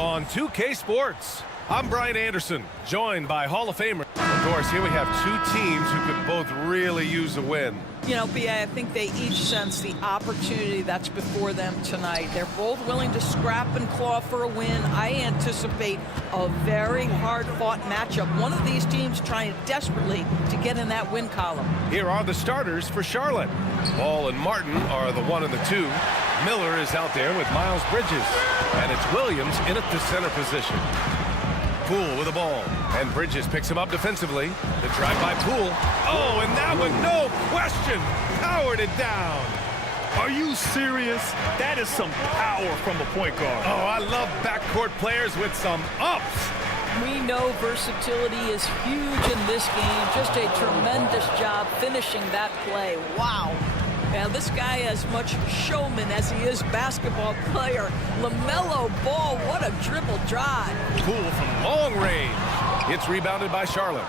On 2K Sports, I'm Brian Anderson, joined by Hall of Famer. Of course, here we have two teams who could both really use a win. You know, B.A., I think they each sense the opportunity that's before them tonight. They're both willing to scrap and claw for a win. I anticipate a very hard-fought matchup. One of these teams trying desperately to get in that win column. Here are the starters for Charlotte. Ball and Martin are the 1 and the 2. Miller is out there with Miles Bridges. And it's Williams in at the center position. Poole with the ball, and Bridges picks him up defensively. The drive by Poole. Oh, and that one, no question, powered it down. Are you serious? That is some power from a point guard. Oh, I love backcourt players with some ups. We know versatility is huge in this game. Just a tremendous job finishing that play. Wow. Now, this guy as much showman as he is basketball player. LaMelo Ball, what a dribble drive. Poole from long range. It's rebounded by Charlotte.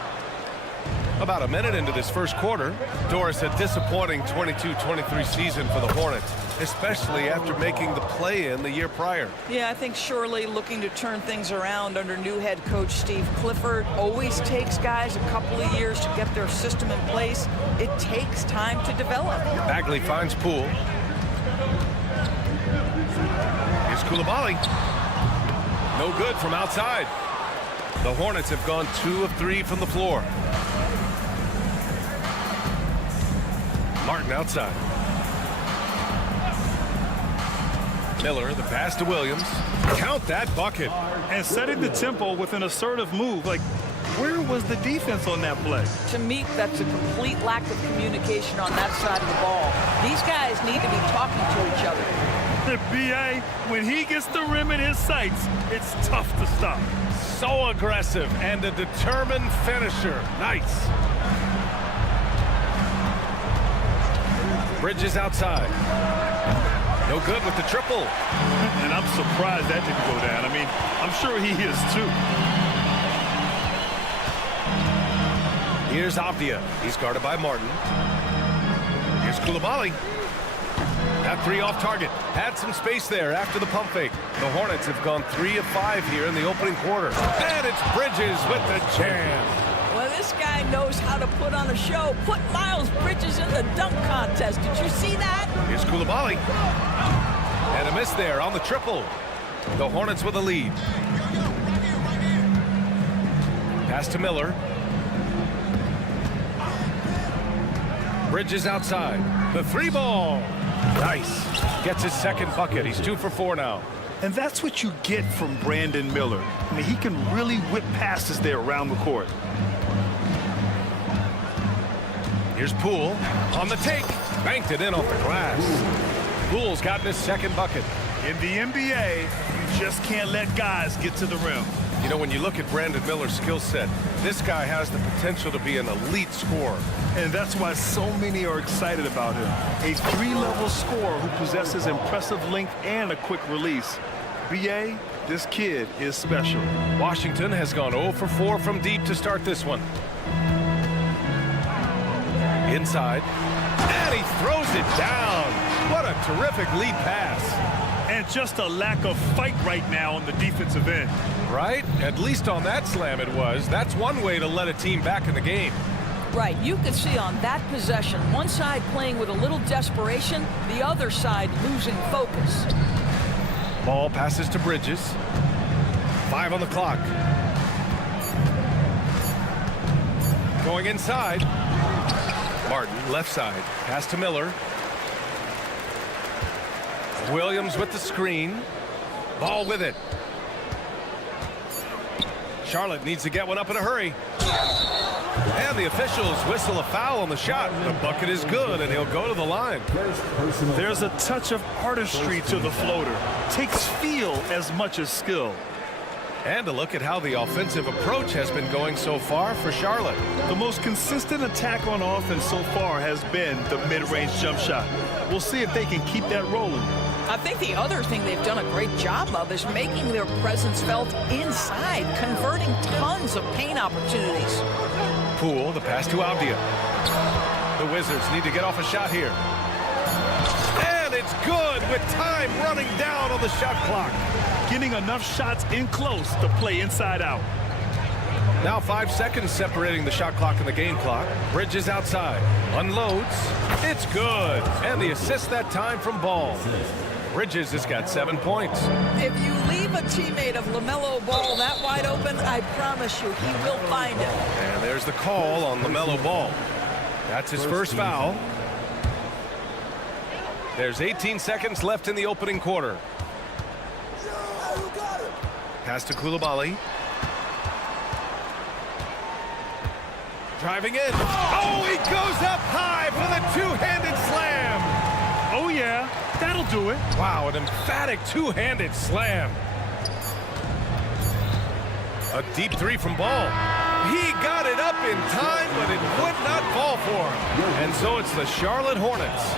About a minute into this first quarter, Doris, a disappointing 22-23 season for the Hornets, especially after making the play-in the year prior. Yeah, I think surely looking to turn things around under new head coach Steve Clifford. Always takes guys a couple of years to get their system in place. It takes time to develop. Bagley finds Poole. Here's Koulibaly. No good from outside. The Hornets have gone 2 of 3 from the floor. Martin outside. Miller, the pass to Williams. Count that bucket. And setting the tempo with an assertive move. Like, where was the defense on that play? To me, that's a complete lack of communication on that side of the ball. These guys need to be talking to each other. The B.A., when he gets the rim in his sights, it's tough to stop. So aggressive and a determined finisher. Nice. Bridges outside. No good with the triple. And I'm surprised that didn't go down. I mean, I'm sure he is too. Here's Avdia. He's guarded by Martin. Here's Koulibaly. That 3 off target. Had some space there after the pump fake. The Hornets have gone 3 of 5 here in the opening quarter. And it's Bridges with the jam. Well, this guy knows how to put on a show. Put Miles Bridges in the dunk contest. Did you see that? Here's Koulibaly. And a miss there on the triple. The Hornets with a lead. Pass to Miller. Bridges outside. The 3 ball. Nice. Gets his second bucket. He's 2 for 4 now. And that's what you get from Brandon Miller. I mean, he can really whip passes there around the court. Here's Poole on the take. Banked it in off the glass. Poole's gotten his second bucket. In the NBA, you just can't let guys get to the rim. You know, when you look at Brandon Miller's skill set, this guy has the potential to be an elite scorer. And that's why so many are excited about him. A 3-level scorer who possesses impressive length and a quick release. B.A., this kid is special. Washington has gone 0 for 4 from deep to start this one. Inside. And he throws it down. What a terrific lead pass. And just a lack of fight right now on the defensive end. Right? At least on that slam it was. That's one way to let a team back in the game. Right, you can see on that possession, one side playing with a little desperation, the other side losing focus. Ball passes to Bridges. 5 on the clock. Going inside. Martin, left side. Pass to Miller. Williams with the screen. Ball with it. Charlotte needs to get one up in a hurry. And the officials whistle a foul on the shot. The bucket is good, and he'll go to the line. There's a touch of artistry to the floater. Takes feel as much as skill. And a look at how the offensive approach has been going so far for Charlotte. The most consistent attack on offense so far has been the mid-range jump shot. We'll see if they can keep that rolling. I think the other thing they've done a great job of is making their presence felt inside, converting tons of paint opportunities. Poole, the pass to Avdia. The Wizards need to get off a shot here. And it's good with time running down on the shot clock. Getting enough shots in close to play inside out. Now 5 seconds separating the shot clock and the game clock. Bridges outside. Unloads. It's good. And the assist that time from Ball. Bridges has got 7 points. If you leave a teammate of LaMelo Ball that wide open, I promise you he will find it. And there's the call on LaMelo Ball. That's his first foul. There's 18 seconds left in the opening quarter. Pass to Coulibaly. Driving in. Oh, he goes up high for the two-handed slam. Oh, yeah. That'll do it. Wow, an emphatic two-handed slam. A deep three from Ball. He got it up in time, but it would not fall for him. And so it's the Charlotte Hornets.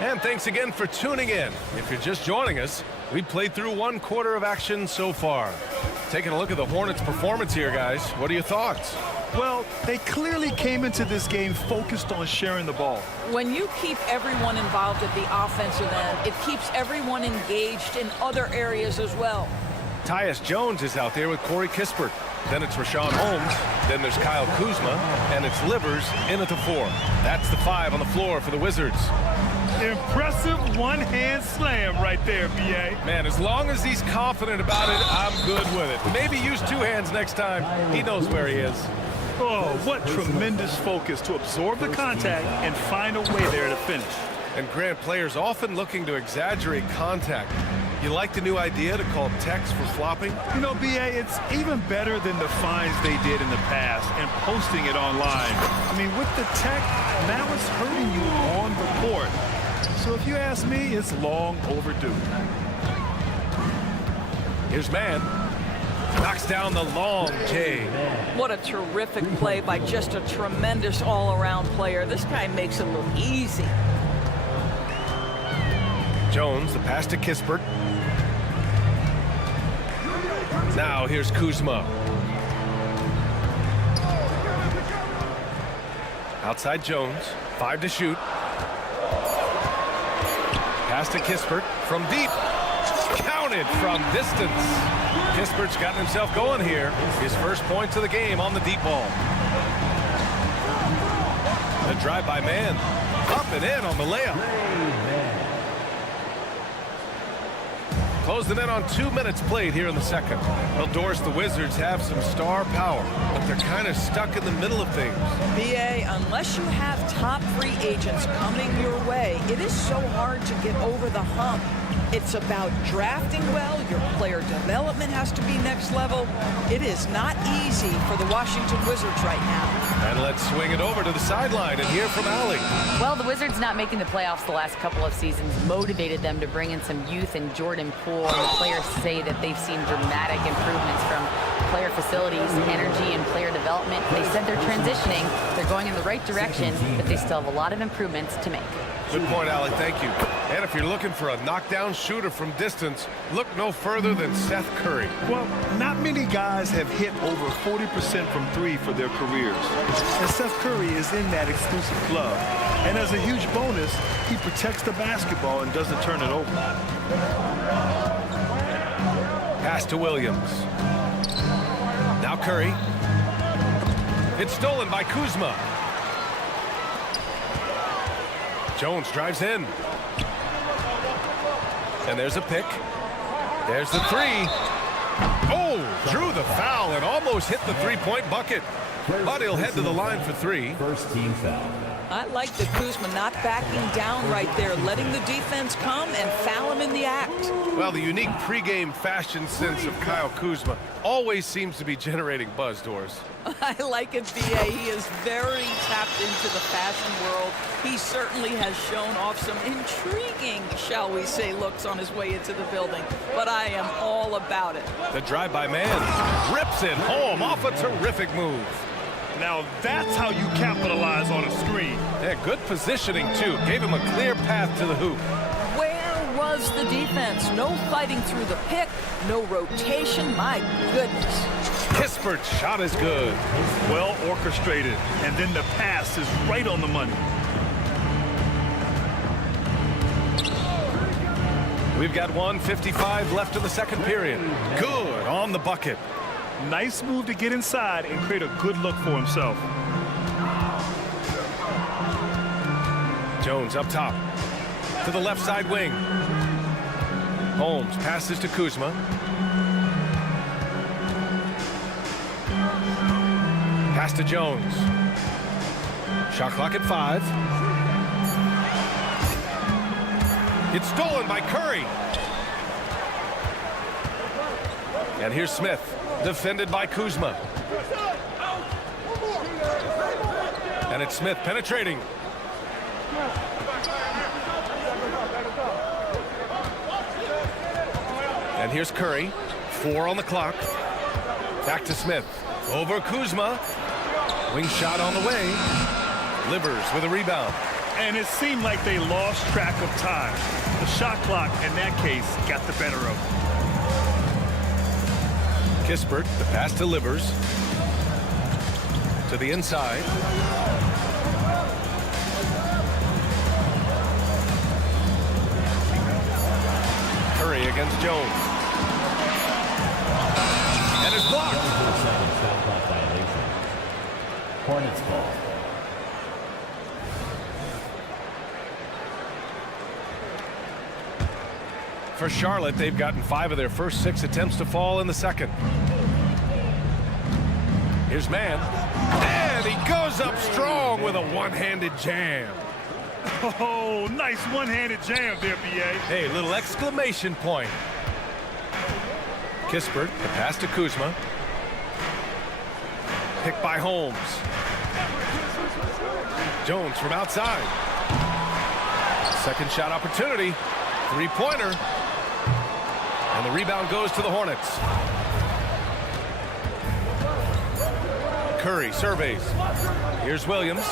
And thanks again for tuning in. If you're just joining us, we played through 1 quarter of action so far. Taking a look at the Hornets' performance here, guys. What are your thoughts? Well, they clearly came into this game focused on sharing the ball. When you keep everyone involved at the offensive end, it keeps everyone engaged in other areas as well. Tyus Jones is out there with Corey Kispert. Then it's Rashawn Holmes. Then there's Kyle Kuzma. And it's Livers in at the 4. That's the 5 on the floor for the Wizards. Impressive one-hand slam right there, B.A. Man, as long as he's confident about it, I'm good with it. Maybe use 2 hands next time. He knows where he is. Oh, what tremendous focus to absorb the contact and find a way there to finish. And Grant, players often looking to exaggerate contact. You like the new idea to call techs for flopping? You know, B.A., it's even better than the fines they did in the past and posting it online. I mean, with the tech, now it's hurting you on the court. So if you ask me, it's long overdue. Here's Man. Knocks down the long J. What a terrific play by just a tremendous all-around player. This guy makes it look easy. Jones, the pass to Kispert. Now here's Kuzma. Outside Jones. 5 to shoot. Pass to Kispert from deep. Counted from distance. Kispert's gotten himself going here. His first points of the game on the deep ball. The drive by Man. Up and in on the layup. Closing in on 2 minutes played here in the second. Well, Doris, the Wizards have some star power, but they're kind of stuck in the middle of things. BA, unless you have top free agents coming your way, it is so hard to get over the hump. It's about drafting well. Your player development has to be next level. It is not easy for the Washington Wizards right now. And let's swing it over to the sideline and hear from Allie. Well, the Wizards not making the playoffs the last couple of seasons motivated them to bring in some youth in Jordan Poole. And the players say that they've seen dramatic improvements from player facilities, energy, and player development. They said they're transitioning. They're going in the right direction, but they still have a lot of improvements to make. Good point, Allie. Thank you. And if you're looking for a knockdown shooter from distance, look no further than Seth Curry. Well, not many guys have hit over 40% from 3 for their careers. And Seth Curry is in that exclusive club. And as a huge bonus, he protects the basketball and doesn't turn it over. Pass to Williams. Now Curry. It's stolen by Kuzma. Jones drives in. And there's a pick. There's the 3. Oh, drew the foul and almost hit the 3-point bucket. But he'll head to the line for 3. First team foul. I like the Kuzma not backing down right there, letting the defense come and foul him in the act. Well, the unique pregame fashion sense of Kyle Kuzma always seems to be generating buzz, Doris. I like it, B.A. He is very tapped into the fashion world. He certainly has shown off some intriguing, shall we say, looks on his way into the building. But I am all about it. The drive by Man rips it home off a terrific move. Now that's how you capitalize on a screen. Yeah, good positioning, too. Gave him a clear path to the hoop. Where was the defense? No fighting through the pick, no rotation. My goodness. Kispert Kispert's shot is good. Well orchestrated, and then the pass is right on the money. We've got 1:55 left in the second period. Good on the bucket. Nice move to get inside and create a good look for himself. Jones up top to the left side wing. Holmes passes to Kuzma. Pass to Jones. Shot clock at 5. It's stolen by Curry. And here's Smith, defended by Kuzma. And it's Smith penetrating. And here's Curry. 4 on the clock. Back to Smith. Over Kuzma. Wing shot on the way. Livers with a rebound. And it seemed like they lost track of time. The shot clock, in that case, got the better of them. Kispert, the pass to Livers. To the inside. Curry against Jones. And it's blocked. Hornets ball. For Charlotte, they've gotten 5 of their first 6 attempts to fall in the second. Here's Mann. And he goes up strong with a one-handed jam. Oh, nice one-handed jam there, B.A. Hey, little exclamation point. Kispert, the pass to Kuzma. Picked by Holmes. Jones from outside. Second shot opportunity. 3-pointer. And the rebound goes to the Hornets. Curry surveys. Here's Williams.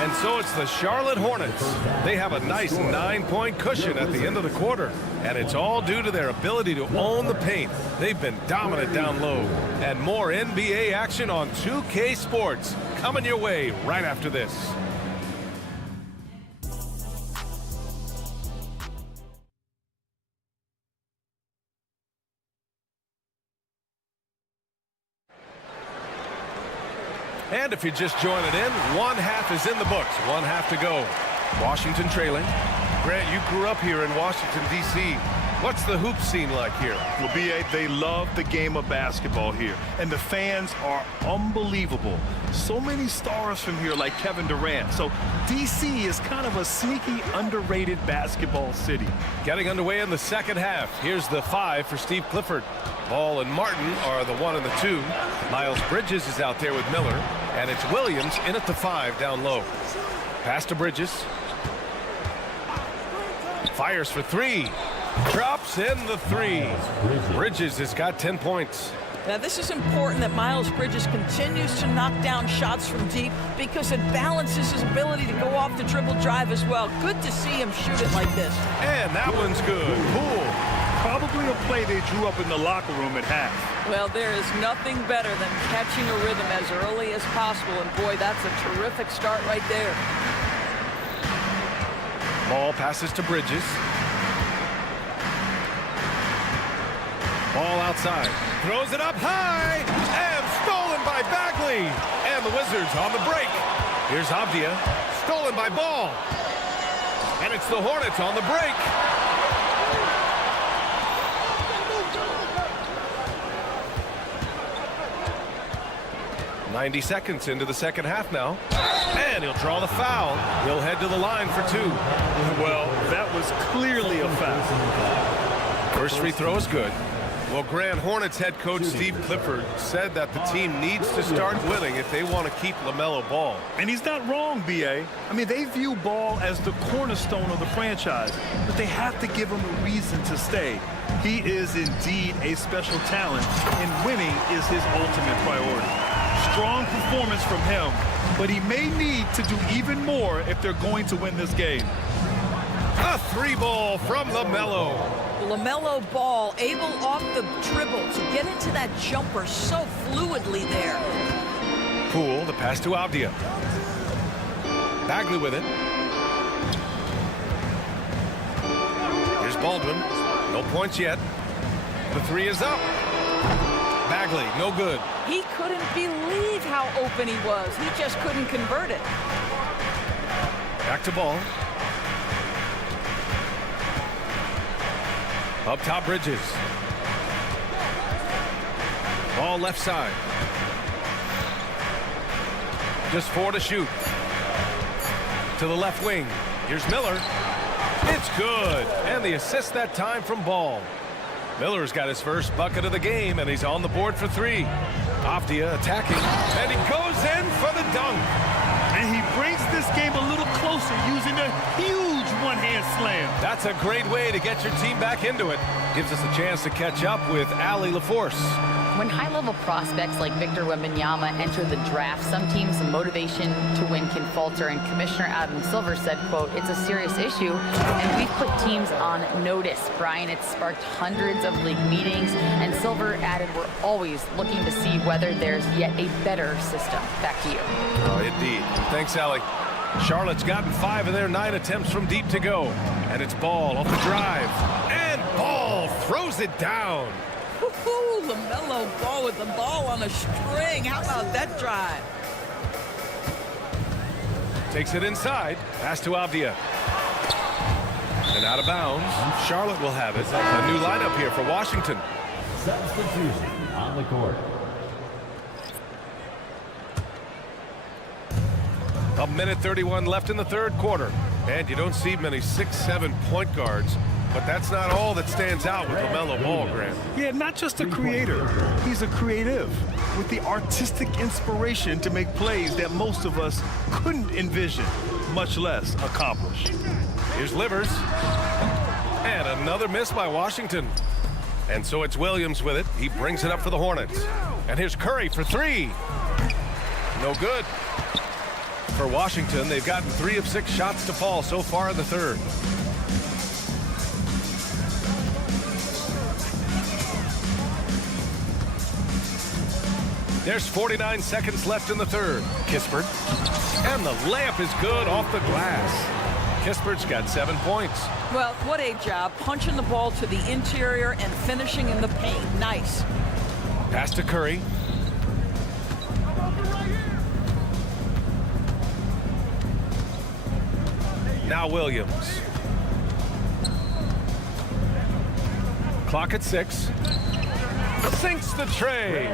And so it's the Charlotte Hornets. They have a nice 9-point cushion at the end of the quarter. And it's all due to their ability to own the paint. They've been dominant down low. And more NBA action on 2K Sports coming your way right after this. And if you're just joining in, 1 half is in the books. 1 half to go. Washington trailing. Grant, you grew up here in Washington, D.C. What's the hoop scene like here? Well, B.A., they love the game of basketball here. And the fans are unbelievable. So many stars from here like Kevin Durant. So D.C. is kind of a sneaky, underrated basketball city. Getting underway in the second half. Here's the 5 for Steve Clifford. Ball and Martin are the 1 and the 2. Miles Bridges is out there with Miller. And it's Williams in at the 5 down low. Pass to Bridges. Fires for 3. Drops in the 3. Bridges has got 10 points. Now this is important that Miles Bridges continues to knock down shots from deep because it balances his ability to go off the dribble drive as well. Good to see him shoot it like this. And that one's good. Poole. Probably a play they drew up in the locker room at half. Well, there is nothing better than catching a rhythm as early as possible. And boy, that's a terrific start right there. Ball passes to Bridges. Ball outside. Throws it up high. And stolen by Bagley. And the Wizards on the break. Here's Avdia. Stolen by Ball. And it's the Hornets on the break. "90 seconds into the second half now. And he'll draw the foul. He'll head to the line for 2. Well, that was clearly a foul. First free throw is good. Well, Grant, Hornets head coach Steve Clifford said that the team needs to start winning if they want to keep LaMelo Ball. And he's not wrong, B.A. I mean, they view Ball as the cornerstone of the franchise, but they have to give him a reason to stay. He is indeed a special talent, and winning is his ultimate priority. Strong performance from him, but he may need to do even more if they're going to win this game. A 3 ball from LaMelo. LaMelo Ball able off the dribble to get into that jumper so fluidly there. Poole, the pass to Avdia. Bagley with it. Here's Baldwin. No points yet. The three is up. Bagley, no good. He couldn't believe how open he was. He just couldn't convert it. Back to Ball. Up top, Bridges. Ball left side. Just 4 to shoot. To the left wing. Here's Miller. It's good. And the assist that time from Ball. Miller's got his first bucket of the game, and he's on the board for 3. Avdia attacking, and he goes in for the dunk. And he brings this game a little closer using a huge one-hand slam. That's a great way to get your team back into it. Gives us a chance to catch up with Ali LaForce. When high-level prospects like Victor Wembanyama enter the draft, some teams' motivation to win can falter, and Commissioner Adam Silver said, quote, "It's a serious issue, and we've put teams on notice." Brian, it's sparked hundreds of league meetings, and Silver added, "We're always looking to see whether there's yet a better system." Back to you. Oh, indeed. Thanks, Allie. Charlotte's gotten 5 of their 9 attempts from deep to go, and it's Ball off the drive, and Ball throws it down. Woohoo! LaMelo Ball with the ball on a string. How about that drive? Takes it inside. Pass to Avdia. And out of bounds. Charlotte will have it. A new lineup here for Washington. Substitution on the court. A minute 31 left in the third quarter. And you don't see many 6-7 point guards. But that's not all that stands out with LaMelo Ball, Grant. Yeah, not just a creator. He's a creative with the artistic inspiration to make plays that most of us couldn't envision, much less accomplish. Here's Livers. And another miss by Washington. And so it's Williams with it. He brings it up for the Hornets. And here's Curry for 3. No good. For Washington, they've gotten 3 of 6 shots to fall so far in the third. There's 49 seconds left in the third. Kispert. And the layup is good off the glass. Kispert's got 7 points. Well, what a job. Punching the ball to the interior and finishing in the paint. Nice. Pass to Curry. Now Williams. Clock at 6. Sinks the tray.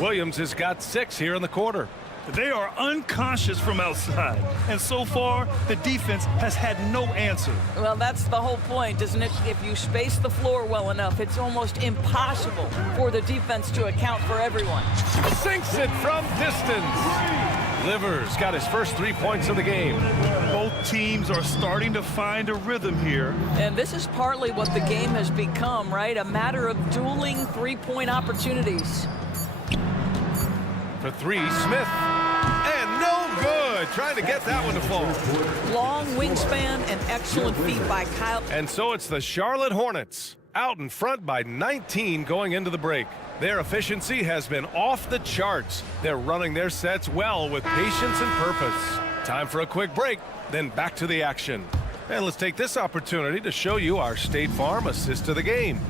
Williams has got 6 here in the quarter. They are unconscious from outside, and so far the defense has had no answer. Well, that's the whole point, isn't it? If you space the floor well enough, it's almost impossible for the defense to account for everyone. Sinks it from distance. Livers got his first 3 points of the game. Both teams are starting to find a rhythm here. And this is partly what the game has become, right? A matter of dueling three-point opportunities. For 3, Smith. And no good. Trying to get that one to fall. Long wingspan and excellent feet by Kyle. And so it's the Charlotte Hornets out in front by 19 going into the break. Their efficiency has been off the charts. They're running their sets well with patience and purpose. Time for a quick break, then back to the action. And let's take this opportunity to show you our State Farm assist of the game.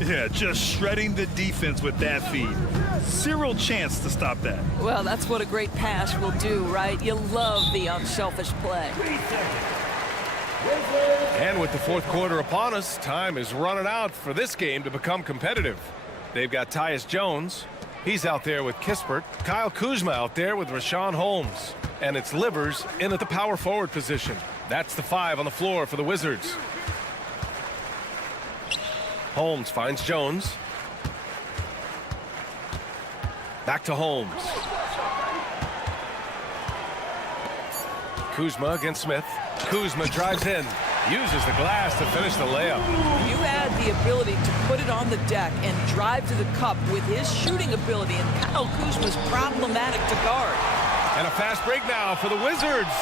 Yeah, just shredding the defense with that feed. Zero chance to stop that. Well, that's what a great pass will do, right? You love the unselfish play. And with the fourth quarter upon us, time is running out for this game to become competitive. They've got Tyus Jones. He's out there with Kispert. Kyle Kuzma out there with Rashawn Holmes. And it's Livers in at the power forward position. That's the 5 on the floor for the Wizards. Holmes finds Jones. Back to Holmes. Kuzma against Smith. Kuzma drives in. Uses the glass to finish the layup. You add the ability to put it on the deck and drive to the cup with his shooting ability, and Kyle Kuzma's problematic to guard. And a fast break now for the Wizards.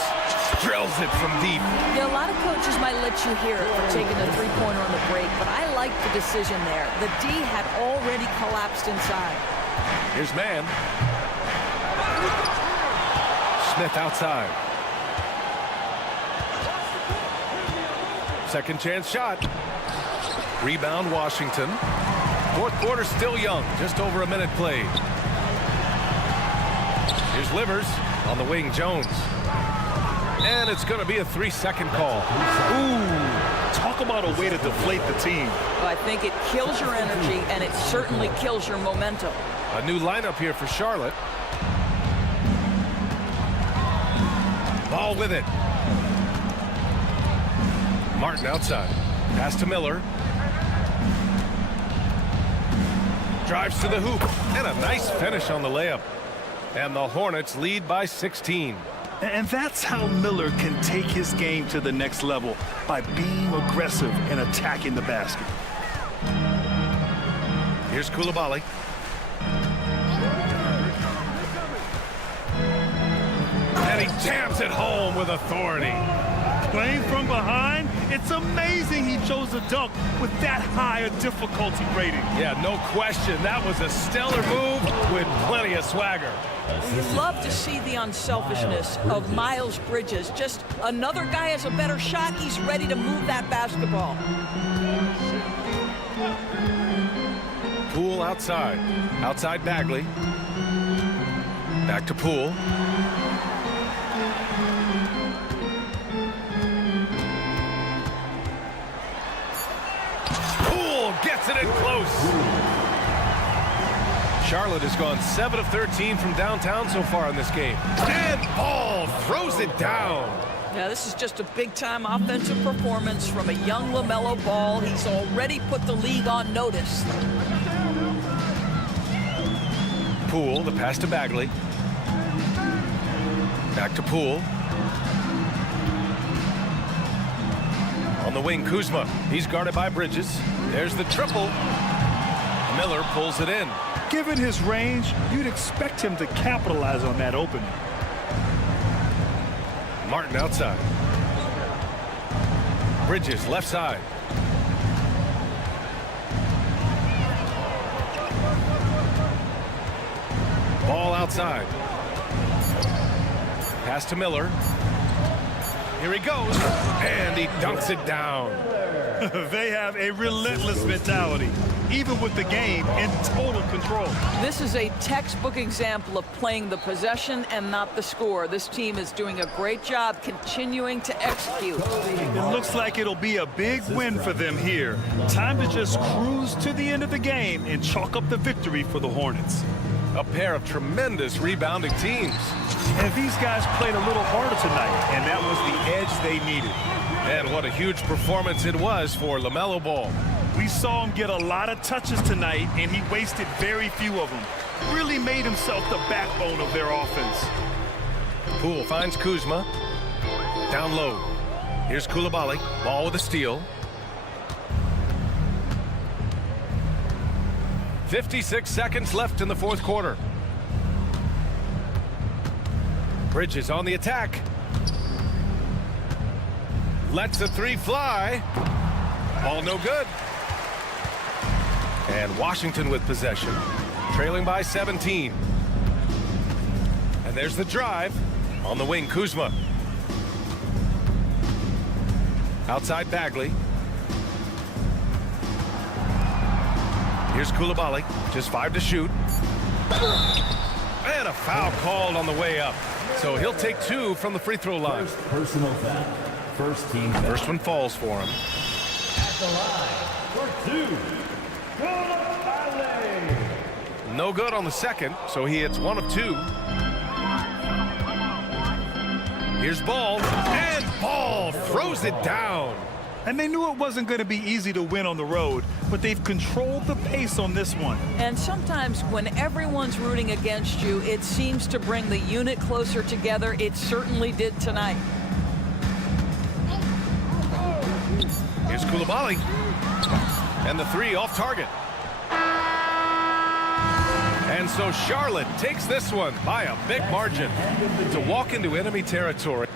Drills it from deep. Yeah, a lot of coaches might let you hear it for taking the three-pointer on the break, but I like the decision there. The D had already collapsed inside. Here's man. Smith outside. Second chance shot. Rebound Washington. Fourth quarter still young. Just over a minute played. Here's Livers. On the wing, Jones. And it's going to be a 3-second call. Ooh, talk about a way to deflate the team. Well, I think it kills your energy, and it certainly kills your momentum. A new lineup here for Charlotte. Ball with it. Martin outside. Pass to Miller. Drives to the hoop. And a nice finish on the layup. And the Hornets lead by 16. And that's how Miller can take his game to the next level, by being aggressive and attacking the basket. Here's Coulibaly. And he jams it home with authority. Playing from behind, it's amazing he chose a dunk with that high a difficulty rating. Yeah, no question. That was a stellar move with plenty of swagger. You love to see the unselfishness of Miles Bridges. Just another guy has a better shot. He's ready to move that basketball. Poole outside. Outside Bagley. Back to Poole. Poole gets it in close. Charlotte has gone 7 of 13 from downtown so far in this game. And Ball throws it down. Yeah, this is just a big-time offensive performance from a young LaMelo Ball. He's already put the league on notice. Poole, the pass to Bagley. Back to Poole. On the wing, Kuzma. He's guarded by Bridges. There's the triple. Miller pulls it in. Given his range, you'd expect him to capitalize on that opening. Martin outside. Bridges left side. Ball outside. Pass to Miller. Here he goes. And he dunks it down. They have a relentless mentality, even with the game in total control. This is a textbook example of playing the possession and not the score. This team is doing a great job continuing to execute. It looks like it'll be a big win for them here. Time to just cruise to the end of the game and chalk up the victory for the Hornets. A pair of tremendous rebounding teams. And these guys played a little harder tonight, and that was the edge they needed. And what a huge performance it was for LaMelo Ball. We saw him get a lot of touches tonight, and he wasted very few of them. Really made himself the backbone of their offense. Poole finds Kuzma. Down low. Here's Coulibaly. Ball with a steal. 56 seconds left in the fourth quarter. Bridges on the attack. Lets the three fly. Ball no good. And Washington with possession. Trailing by 17. And there's the drive. On the wing, Kuzma. Outside Bagley. Here's Coulibaly. Just 5 to shoot. And a foul called on the way up. So he'll take 2 from the free throw line. Personal foul. First team foul. First one falls for him. At the line for 2. Coulibaly. No good on the second, so he hits 1 of 2. Here's Ball, and Ball throws it down. And they knew it wasn't going to be easy to win on the road, but they've controlled the pace on this one. And sometimes when everyone's rooting against you, it seems to bring the unit closer together. It certainly did tonight. Here's Coulibaly. And the 3 off target. And so Charlotte takes this one by a big margin to walk into enemy territory.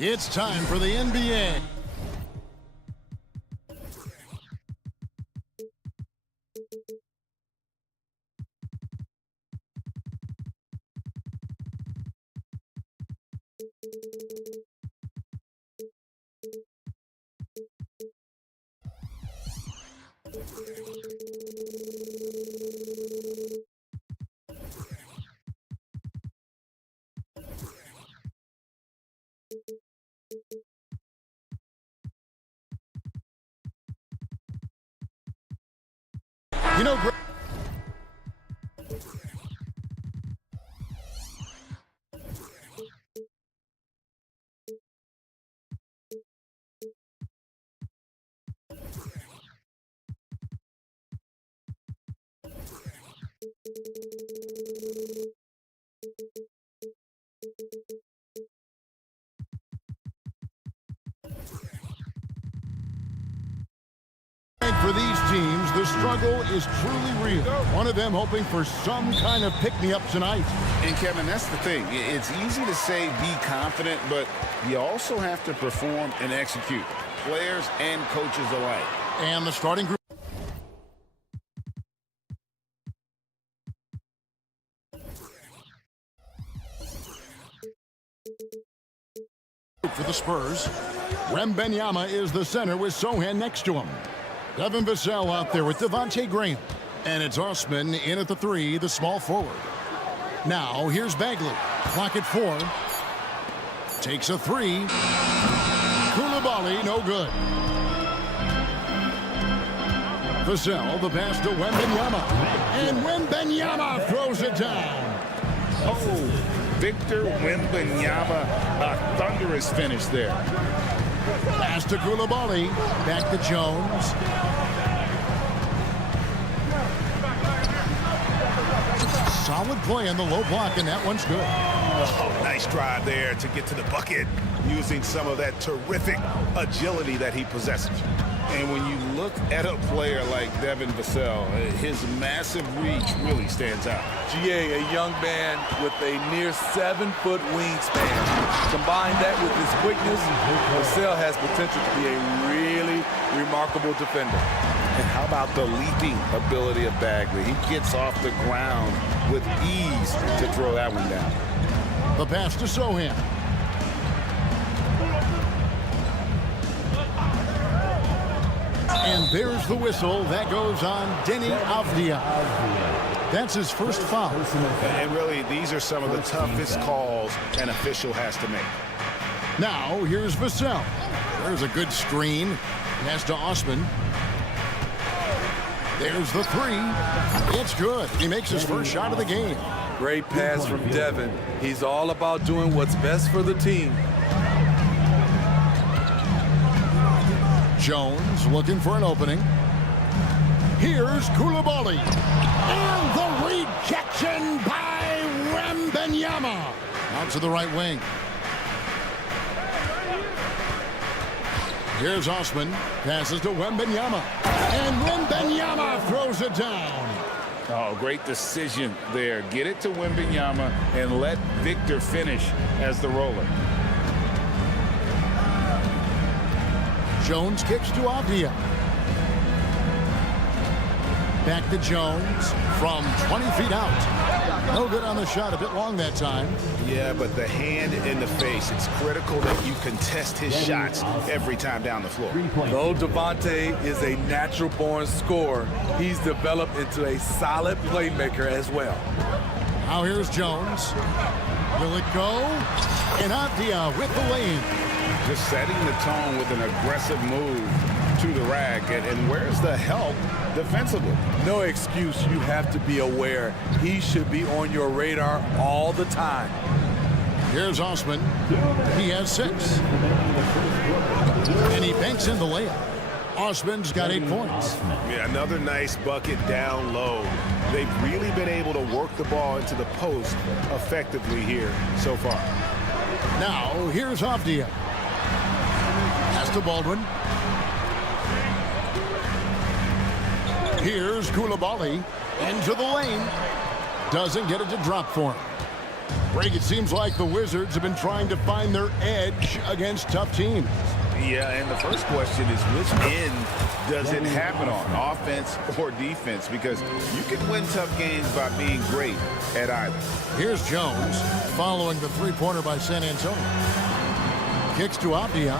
It's time for the NBA. You know, for these teams, the struggle is truly real. One of them hoping for some kind of pick-me-up tonight. And, Kevin, that's the thing. It's easy to say be confident, but you also have to perform and execute. Players and coaches alike. And the starting group. For the Spurs, Wembanyama is the center with Sohan next to him. Devin Vassell out there with Devontae Graham. And it's Osman in at the 3, the small forward. Now, here's Bagley. Clock at 4. Takes a 3. Koulibaly, no good. Vassell, the pass to Wembanyama. And Wembanyama throws it down. Oh, Victor Wembanyama, a thunderous finish there. Pass to Koulibaly. Back to Jones. Solid play on the low block, and that one's good. Oh, nice drive there to get to the bucket using some of that terrific agility that he possesses. And when you look at a player like Devin Vassell, his massive reach really stands out. GA, a young man with a near 7-foot wingspan. Combine that with his quickness, Vassell has potential to be a really remarkable defender. And how about the leaping ability of Bagley? He gets off the ground with ease to throw that one down. The pass to Sohan. And there's the whistle. That goes on Denny Avdia. That's his first foul. And really, these are some of the toughest calls an official has to make. Now, here's Vassell. There's a good screen. Pass to Osman. There's the 3. It's good. He makes his first shot of the game. Great pass from Devin. He's all about doing what's best for the team. Jones looking for an opening. Here's Koulibaly. And the rejection by Wembanyama. Out to the right wing. Here's Osman. Passes to Wembanyama. And Wembanyama throws it down. Oh, great decision there. Get it to Wembanyama and let Victor finish as the roller. Jones kicks to Avdia. Back to Jones from 20 feet out. No good on the shot. A bit long that time. Yeah, but the hand in the face. It's critical that you contest his shots every time down the floor. Though Devontae is a natural-born scorer, he's developed into a solid playmaker as well. Now here's Jones. Will it go? And Avdia with the lane. Just setting the tone with an aggressive move to the rack. And where's the help defensively? No excuse. You have to be aware. He should be on your radar all the time. Here's Osman. He has 6. And he banks in the layup. Osman's got 8 points. Yeah, another nice bucket down low. They've really been able to work the ball into the post effectively here so far. Now, here's Avdia. Pass to Baldwin. Here's Koulibaly into the lane. Doesn't get it to drop for him. Greg, it seems like the Wizards have been trying to find their edge against tough teams. Yeah, and the first question is, which end does it happen on, offense or defense? Because you can win tough games by being great at either. Here's Jones following the three-pointer by San Antonio. Kicks to Avdia.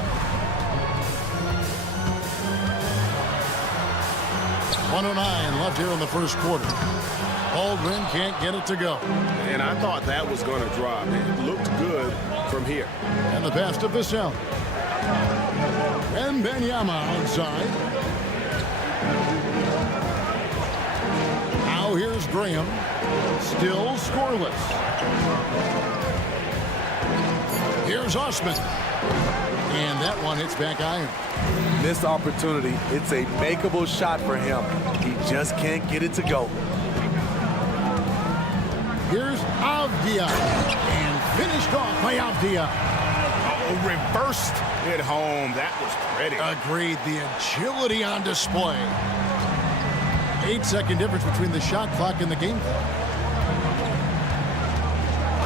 1:09 left here in the first quarter. Aldrin can't get it to go. And I thought that was going to drop. It looked good from here. And the pass to Vassell. And Benyama outside. Now here's Graham. Still scoreless. Here's Osman. And that one hits back iron. Missed opportunity. It's a makeable shot for him. He just can't get it to go. Here's Avdia. And finished off by Avdia. Oh, reversed it home. That was pretty. Agreed. The agility on display. 8-second difference between the shot clock and the game clock.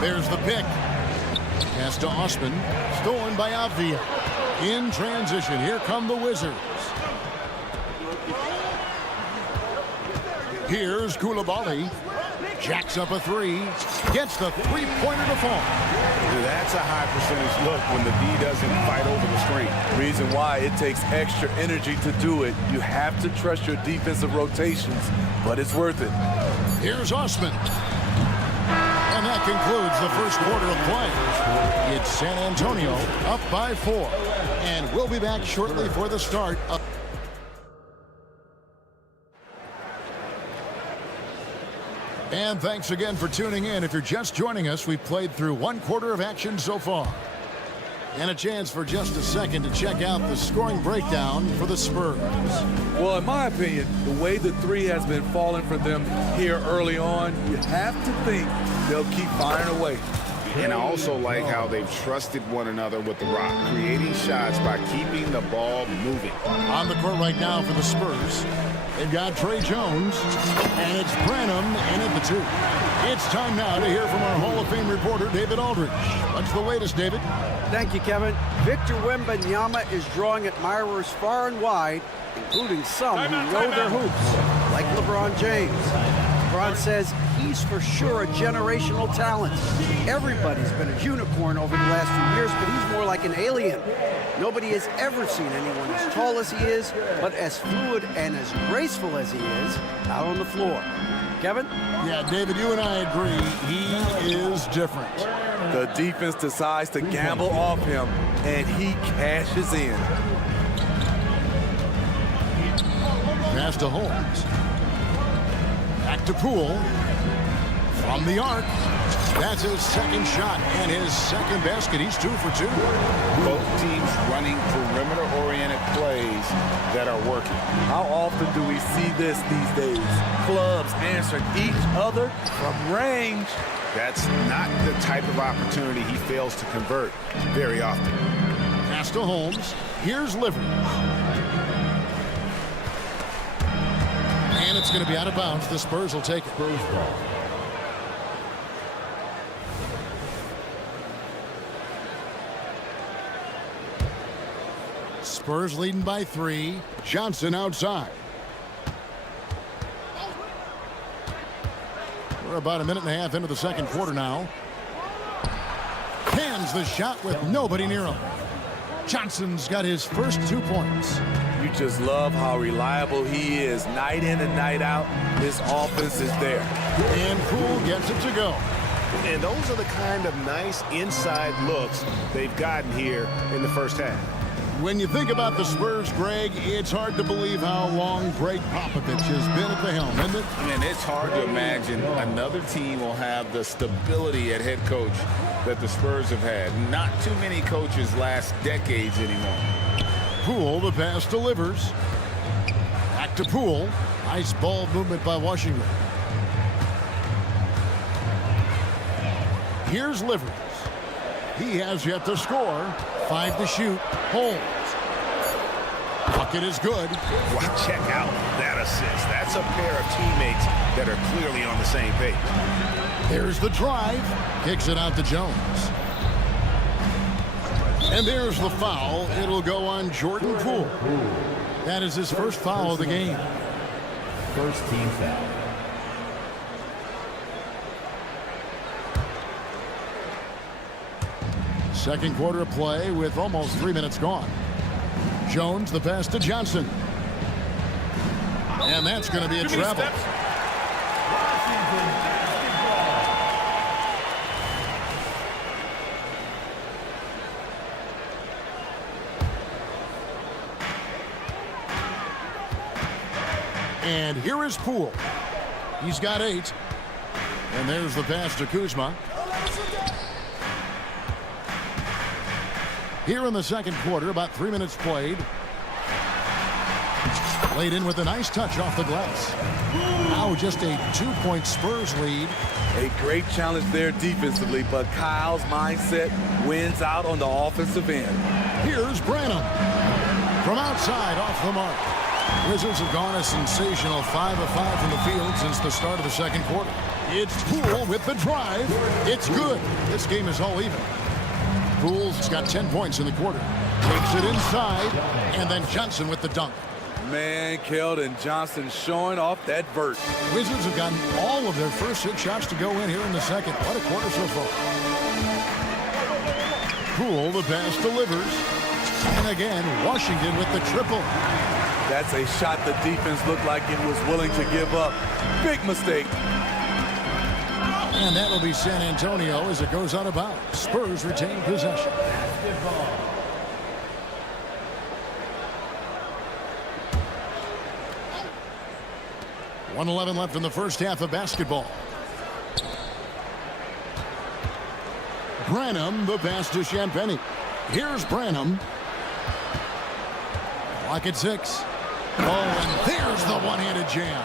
There's the pick. Pass to Osman. Stolen by Avdia. In transition. Here come the Wizards. Here's Koulibaly. Jacks up a three. Gets the three-pointer to fall. That's a high percentage look when the D doesn't fight over the screen. Reason why it takes extra energy to do it. You have to trust your defensive rotations, but it's worth it. Here's Osman. And that concludes the first quarter of play. It's San Antonio up by 4. And we'll be back shortly for the start of... And thanks again for tuning in. If you're just joining us, we've played through one quarter of action so far. And a chance for just a second to check out the scoring breakdown for the Spurs. Well, in my opinion, the way the three has been falling for them here early on, you have to think they'll keep firing away. And I also like how they've trusted one another with the rock, creating shots by keeping the ball moving. On the court right now for the Spurs, they've got Trey Jones, and it's Branham in at the 2. It's time now to hear from our Hall of Fame reporter, David Aldridge. What's the latest, David? Thank you, Kevin. Victor Wembanyama is drawing admirers far and wide, including some who know their hoops, like LeBron James. LeBron says he's for sure a generational talent. Everybody's been a unicorn over the last few years, but he's more like an alien. Nobody has ever seen anyone as tall as he is, but as fluid and as graceful as he is out on the floor. Kevin? Yeah, David, you and I agree. He is different. The defense decides to gamble off him, and he cashes in. Pass to Holmes. Back to Poole. From the arc. That's his second shot and his second basket. He's 2 for 2. Both teams running perimeter-oriented plays that are working. How often do we see this these days? Clubs answering each other from range. That's not the type of opportunity he fails to convert very often. Pass to Holmes. Here's Livers. And it's going to be out of bounds. The Spurs will take it. Spurs ball. Spurs leading by 3. Johnson outside. We're about a minute and a half into the second quarter now. Hands the shot with nobody near him. Johnson's got his first 2 points. You just love how reliable he is. Night in and night out, his offense is there. And Poole gets it to go. And those are the kind of nice inside looks they've gotten here in the first half. When you think about the Spurs, Greg, it's hard to believe how long Greg Popovich has been at the helm, isn't it? And it's hard to imagine another team will have the stability at head coach that the Spurs have had. Not too many coaches last decades anymore. Poole, the pass delivers. Back to Poole. Nice ball movement by Washington. Here's Livers. He has yet to score. 5 to shoot. Holmes. Bucket is good. Well, check out that assist. That's a pair of teammates that are clearly on the same page. There's the drive. Kicks it out to Jones. And there's the foul. It'll go on Jordan Poole. That is his first foul of the game. First team foul. Second quarter of play with almost 3 minutes gone. Jones, the pass to Johnson. And that's going to be a travel. And here is Poole. He's got 8. And there's the pass to Kuzma. Here in the second quarter, about 3 minutes played. Laid in with a nice touch off the glass. Now just a 2-point Spurs lead. A great challenge there defensively, but Kyle's mindset wins out on the offensive end. Here's Branham. From outside, off the mark. Wizards have gone a sensational 5 of 5 from the field since the start of the second quarter. It's Poole with the drive. It's good. This game is all even. Poole's got 10 points in the quarter. Takes it inside, and then Johnson with the dunk. Man, Keldon Johnson showing off that vert. Wizards have gotten all of their first 6 shots to go in here in the second. What a quarter so far. Poole, the pass delivers. And again, Washington with the triple. That's a shot the defense looked like it was willing to give up. Big mistake. And that'll be San Antonio as it goes out of bounds. Spurs retain possession. 1:11 left in the first half of basketball. Branham, the pass to Champagny. Here's Branham. Clock at 6. Oh, and there's the one-handed jam.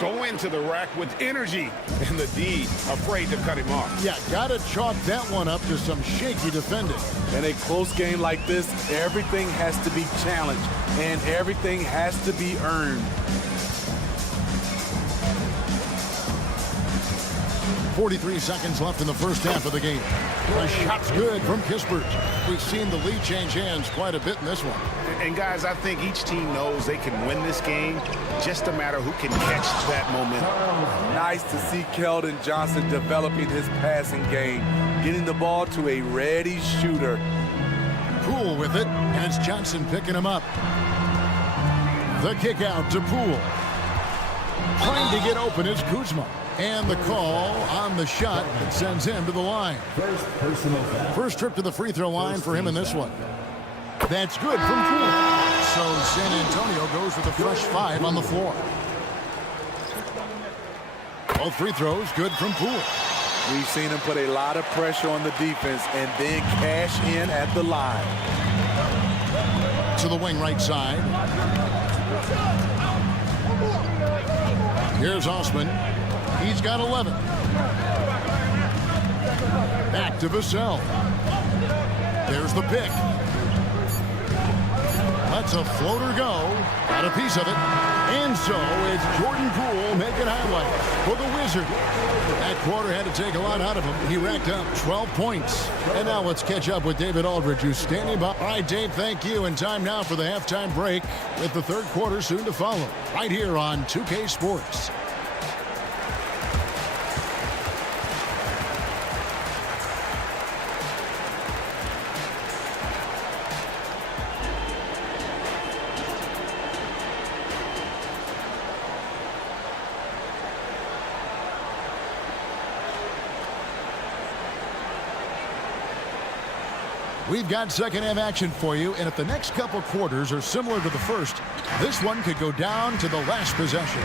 Go into the rack with energy, and the D afraid to cut him off. Yeah, gotta chalk that one up to some shaky defending. In a close game like this, everything has to be challenged, and everything has to be earned. 43 seconds left in the first half of the game. The shot's good from Kispert. We've seen the lead change hands quite a bit in this one. And guys, I think each team knows they can win this game. Just a matter who can catch that momentum. Nice to see Keldon Johnson developing his passing game, getting the ball to a ready shooter. Poole with it, and it's Johnson picking him up. The kick out to Poole. Trying to get open is Kuzma. And the call on the shot that sends him to the line. First personal foul. First trip to the free throw line for him in this one. That's good from Poole. So San Antonio goes with a fresh 5 on the floor. Both free throws good from Poole. We've seen him put a lot of pressure on the defense and then cash in at the line. To the wing right side. Here's Osman. He's got 11. Back to Vassell. There's the pick. Lets a floater go. Got a piece of it. And so it's Jordan Poole making highlights for the Wizards. That quarter had to take a lot out of him. He racked up 12 points. And now let's catch up with David Aldridge, who's standing by. All right, Dave, thank you. And time now for the halftime break with the third quarter soon to follow. Right here on 2K Sports. We've got second half action for you, and if the next couple quarters are similar to the first, this one could go down to the last possession.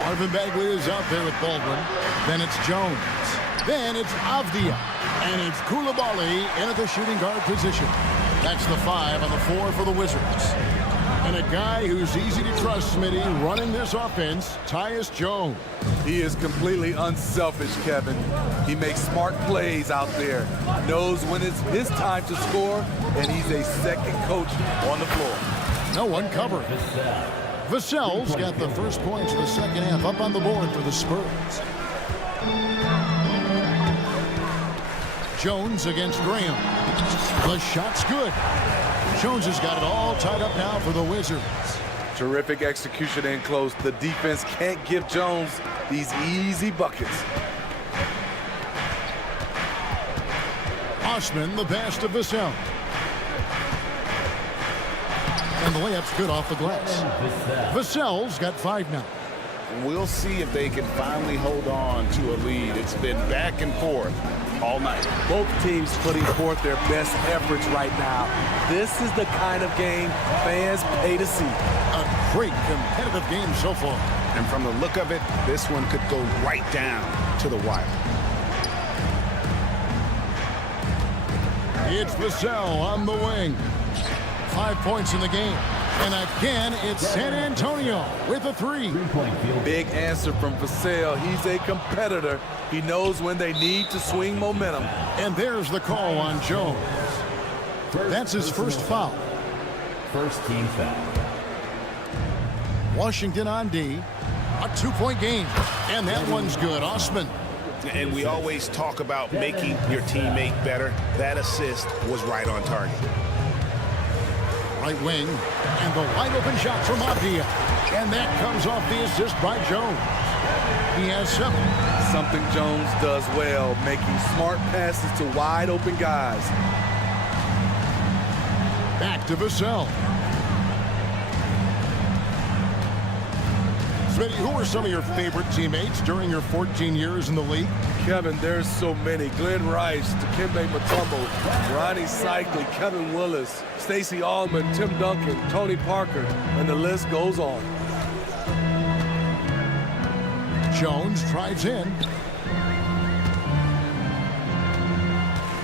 Marvin Bagley is out there with Baldwin. Then it's Jones. Then it's Avdia. And it's Koulibaly in at the shooting guard position. That's the 5 on the 4 for the Wizards. And a guy who's easy to trust, Smitty, running this offense, Tyus Jones. He is completely unselfish, Kevin. He makes smart plays out there, knows when it's his time to score, and he's a second coach on the floor. No one covering. Vassell's got the first points of the second half up on the board for the Spurs. Jones against Graham. The shot's good. Jones has got it all tied up now for the Wizards. Terrific execution in close. The defense can't give Jones these easy buckets. Osman, the pass to Vassell. And the layup's good off the glass. Vassell's got 5 now. We'll see if they can finally hold on to a lead. It's been back and forth all night. Both teams putting forth their best efforts right now. This is the kind of game fans pay to see. A great competitive game so far. And from the look of it, this one could go right down to the wire. It's Vassell on the wing. 5 points in the game. And again, it's San Antonio with a 3. Big answer from Vassell. He's a competitor. He knows when they need to swing momentum. And there's the call on Jones. That's his first foul. First team foul. Washington on D. A 2-point game. And that one's good. Osman. And we always talk about making your teammate better. That assist was right on target. Right wing, and the wide open shot from Avdia. And that comes off the assist by Jones. He has 7. Something Jones does well, making smart passes to wide open guys. Back to Vassell. Smitty, who are some of your favorite teammates during your 14 years in the league? Kevin, there's so many. Glenn Rice, Dikembe Mutombo, Ronnie Cycli, Kevin Willis, Stacey Allman, Tim Duncan, Tony Parker, and the list goes on. Jones drives in.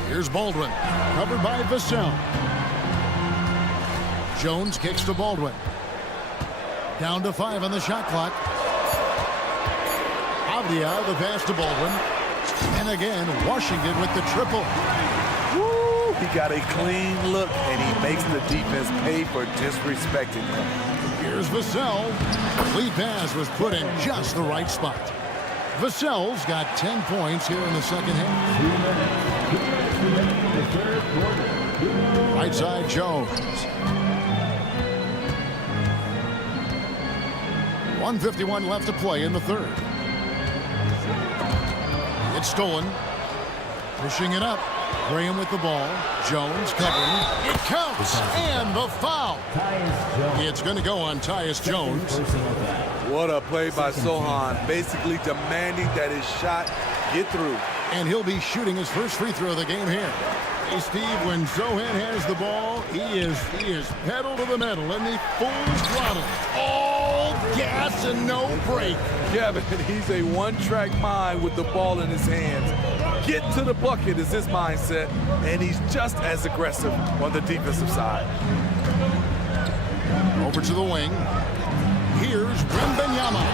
Here's Baldwin, covered by Vassell. Jones kicks to Baldwin. Down to 5 on the shot clock. Avdia, the pass to Baldwin. And again, Washington with the triple. Woo! He got a clean look, and he makes the defense pay for disrespecting him. Here's Vassell. Lead pass was put in just the right spot. Vassell's got 10 points here in the second half. Right side, Jones. 1:51 left to play in the third. It's stolen. Pushing it up. Graham with the ball. Jones covering. It counts. And the foul. It's going to go on Tyus Jones. What a play by Sohan, basically demanding that his shot get through. And he'll be shooting his first free throw of the game here. Hey, Steve, when Sohan has the ball, he is pedal to the metal and the full throttle. All gas and no brake. Kevin, he's a one-track mind with the ball in his hands. Get to the bucket is his mindset, and he's just as aggressive on the defensive side. Over to the wing. Here's Wembanyama.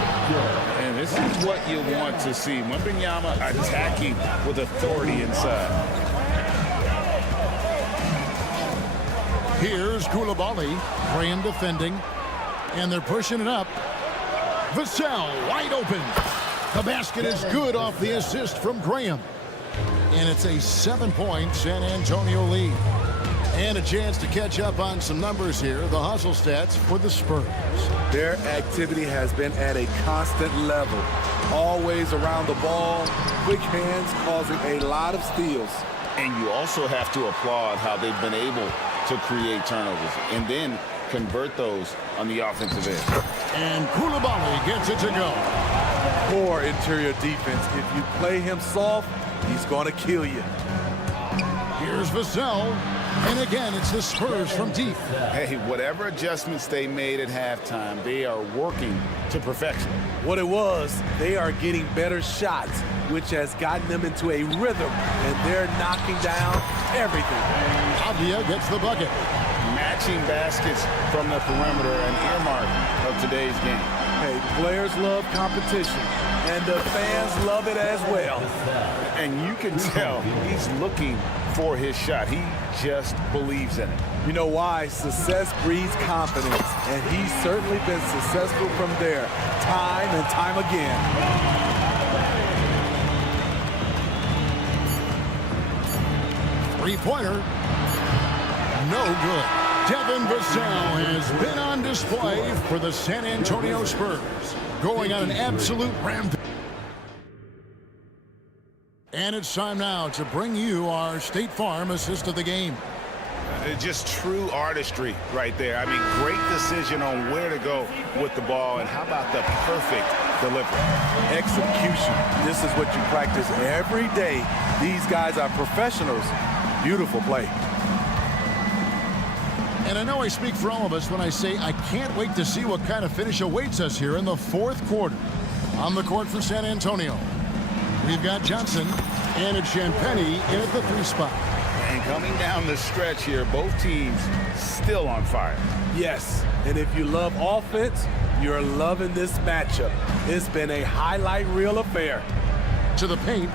And this is what you want to see. Wembanyama attacking with authority inside. Here's Coulibaly. Graham defending. And they're pushing it up. Vassell wide open. The basket is good off the assist from Graham. And it's a 7-point San Antonio lead. And a chance to catch up on some numbers here. The hustle stats for the Spurs. Their activity has been at a constant level. Always around the ball. Quick hands causing a lot of steals. And you also have to applaud how they've been able to create turnovers and then convert those on the offensive end. And Coulibaly gets it to go. Poor interior defense. If you play him soft, he's going to kill you. Here's Vassell. And again, it's the Spurs from deep. Hey, whatever adjustments they made at halftime, they are working to perfection. What it was, they are getting better shots, which has gotten them into a rhythm, and they're knocking down everything. Avdia gets the bucket. Matching baskets from the perimeter, an earmark of today's game. Hey, players love competition, and the fans love it as well. And you can tell he's looking for his shot. He just believes in it. You know why? Success breeds confidence, and he's certainly been successful from there, time and time again. Three-pointer. No good. Devin Vassell has been on display for the San Antonio Spurs, going on an absolute rampage. And it's time now to bring you our State Farm assist of the game. Just true artistry right there. I mean, great decision on where to go with the ball, and how about the perfect delivery? Execution. This is what you practice every day. These guys are professionals. Beautiful play. And I know I speak for all of us when I say I can't wait to see what kind of finish awaits us here in the fourth quarter. On the court for San Antonio, we've got Johnson, and it's Champagnie in at the 3 spot. And coming down the stretch here, both teams still on fire. Yes, and if you love offense, you're loving this matchup. It's been a highlight reel affair. To the paint.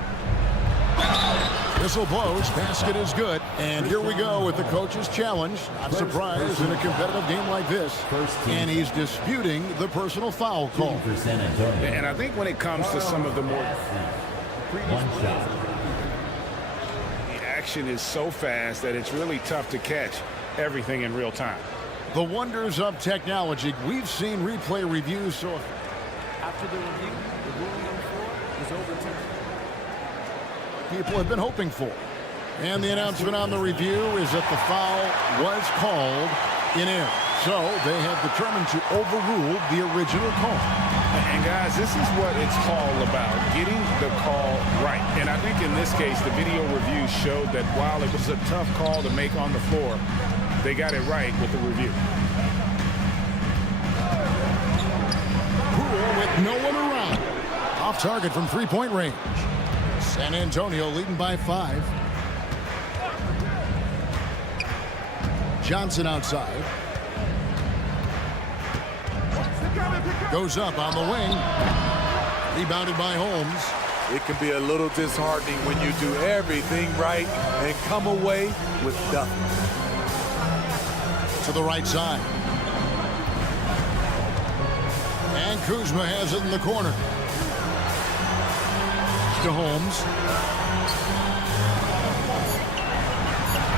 Whistle blows, basket is good. And here we go with the coach's challenge. Not surprised in a competitive game like this. And he's disputing the personal foul call. And I think when it comes to some of the more... One shot. The action is so fast that it's really tough to catch everything in real time. The wonders of technology. We've seen replay reviews so... After the review, the ruling on 4 is overturned. People have been hoping for. And the announcement on the review is that the foul was called in error. So they have determined to overrule the original call. And guys, this is what it's all about, getting the call right. And I think in this case, the video review showed that while it was a tough call to make on the floor, they got it right with the review. Poole with no one around. Off target from three-point range. San Antonio leading by 5. Johnson outside. Goes up on the wing. Rebounded by Holmes. It can be a little disheartening when you do everything right and come away with nothing. To the right side. And Kuzma has it in the corner. To Holmes.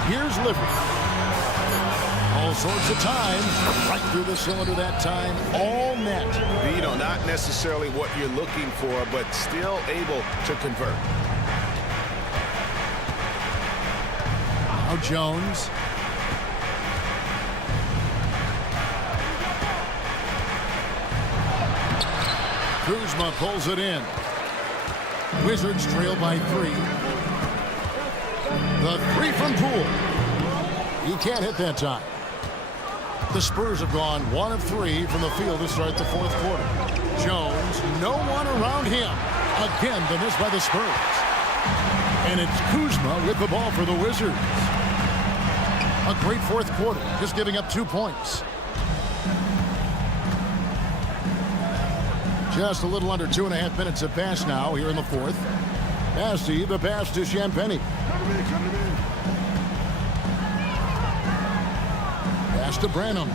Here's Liver. All sorts of time. Right through the cylinder that time. All net. You know, not necessarily what you're looking for, but still able to convert. Now Jones. Kuzma pulls it in. Wizards trail by 3. The 3 from Poole. He can't hit that time. The Spurs have gone 1 of 3 from the field to start the fourth quarter. Jones, no one around him. Again, the miss by the Spurs. And it's Kuzma with the ball for the Wizards. A great fourth quarter, just giving up 2 points. Just a little under 2.5 minutes have passed now here in the fourth. Massey, the pass to Champagnie. Pass to Branham.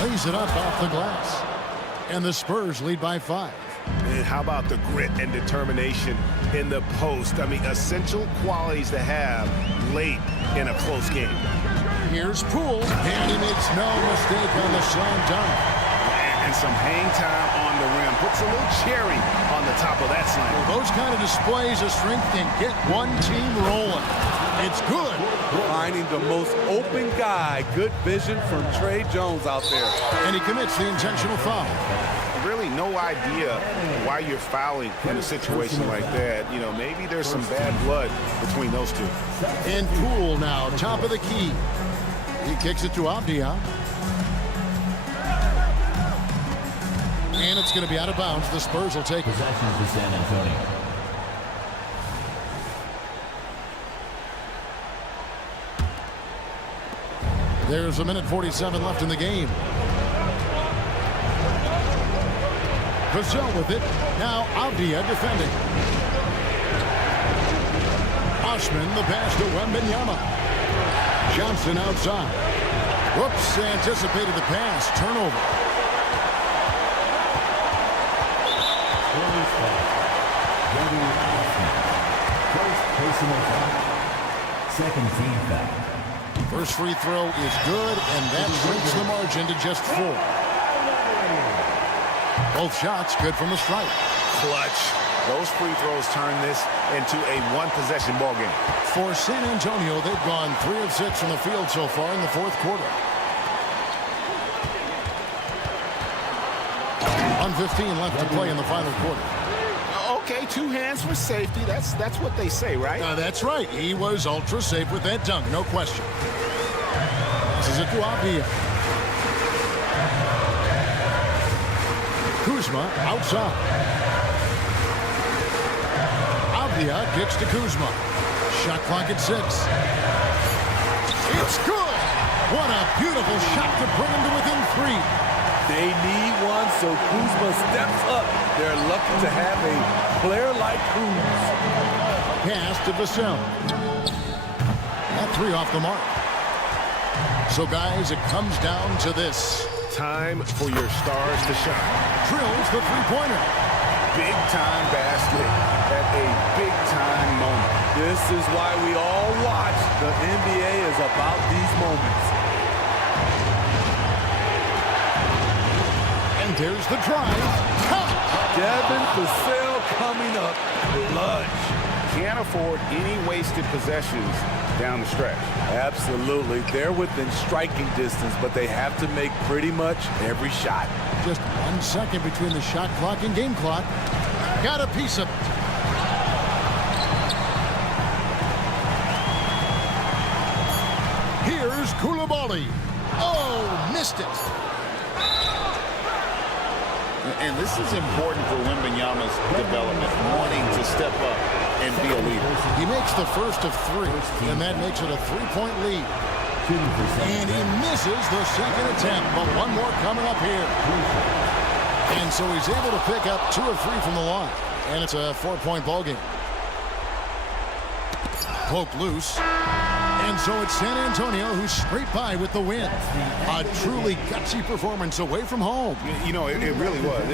Lays it up off the glass. And the Spurs lead by 5. And how about the grit and determination in the post? I mean, essential qualities to have late in a close game. Here's Poole, and he makes no mistake on the slam dunk. And some hang time on the rim. Puts a little cherry on the top of that slam. Well, those kind of displays of strength can get one team rolling. It's good. Finding the most open guy. Good vision from Trey Jones out there. And he commits the intentional foul. Really no idea why you're fouling in a situation like that. You know, maybe there's some bad blood between those two. And Poole now, top of the key. He kicks it to Avdia. And it's going to be out of bounds. The Spurs will take it. Possession for San Antonio. There's 1:47 left in the game. Vassell with it. Now Avdia defending. Oshman, the pass to Wembanyama. Johnson outside. Whoops, anticipated the pass. Turnover. Second team foul. First free throw is good, and that shrinks the margin to just 4. Both shots good from the stripe. Clutch. Those free throws turn this into a one-possession ball game. For San Antonio, they've gone 3 of 6 from the field so far in the fourth quarter. 1:15 left to play in the final quarter. Okay, 2 hands for safety. That's what they say, right? That's right. He was ultra safe with that dunk, no question. This is it to Avdia. Kuzma outside. Avdia kicks to Kuzma. Shot clock at 6. It's good. What a beautiful shot to bring him to within 3. They need one, so Kuzma steps up. They're lucky to have a player like Kuz. Pass to Vassell. That 3 off the mark. So, guys, it comes down to this. Time for your stars to shine. Drills the three-pointer. Big-time basket at a big-time moment. This is why we all watch. The NBA is about these moments. And there's the drive. Devin Vassell coming up. Clutch. Can't afford any wasted possessions down the stretch. Absolutely. They're within striking distance, but they have to make pretty much every shot. Just 1 second between the shot clock and game clock. Got a piece of it. Here's Koulibaly. Oh, missed it. And this is important for Wembanyama's development, wanting to step up and be a leader. He makes the first of 3, and that makes it a 3-point lead. And he misses the second attempt, but one more coming up here. And so he's able to pick up 2 of 3 from the line, and it's a 4-point ball game. Poke loose. And so it's San Antonio who scraped by with the win. A truly gutsy performance away from home. You know, it really was.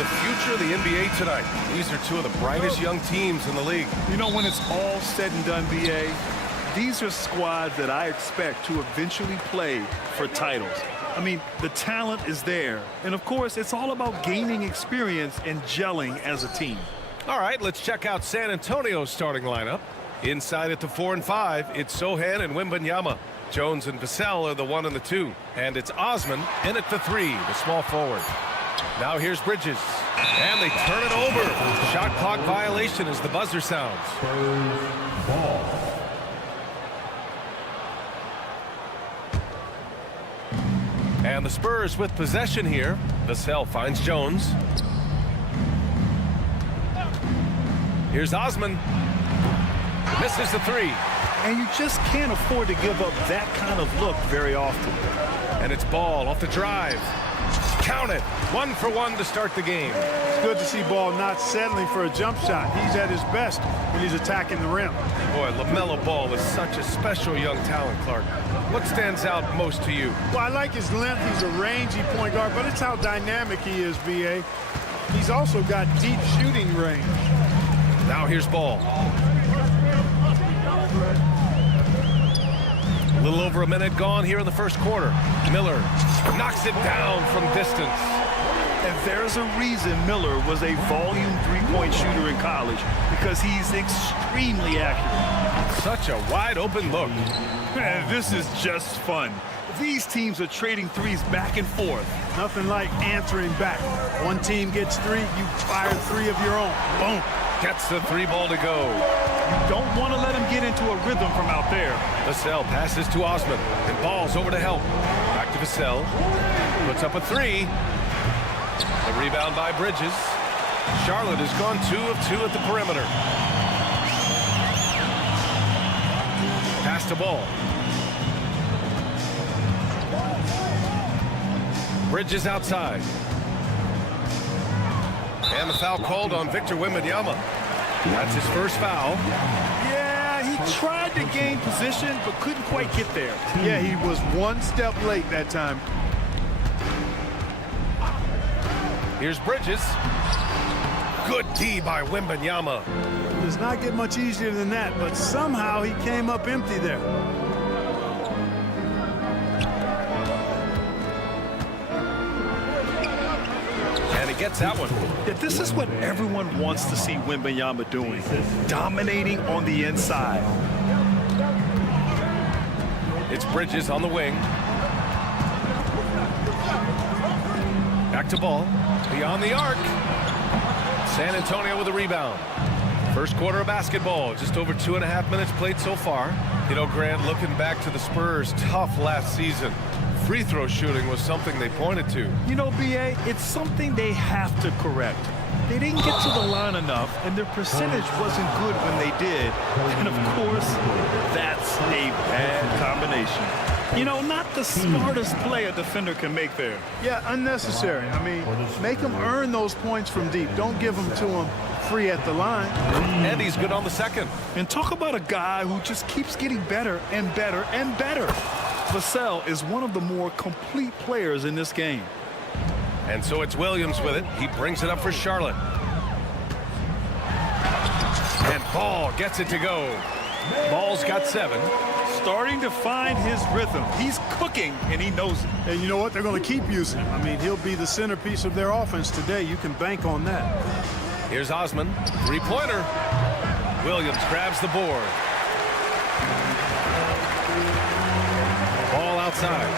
the future of the NBA tonight. These are two of the brightest young teams in the league. You know, when it's all said and done, BA, these are squads that I expect to eventually play for titles. I mean, the talent is there. And, of course, it's all about gaining experience and gelling as a team. All right, let's check out San Antonio's starting lineup. Inside at the 4 and 5, it's Sochan and Wembanyama. Jones and Vassell are the 1 and the 2. And it's Osman in at the 3, the small forward. Now here's Bridges. And they turn it over. Shot clock violation as the buzzer sounds. Ball. And the Spurs with possession here. Vassell finds Jones. Here's Osman. Misses the 3. And you just can't afford to give up that kind of look very often. And it's Ball off the drive. Count it. 1 for 1 to start the game. It's good to see Ball not settling for a jump shot. He's at his best when he's attacking the rim. Boy, LaMelo Ball is such a special young talent, Clark. What stands out most to you? Well, I like his length. He's a rangy point guard, but it's how dynamic he is, B.A. He's also got deep shooting range. Now here's Ball. A little over a minute gone here in the first quarter. Miller knocks it down from distance. And there's a reason Miller was a volume three-point shooter in college, because he's extremely accurate. Such a wide open look. Man, this is just fun. These teams are trading threes back and forth. Nothing like answering back. One team gets 3, you fire 3 of your own. Boom. Gets the 3 ball to go. You don't want to let him get into a rhythm from out there. Vassell passes to Osman, and Ball's over to help. Back to Vassell. Puts up a 3. The rebound by Bridges. Charlotte has gone 2 of 2 at the perimeter. Pass to Ball. Bridges outside. And the foul called on Victor Wembanyama. That's his first foul. Yeah, he tried to gain position, but couldn't quite get there. Yeah, he was 1 step late that time. Here's Bridges. Good D by Wembanyama. Does not get much easier than that, but somehow he came up empty there. Gets that one. Yeah, this is what everyone wants to see Wembanyama doing. Dominating on the inside. It's Bridges on the wing. Back to Ball. Beyond the arc. San Antonio with a rebound. First quarter of basketball. Just over 2.5 minutes played so far. You know, Grant, looking back to the Spurs' tough last season, free throw shooting was something they pointed to. You know, B.A., it's something they have to correct. They didn't get to the line enough, and their percentage wasn't good when they did. And, of course, that's a bad combination. You know, not the smartest play a defender can make there. Yeah, unnecessary. I mean, make them earn those points from deep. Don't give them to them free at the line. And he's good on the second. And talk about a guy who just keeps getting better and better and better. Vassell is one of the more complete players in this game. And so it's Williams with it. He brings it up for Charlotte. And Ball gets it to go. Ball's got 7. Starting to find his rhythm. He's cooking, and he knows it. And you know what? They're going to keep using him. I mean, he'll be the centerpiece of their offense today. You can bank on that. Here's Osman. 3-pointer. Williams grabs the board. Ball outside.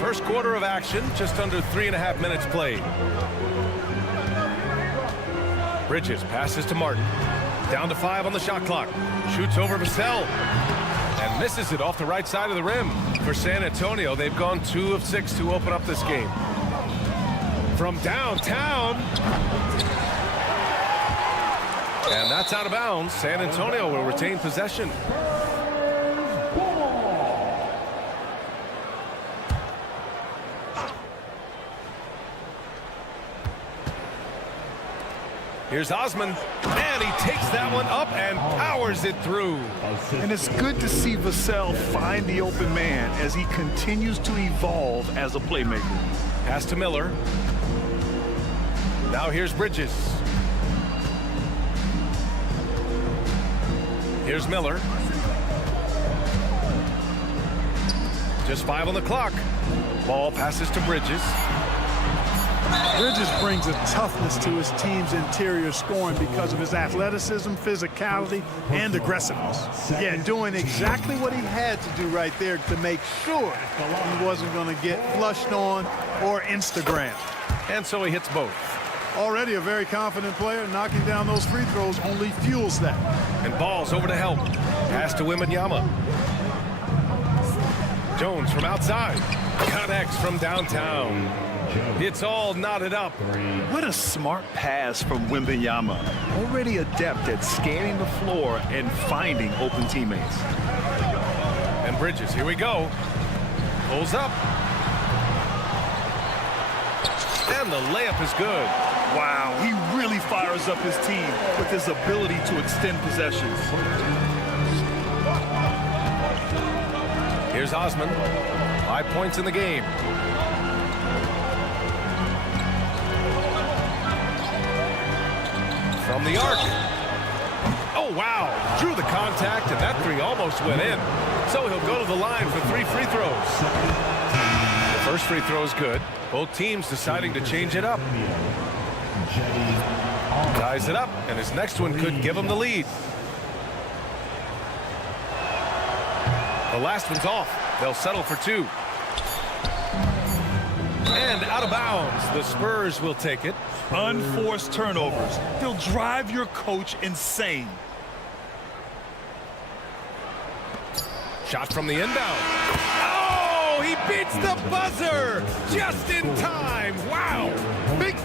First quarter of action, just under 3.5 minutes played. Bridges passes to Martin. Down to 5 on the shot clock. Shoots over Vassell. And misses it off the right side of the rim. For San Antonio, they've gone 2 of 6 to open up this game. From downtown. And that's out of bounds. San Antonio will retain possession. Here's Osman, and he takes that one up and powers it through. And it's good to see Vassell find the open man as he continues to evolve as a playmaker. Pass to Miller. Now here's Bridges. Here's Miller. Just 5 on the clock. Ball passes to Bridges. Bridges brings a toughness to his team's interior scoring because of his athleticism, physicality, and aggressiveness. Yeah, doing exactly what he had to do right there to make sure he wasn't going to get flushed on or Instagrammed. And so he hits both. Already a very confident player. Knocking down those free throws only fuels that. And Ball's over to help. Pass to Wembanyama. Jones from outside. Connects from downtown. It's all knotted up. What a smart pass from Wembanyama. Already adept at scanning the floor and finding open teammates. And Bridges, here we go. Pulls up. And the layup is good. Wow, he really fires up his team with his ability to extend possessions. Here's Osman. 5 points in the game. From the arc. Oh, wow. Drew the contact, and that three almost went in. So he'll go to the line for 3 free throws. The first free throw is good. Both teams deciding to change it up. Ties it up, and his next one could give him the lead. The last one's off. They'll settle for 2. And out of bounds. The Spurs will take it. Unforced turnovers. They'll drive your coach insane. Shot from the inbound. Oh, he beats the buzzer just in time. Wow.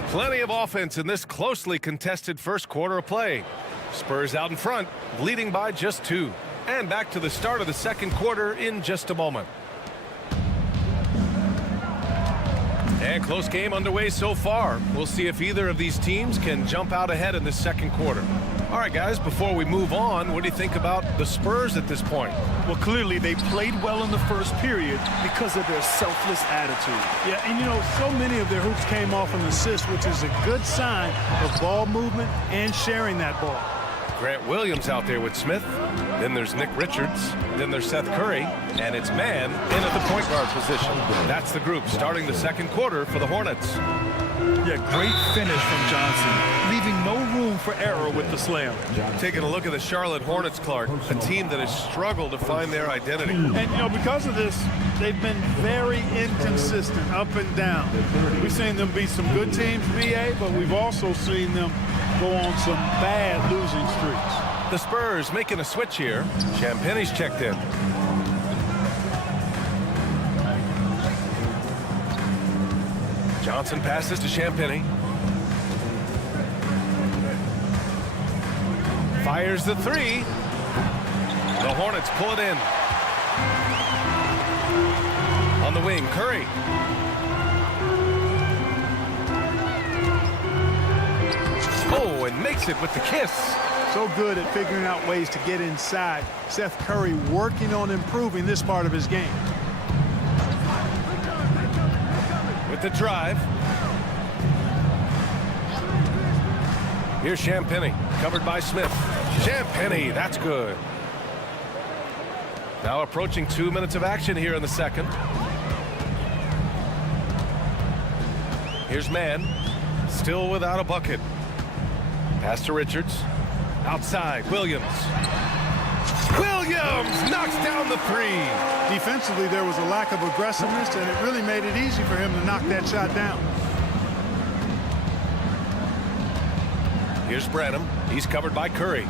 Plenty of offense in this closely contested first quarter of play. Spurs out in front, leading by just 2. And back to the start of the second quarter in just a moment. And close game underway so far. We'll see if either of these teams can jump out ahead in the second quarter. All right, guys, before we move on, what do you think about the Spurs at this point? Well, clearly they played well in the first period because of their selfless attitude. Yeah, and you know, so many of their hoops came off an assist, which is a good sign of ball movement and sharing that ball. Grant Williams out there with Smith. Then there's Nick Richards. Then there's Seth Curry. And it's Man in at the point guard position. That's the group starting the second quarter for the Hornets. Yeah, great finish from Johnson, leaving no room for error with the slam. Taking a look at the Charlotte Hornets, Clark, a team that has struggled to find their identity. And, you know, because of this, they've been very inconsistent, up and down. We've seen them beat some good teams, BA, but we've also seen them go on some bad losing streaks. The Spurs making a switch here. Champagne's checked in. Johnson passes to Champagne. Fires the 3. The Hornets pull it in. On the wing, Curry. Oh, and makes it with the kiss. So good at figuring out ways to get inside. Seth Curry working on improving this part of his game. With the drive. Here's Champagne, covered by Smith. Champagne, that's good. Now approaching 2 minutes of action here in the second. Here's Man, still without a bucket. Pass to Richards. Outside, Williams. Williams knocks down the 3. Defensively, there was a lack of aggressiveness, and it really made it easy for him to knock that shot down. Here's Branham. He's covered by Curry.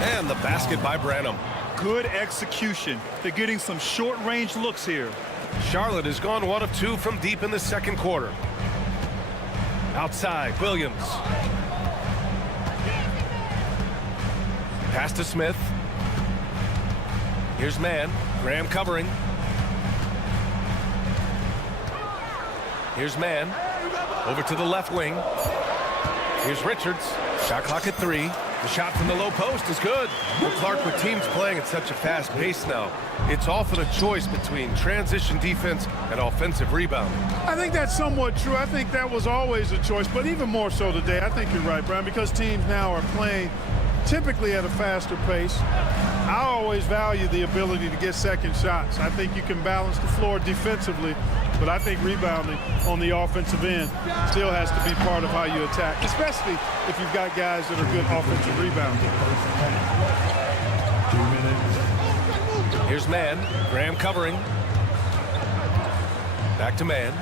And the basket by Branham. Good execution. They're getting some short-range looks here. Charlotte has gone 1 of 2 from deep in the second quarter. Outside, Williams. Pass to Smith. Here's Man. Graham covering. Here's Man. Over to the left wing. Here's Richards. Shot clock at 3. The shot from the low post is good. Well, Clark, with teams playing at such a fast pace now, it's often a choice between transition defense and offensive rebounding. I think that's somewhat true. I think that was always a choice, but even more so today. I think you're right, Brian, because teams now are playing typically at a faster pace. I always value the ability to get second shots. I think you can balance the floor defensively, but I think rebounding on the offensive end still has to be part of how you attack, especially if you've got guys that are good offensive rebounders. 2 minutes. Here's man. Graham covering. Back to man.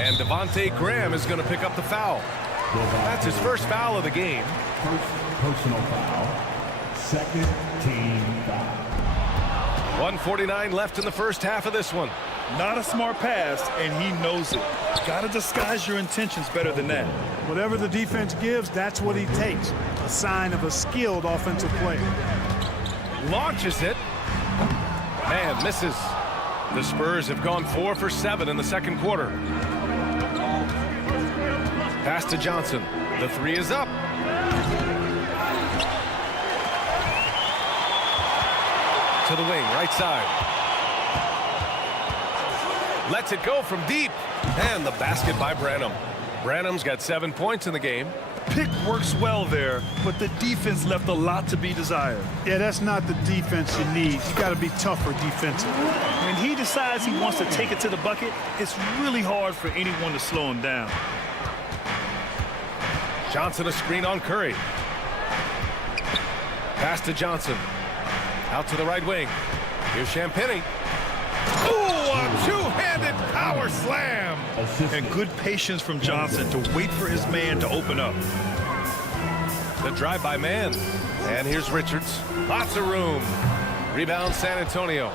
And Devontae Graham is going to pick up the foul. That's his first foul of the game. First personal foul. Second team foul. 1:49 left in the first half of this one. Not a smart pass, and he knows it. Got to disguise your intentions better than that. Whatever the defense gives, that's what he takes. A sign of a skilled offensive player. Launches it. Man, misses. The Spurs have gone 4 for 7 in the second quarter. Pass to Johnson. The 3 is up. To the wing, right side. Lets it go from deep. And the basket by Branham. Branham's got 7 points in the game. Pick works well there, but the defense left a lot to be desired. Yeah, that's not the defense you need. You got to be tougher defensively. When he decides he wants to take it to the bucket, it's really hard for anyone to slow him down. Johnson a screen on Curry. Pass to Johnson. Out to the right wing. Here's Champagnie. Ooh, a two-handed power slam. And good patience from Johnson to wait for his man to open up. The drive by man. And here's Richards. Lots of room. Rebound San Antonio.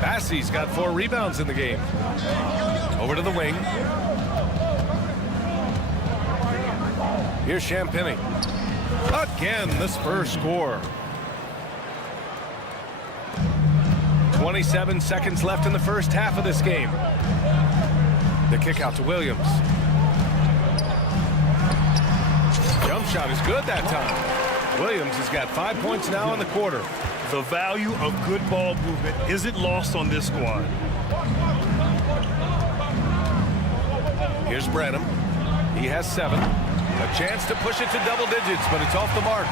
Bassey's got 4 rebounds in the game. Over to the wing. Here's Champagnie. Again, the Spurs score. 27 seconds left in the first half of this game. The kick out to Williams. Jump shot is good that time. Williams has got 5 points now in the quarter. The value of good ball movement isn't lost on this squad. Here's Branham. He has 7. A chance to push it to double digits, but it's off the mark.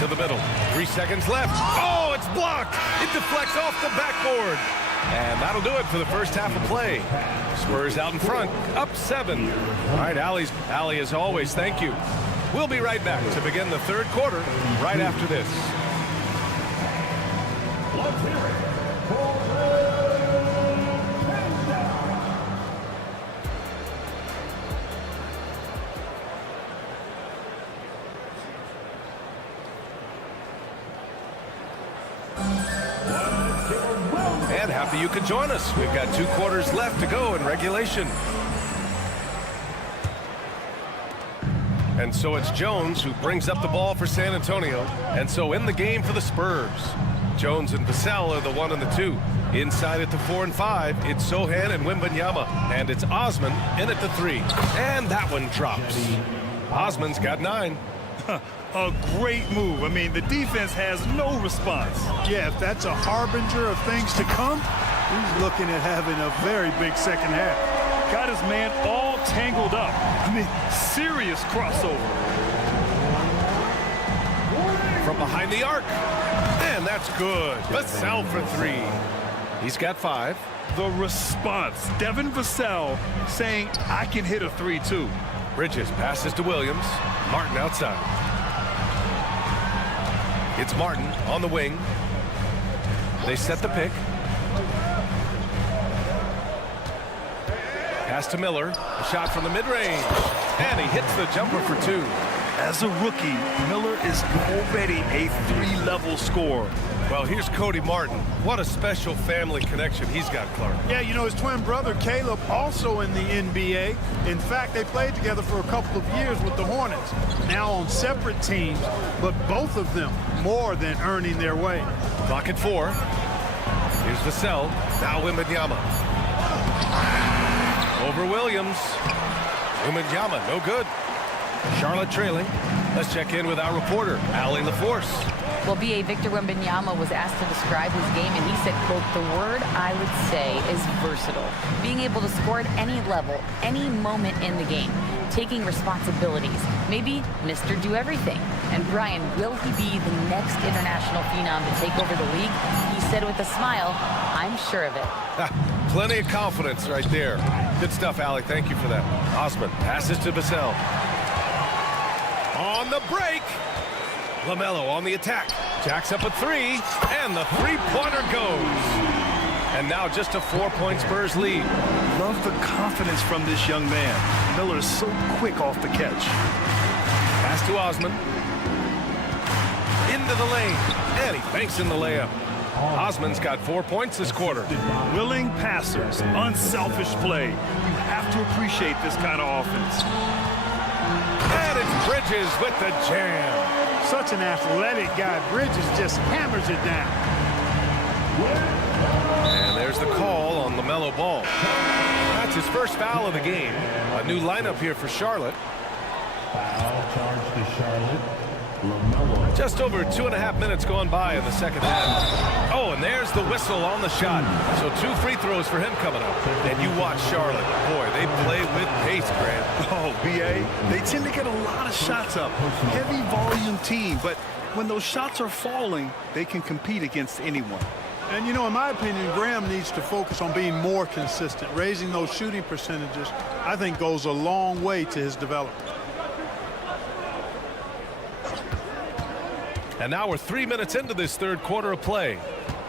To the middle. 3 seconds left. Oh, it's blocked. It deflects off the backboard. And that'll do it for the first half of play. Spurs out in front, up 7. All right, Allie, as always, thank you. We'll be right back to begin the third quarter right after this. Let's hear it for And happy you could join us. We've got 2 quarters left to go in regulation. And so it's Jones who brings up the ball for San Antonio. And so in the game for the Spurs, Jones and Vassell are the 1 and the 2. Inside at the 4 and 5, it's Sohan and Wembanyama. And it's Osman in at the 3. And that one drops. Osman's got 9. A great move. I mean, the defense has no response. Yeah, if that's a harbinger of things to come, he's looking at having a very big second half. Got his man all tangled up. I mean, serious crossover. From behind the arc. And that's good. Vassell for 3. He's got 5. The response. Devin Vassell saying, I can hit a 3 too. Bridges passes to Williams. Martin outside. It's Martin on the wing. They set the pick. Pass to Miller. A shot from the mid-range. And he hits the jumper for 2. As a rookie, Miller is already a 3-level scorer. Well, here's Cody Martin. What a special family connection he's got, Clark. Yeah, you know, his twin brother, Caleb, also in the NBA. In fact, they played together for a couple of years with the Hornets. Now on separate teams, but both of them more than earning their way. Clock at 4. Here's Vassell. Now Wembanyama. Over Williams. Wembanyama, no good. Charlotte trailing. Let's check in with our reporter, Allie LaForce. Well, B.A. Victor Wembanyama was asked to describe his game, and he said, quote, "The word I would say is versatile. Being able to score at any level, any moment in the game. Taking responsibilities. Maybe Mr. Do Everything." And Brian, will he be the next international phenom to take over the league? He said with a smile, "I'm sure of it." Plenty of confidence right there. Good stuff, Allie. Thank you for that. Osman passes to Vassell. On the break. LaMelo on the attack. Jacks up a three, and the three-pointer goes. And now just a 4-point Spurs lead. Love the confidence from this young man. Miller is so quick off the catch. Pass to Osman. Into the lane, and he banks in the layup. Osman's got 4 points this quarter. Willing passers, unselfish play. You have to appreciate this kind of offense. And it's Bridges with the jam. Such an athletic guy. Bridges just hammers it down. And there's the call on LaMelo Ball. That's his first foul of the game. A new lineup here for Charlotte. Foul charge to Charlotte. LaMelo. Just over 2.5 minutes gone by in the second half. Oh, and there's the whistle on the shot. So 2 free throws for him coming up. And you watch Charlotte. Boy, they play with pace, Grant. Oh, B.A., they tend to get a lot of shots up. Heavy volume team, but when those shots are falling, they can compete against anyone. And, you know, in my opinion, Graham needs to focus on being more consistent. Raising those shooting percentages, I think, goes a long way to his development. And now we're 3 minutes into this third quarter of play.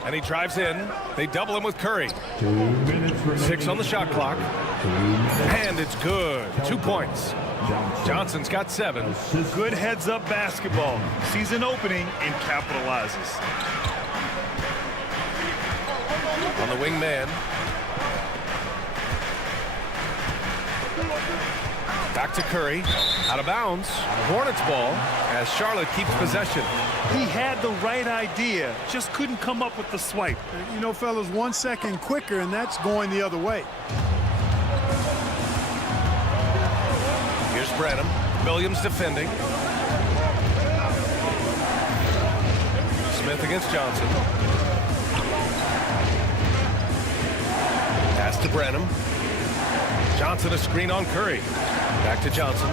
And he drives in. They double him with Curry. 2 minutes remaining. 6 on the shot clock. 2 minutes. And it's good. 2 points. Johnson's got 7. Good heads-up basketball. Sees an opening and capitalizes. On the wing man. Back to Curry. Out of bounds. Hornets ball as Charlotte keeps possession. He had the right idea, just couldn't come up with the swipe. You know, fellas, 1 second quicker, and that's going the other way. Here's Branham. Williams defending. Smith against Johnson. Pass to Branham. Johnson a screen on Curry. Back to Johnson.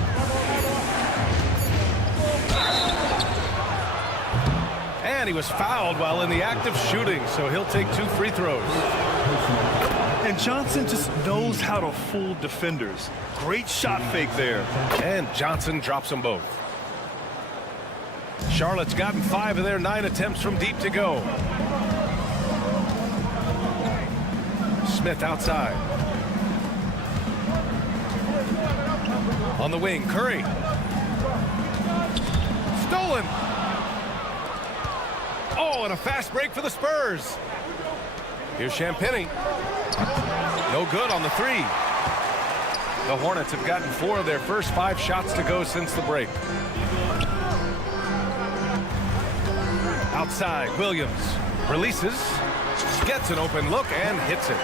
And he was fouled while in the act of shooting, so he'll take 2 free throws. And Johnson just knows how to fool defenders. Great shot fake there. And Johnson drops them both. Charlotte's gotten 5 of their 9 attempts from deep to go. Smith outside. On the wing, Curry. Stolen. Oh, and a fast break for the Spurs. Here's Champagnie. No good on the 3. The Hornets have gotten 4 of their first 5 shots to go since the break. Outside, Williams releases, gets an open look, and hits it.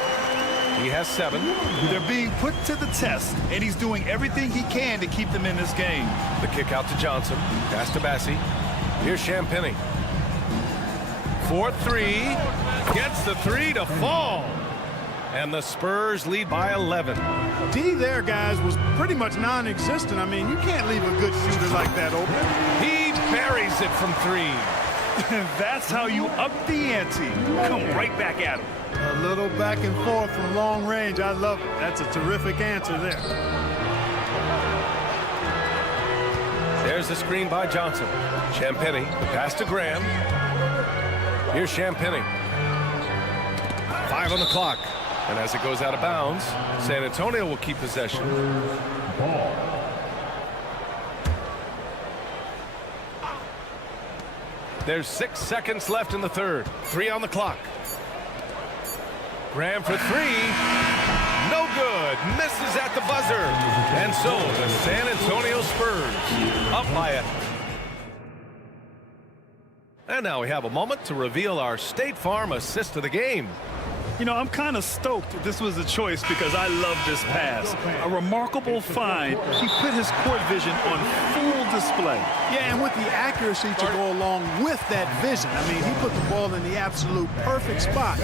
He has 7. They're being put to the test, and he's doing everything he can to keep them in this game. The kick out to Johnson. Pass to Bassie. Here's Champagnie. 4-3. Gets the 3 to fall. And the Spurs lead by 11. D there, guys, was pretty much non-existent. I mean, you can't leave a good shooter like that open. He buries it from 3. That's how you up the ante. Come right back at him. A little back and forth from long range. I love it. That's a terrific answer there. There's the screen by Johnson. Champagnie, the pass to Graham. Here's Champagnie. 5 on the clock. And as it goes out of bounds, San Antonio will keep possession. Ball. There's 6 seconds left in the third. 3 on the clock. Graham for 3. No good. Misses at the buzzer. And so the San Antonio Spurs up by it. And now we have a moment to reveal our State Farm assist of the game. You know, I'm kind of stoked this was a choice because I love this pass. A remarkable find. He put his court vision on full display. Yeah, and with the accuracy to go along with that vision. I mean, he put the ball in the absolute perfect spot.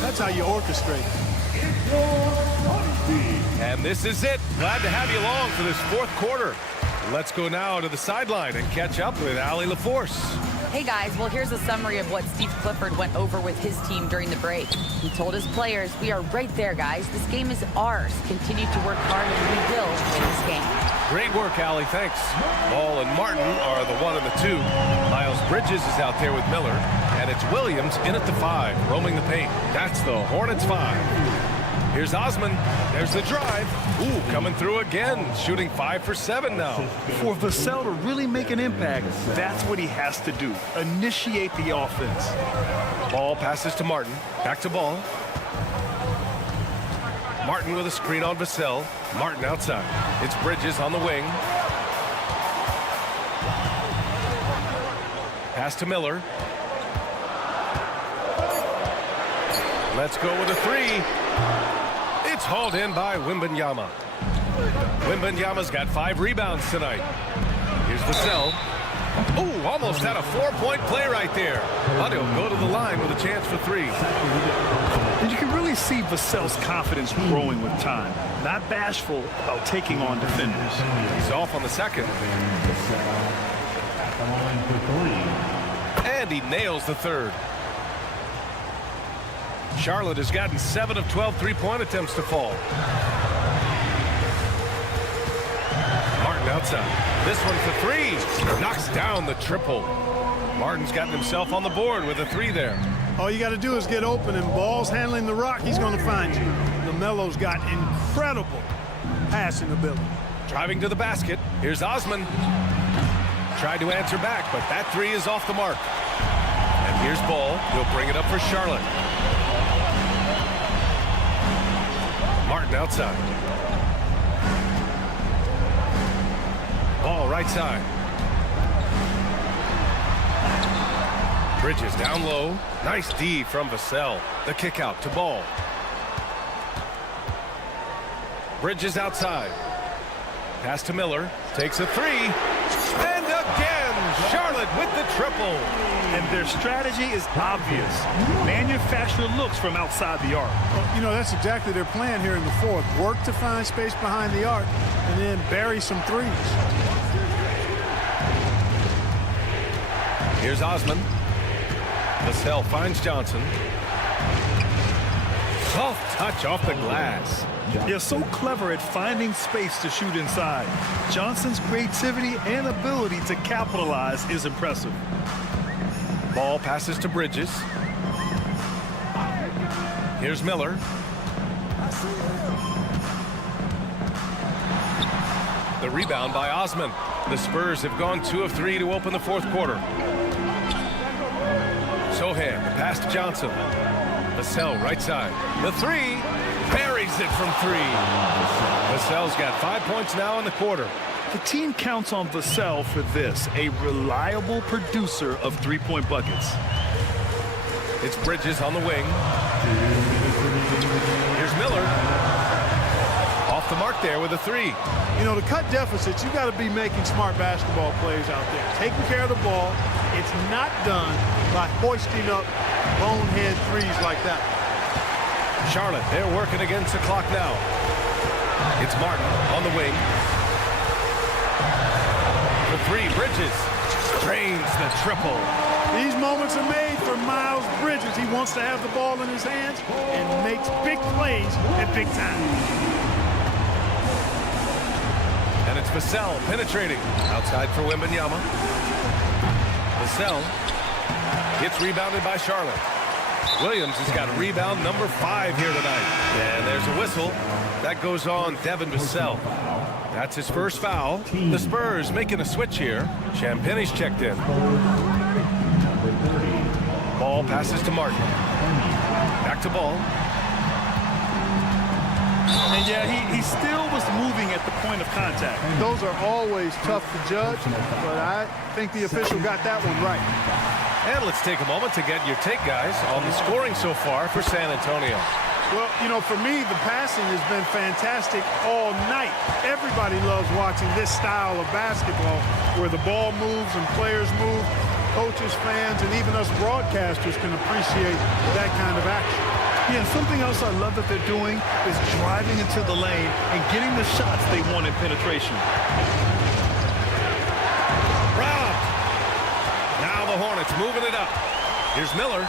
That's how you orchestrate it. And this is it. Glad to have you along for this fourth quarter. Let's go now to the sideline and catch up with Allie LaForce. Hey guys, well here's a summary of what Steve Clifford went over with his team during the break. He told his players, we are right there guys. This game is ours. Continue to work hard and we will win this game. Great work, Allie. Thanks. Ball and Martin are the 1 and the 2. Miles Bridges is out there with Miller. And it's Williams in at the 5, roaming the paint. That's the Hornets 5. Here's Osman. There's the drive. Ooh, coming through again. Shooting 5 for 7 now. For Vassell to really make an impact, that's what he has to do. Initiate the offense. Ball passes to Martin. Back to Ball. Martin with a screen on Vassell. Martin outside. It's Bridges on the wing. Pass to Miller. Let's go with a 3. It's hauled in by Wembanyama. Wembanyama's got 5 rebounds tonight. Here's Vassell. Ooh, almost had a 4-point play right there. But he'll go to the line with a chance for 3. And you can really see Vassell's confidence growing with time. Not bashful about taking on defenders. He's off on the second. At the line for 3. And he nails the third. Charlotte has gotten 7 of 12 3-point attempts to fall. Martin outside. This one for 3. Knocks down the triple. Martin's gotten himself on the board with a 3 there. All you got to do is get open, and Ball's handling the rock. He's going to find you. LaMelo's got incredible passing ability. Driving to the basket. Here's Osman. Tried to answer back, but that 3 is off the mark. And here's Ball. He'll bring it up for Charlotte. Martin outside. Ball right side. Bridges down low. Nice D from Vassell. The kick out to Ball. Bridges outside. Pass to Miller. Takes a 3. And again, Charlotte with the triple. And their strategy is obvious. Manufacture looks from outside the arc. Well, you know, that's exactly their plan here in the fourth. Work to find space behind the arc and then bury some 3s. Here's Osman. Vassell finds Johnson. Soft touch off the glass. They're so clever at finding space to shoot inside. Johnson's creativity and ability to capitalize is impressive. Ball passes to Bridges. Here's Miller. The rebound by Osman. The Spurs have gone 2 of 3 to open the fourth quarter. Sohan, the pass to Johnson. Vassell, right side. The 3, buries it from 3. Vassell's got 5 points now in the quarter. The team counts on Vassell for this, a reliable producer of 3-point buckets. It's Bridges on the wing. Here's Miller. Off the mark there with a 3. You know, to cut deficits, you got to be making smart basketball plays out there. Taking care of the ball. It's not done by hoisting up bonehead 3s like that. Charlotte, they're working against the clock now. It's Martin on the wing. The 3, Bridges drains the triple. These moments are made for Miles Bridges. He wants to have the ball in his hands and makes big plays at big time. And it's Vassell penetrating outside for Wembanyama. Vassell gets rebounded by Charlotte. Williams has got rebound number 5 here tonight. And there's a whistle. That goes on Devin Vassell. That's his first foul. The Spurs making a switch here. Champagne's checked in. Ball passes to Martin. Back to Ball. And yeah, he still was moving at the point of contact. Those are always tough to judge, but I think the official got that one right. And let's take a moment to get your take, guys, on the scoring so far for San Antonio. Well, you know, for me, the passing has been fantastic all night. Everybody loves watching this style of basketball where the ball moves and players move. Coaches, fans, and even us broadcasters can appreciate that kind of action. Yeah, something else I love that they're doing is driving into the lane and getting the shots they want in penetration. Robbed. Now the Hornets moving it up. Here's Miller.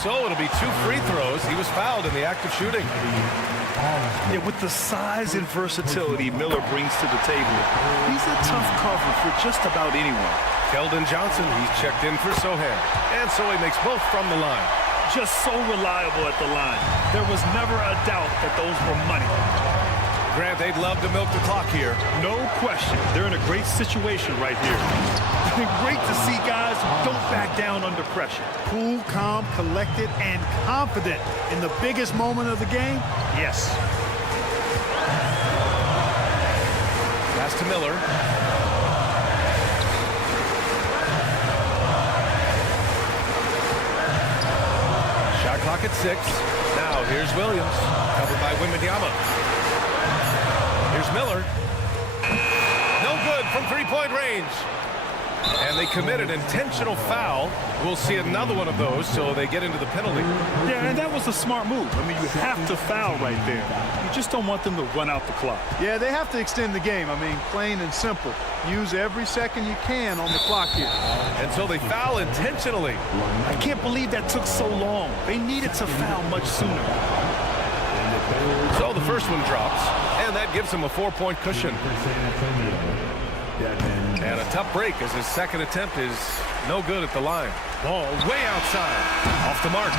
So it'll be 2 free throws. He was fouled in the act of shooting. Yeah, with the size and versatility Miller brings to the table, he's a tough cover for just about anyone. Keldon Johnson, he's checked in for Sohan. And so he makes both from the line. Just so reliable at the line. There was never a doubt that those were money. Grant, they'd love to milk the clock here. No question. They're in a great situation right here. It's been great to see guys who don't back down under pressure. Cool, calm, collected, and confident in the biggest moment of the game? Yes. Pass to Miller. Shot clock at 6. Now here's Williams, covered by Wembanyama. Here's Miller. No good from three-point range. And they commit an intentional foul. We'll see another one of those so they get into the penalty. Yeah, and that was a smart move. I mean, you have to foul right there. You just don't want them to run out the clock. Yeah, they have to extend the game. I mean, plain and simple. Use every second you can on the clock here. And so they foul intentionally. I can't believe that took so long. They needed to foul much sooner. So the first one drops, and that gives him a 4-point cushion. And a tough break as his second attempt is no good at the line. Ball way outside, off the mark.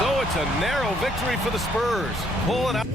So it's a narrow victory for the Spurs. Pulling out.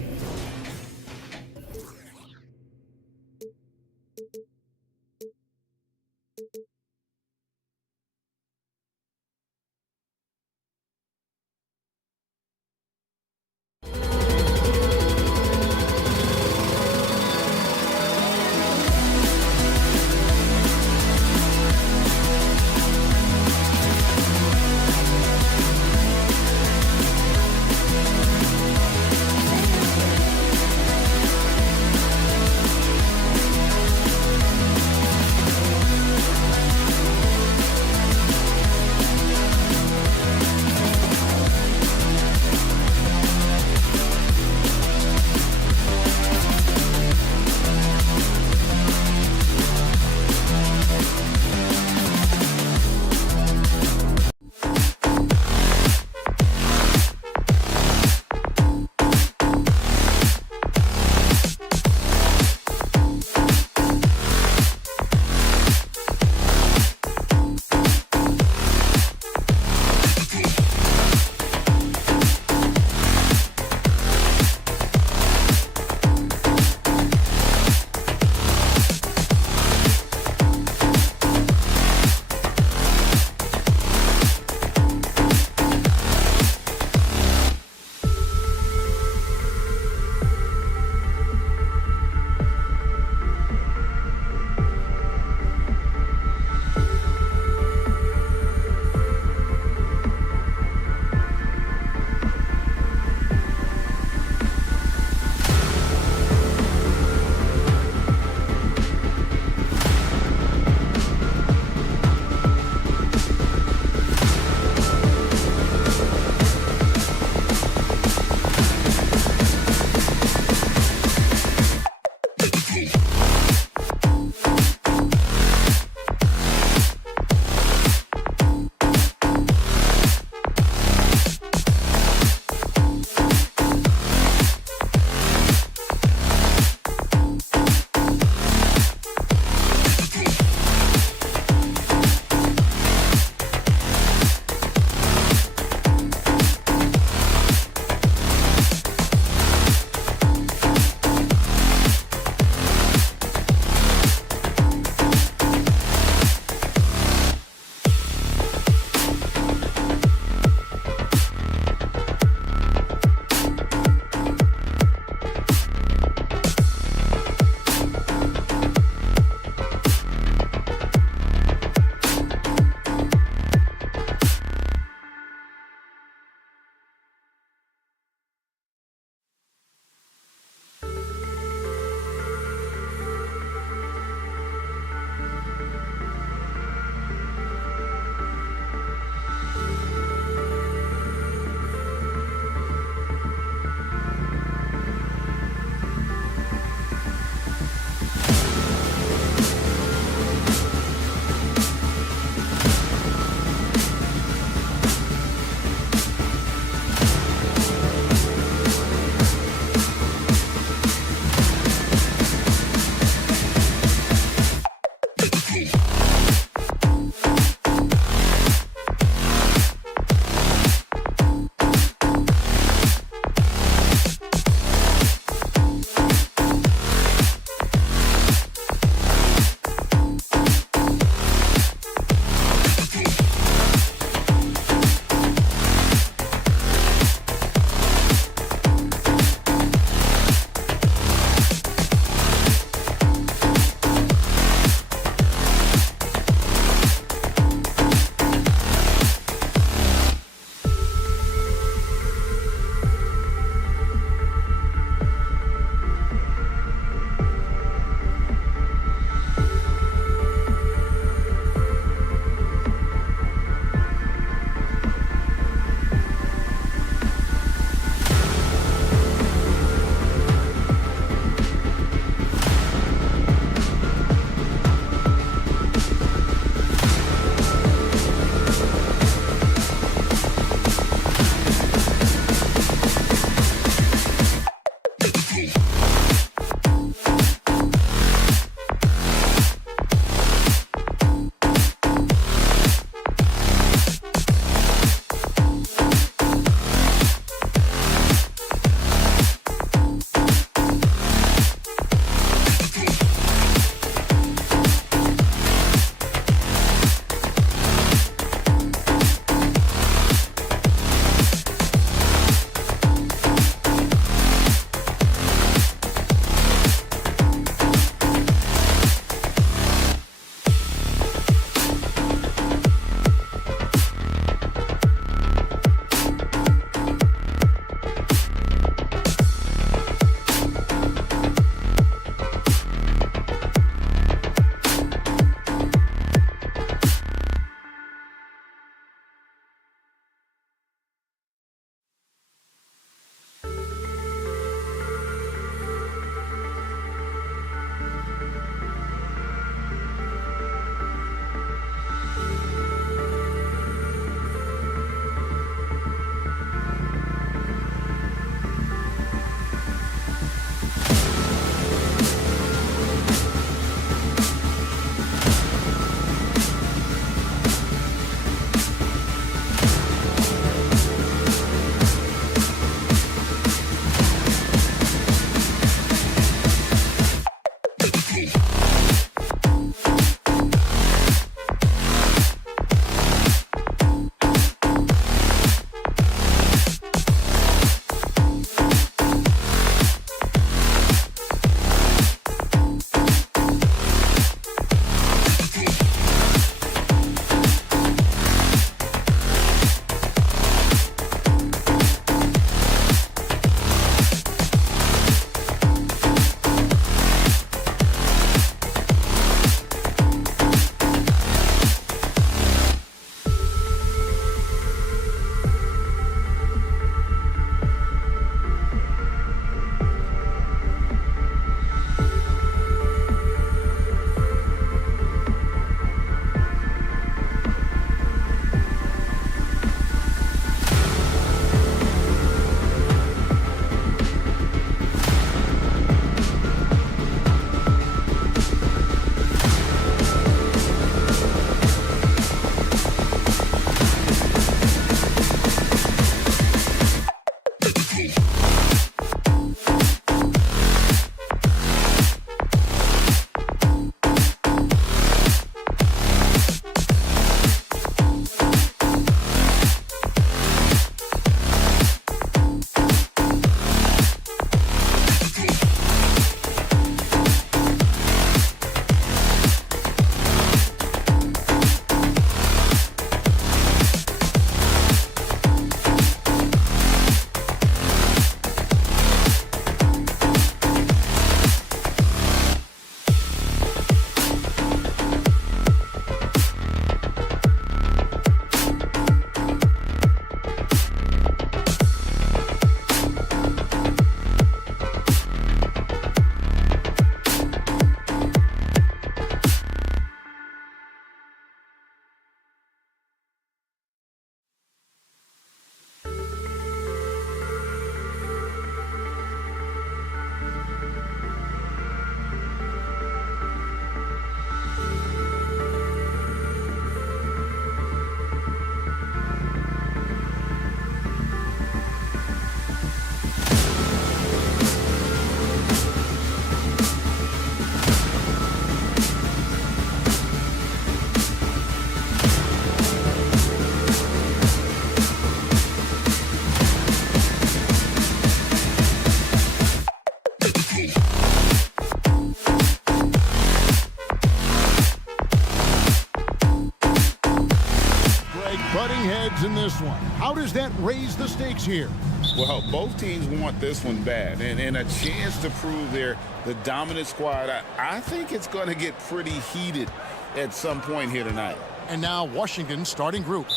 in this one. How does that raise the stakes here? Well, both teams want this one bad, and a chance to prove they're the dominant squad. I think it's going to get pretty heated at some point here tonight. And now Washington's starting group.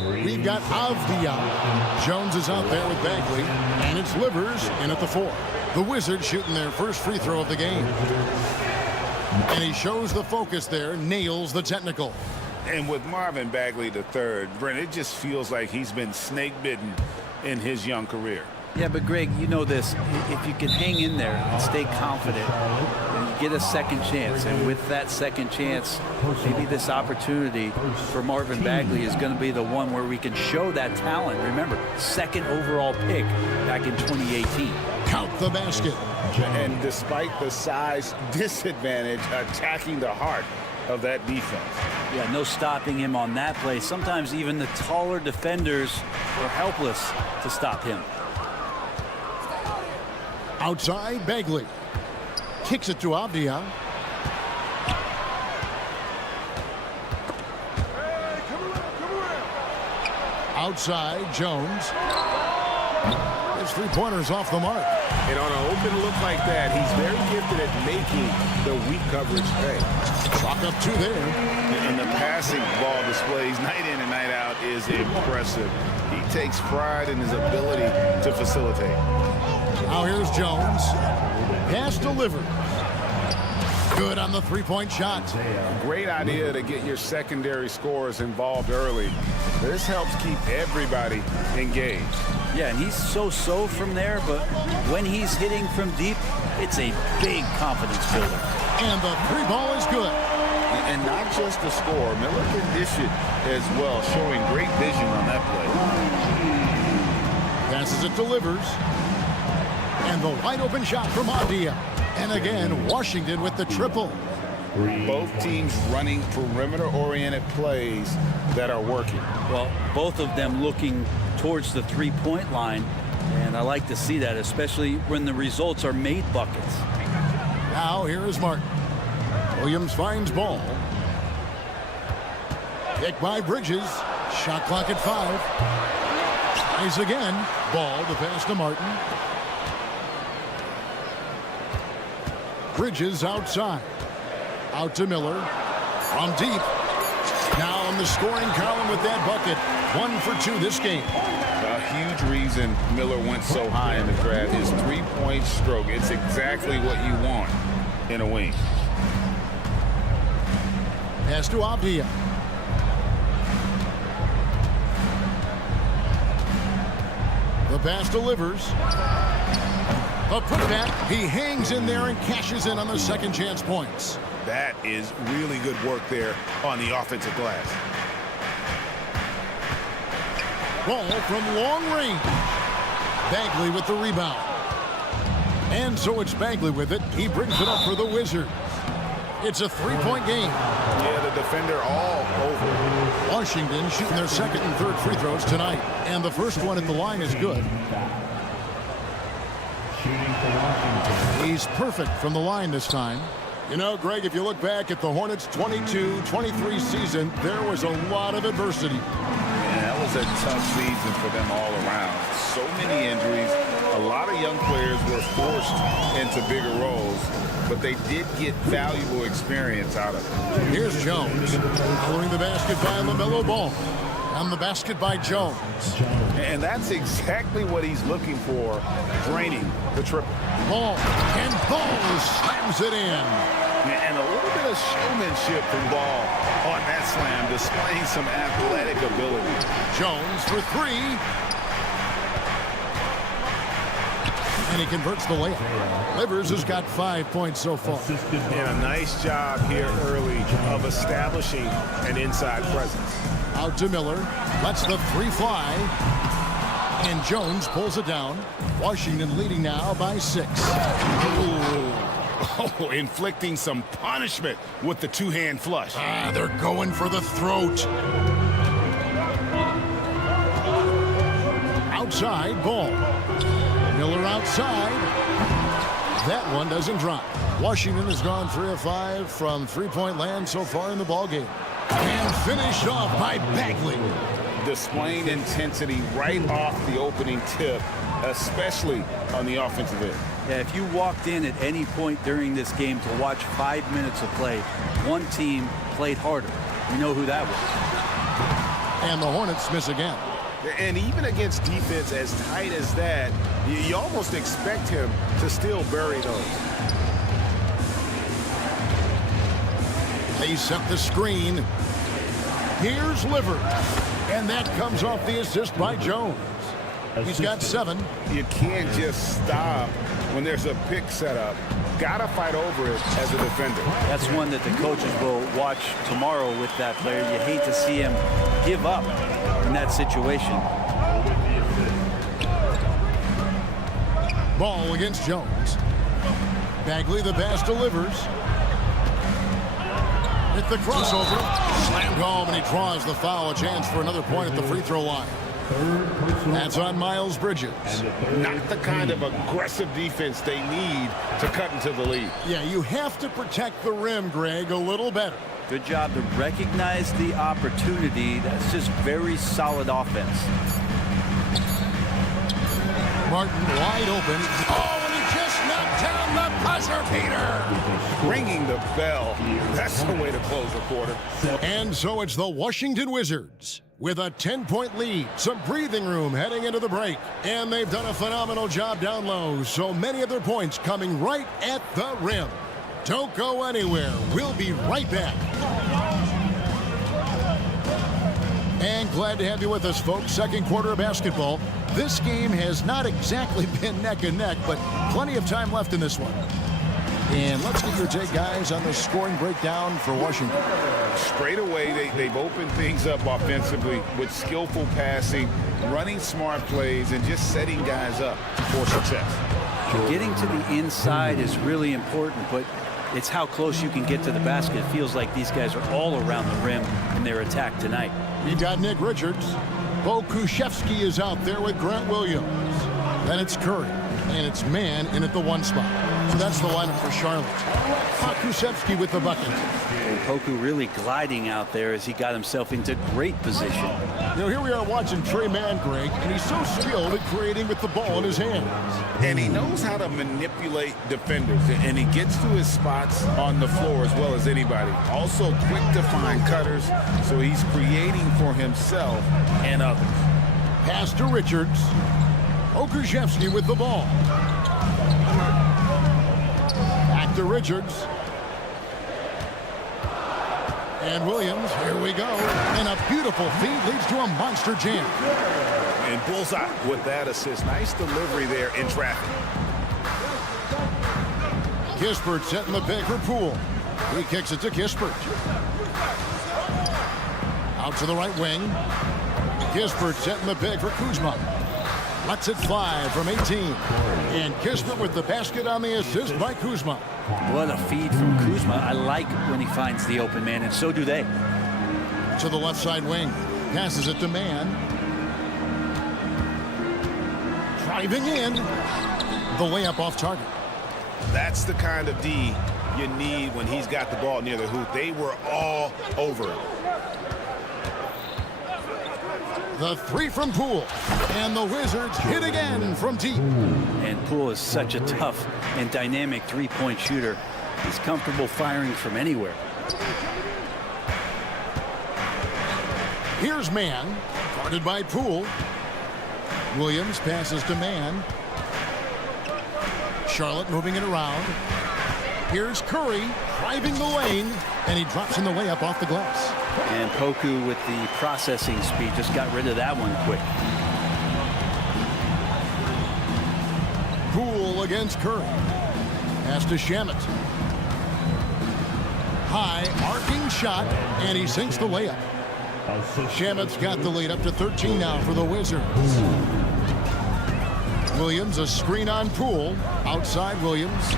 We've got Avdia. Jones is out there with Bagley, and it's Livers in at the 4. The Wizards shooting their first free throw of the game. And he shows the focus there, nails the technical. And with Marvin Bagley III, Brent, it just feels like he's been snake bitten in his young career. Yeah, but Greg, you know this. If you can hang in there and stay confident, and you get a second chance, and with that second chance, maybe this opportunity for Marvin Bagley is going to be the one where we can show that talent. Remember, second overall pick back in 2018. Count the basket. And despite the size disadvantage, attacking the heart of that defense. Yeah, no stopping him on that play. Sometimes even the taller defenders were helpless to stop him. Outside, Bagley. Kicks it to Avdia. Outside, Jones. His three-pointers off the mark. And on an open look like that, he's very gifted at making the weak coverage pay. Chalk up two there. And the passing ball displays night in and night out is impressive. He takes pride in his ability to facilitate. Now here's Jones. Pass delivered. Good on the three-point shot. Great idea to get your secondary scorers involved early. This helps keep everybody engaged. Yeah, and he's so-so from there, but when he's hitting from deep, it's a big confidence builder. And the three ball is good. And not just the score. Miller can dish it as well, showing great vision on that play. Passes it, delivers. And the wide open shot from Avdia. And again, Washington with the triple. Both teams running perimeter-oriented plays that are working. Well, both of them looking towards the three-point line, and I like to see that, especially when the results are made buckets. Now here is Martin. Williams finds ball. Kick by Bridges. Shot clock at 5. Tries again. Ball to pass to Martin. Bridges outside. Out to Miller. From deep. Now on the scoring column with that bucket. 1 for 2 this game. A huge reason Miller went so high in the draft. His three-point stroke. It's exactly what you want in a wing. Pass to Avdia. The pass delivers. A putback. He hangs in there and cashes in on the second chance points. That is really good work there on the offensive glass. Ball from long range. Bagley with the rebound. And so it's Bagley with it. He brings it up for the Wizards. It's a three-point game. Yeah, the defender all over. Washington shooting their second and third free throws tonight. And the first one at the line is good. He's perfect from the line this time. You know, Greg, if you look back at the Hornets' 22-23 season, there was a lot of adversity. Yeah, that was a tough season for them all around. So many injuries. A lot of young players were forced into bigger roles, but they did get valuable experience out of it. Here's Jones. Following the basket by LaMelo Ball. On the basket by Jones. And that's exactly what he's looking for, draining the triple. Ball. And Ball slams it in. And a little bit of showmanship from Ball on that slam, displaying some athletic ability. Jones for 3. And he converts the layup. Livers has got 5 points so far. And a nice job here early of establishing an inside presence. Out to Miller. Lets the 3 fly. And Jones pulls it down. Washington leading now by 6. Oh, inflicting some punishment with the two-hand flush. They're going for the throat. Outside, Ball. Miller outside. That one doesn't drop. Washington has gone 3 of 5 from three-point land so far in the ballgame. And finished off by Bagley. Displaying intensity right off the opening tip, especially on the offensive end. Yeah, if you walked in at any point during this game to watch 5 minutes of play, one team played harder. We know who that was. And the Hornets miss again. And even against defense as tight as that, you almost expect him to still bury those. They set the screen. Here's Liver. And that comes off the assist by Jones. He's got 7. You can't just stop when there's a pick set up. Gotta fight over it as a defender. That's one that the coaches will watch tomorrow with that player. You hate to see him give up in that situation. Ball against Jones. Bagley, the pass delivers. Hit the crossover. Slammed home, and he draws the foul. A chance for another point at the free throw line. That's on Miles Bridges. Not the kind of aggressive defense they need to cut into the lead. Yeah, you have to protect the rim, Greg, a little better. Good job to recognize the opportunity. That's just very solid offense. Martin wide open. Oh, and he just knocked down the buzzer beater. Ringing the bell. That's the way to close a quarter. And so it's the Washington Wizards with a 10-point lead, some breathing room heading into the break. And they've done a phenomenal job down low, so many of their points coming right at the rim. Don't go anywhere. We'll be right back. And glad to have you with us, folks. Second quarter of basketball. This game has not exactly been neck and neck, but plenty of time left in this one. And let's get your take, guys, on the scoring breakdown for Washington. Straight away, they've opened things up offensively with skillful passing, running smart plays, and just setting guys up for success. Getting to the inside is really important, but it's how close you can get to the basket. It feels like these guys are all around the rim in their attack tonight. You got Nick Richards. Bo Kuszewski is out there with Grant Williams. Then it's Curry, and it's man in at the 1 spot. So that's the lineup for Charlotte. Kuszewski with the bucket. And Poku really gliding out there as he got himself into great position. You know, here we are watching Trey Mann, Greg, and he's so skilled at creating with the ball in his hands. And he knows how to manipulate defenders, and he gets to his spots on the floor as well as anybody. Also quick to find cutters, so he's creating for himself and others. Pass to Richards. Kuszewski with the ball. Back to Richards. And Williams, here we go. And a beautiful feed leads to a monster jam. And bullseye with that assist. Nice delivery there in traffic. Kispert setting the pick for Poole. He kicks it to Kispert. Out to the right wing. Kispert setting the pick for Kuzma. Lets it fly from 18. And Kispert with the basket on the assist by Kuzma. What a feed from Kuzma. I like when he finds the open man, and so do they. To the left side wing. Passes it to Mann. Driving in. The layup off target. That's the kind of D you need when he's got the ball near the hoop. They were all over it. The 3 from Poole. And the Wizards hit again from deep. And Poole is such a tough and dynamic three-point shooter. He's comfortable firing from anywhere. Here's Mann, guarded by Poole. Williams passes to Mann. Charlotte moving it around. Here's Curry driving the lane, and he drops in the layup off the glass. And Poku with the processing speed just got rid of that one quick. Poole against Curry. Pass to Shamet. High arcing shot, and he sinks the layup. Shamet's got the lead up to 13 now for the Wizards. Williams, a screen on Poole. Outside Williams.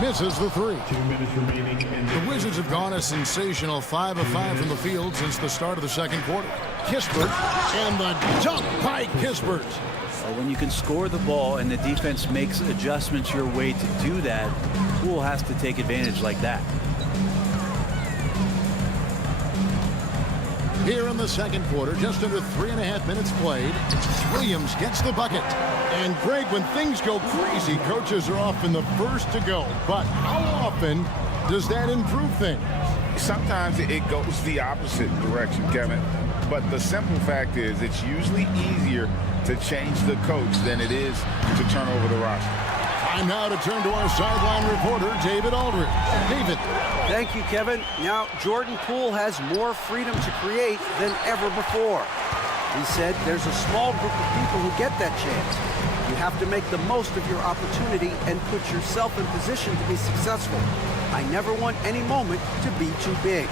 Misses the 3. 2 minutes remaining. The Wizards have gone a sensational 5 of 5 from the field since the start of the second quarter. Kispert, and the dunk by Kispert. Well, when you can score the ball and the defense makes adjustments your way to do that, Poole has to take advantage like that. Here in the second quarter, just under 3.5 minutes played, Williams gets the bucket. And Greg, when things go crazy, coaches are often the first to go. But how often does that improve things? Sometimes it goes the opposite direction, Kevin. But the simple fact is it's usually easier to change the coach than it is to turn over the roster. Time now to turn to our sideline reporter, David Aldridge. David. Thank you, Kevin. Now, Jordan Poole has more freedom to create than ever before. He said there's a small group of people who get that chance. You have to make the most of your opportunity and put yourself in position to be successful. I never want any moment to be too big.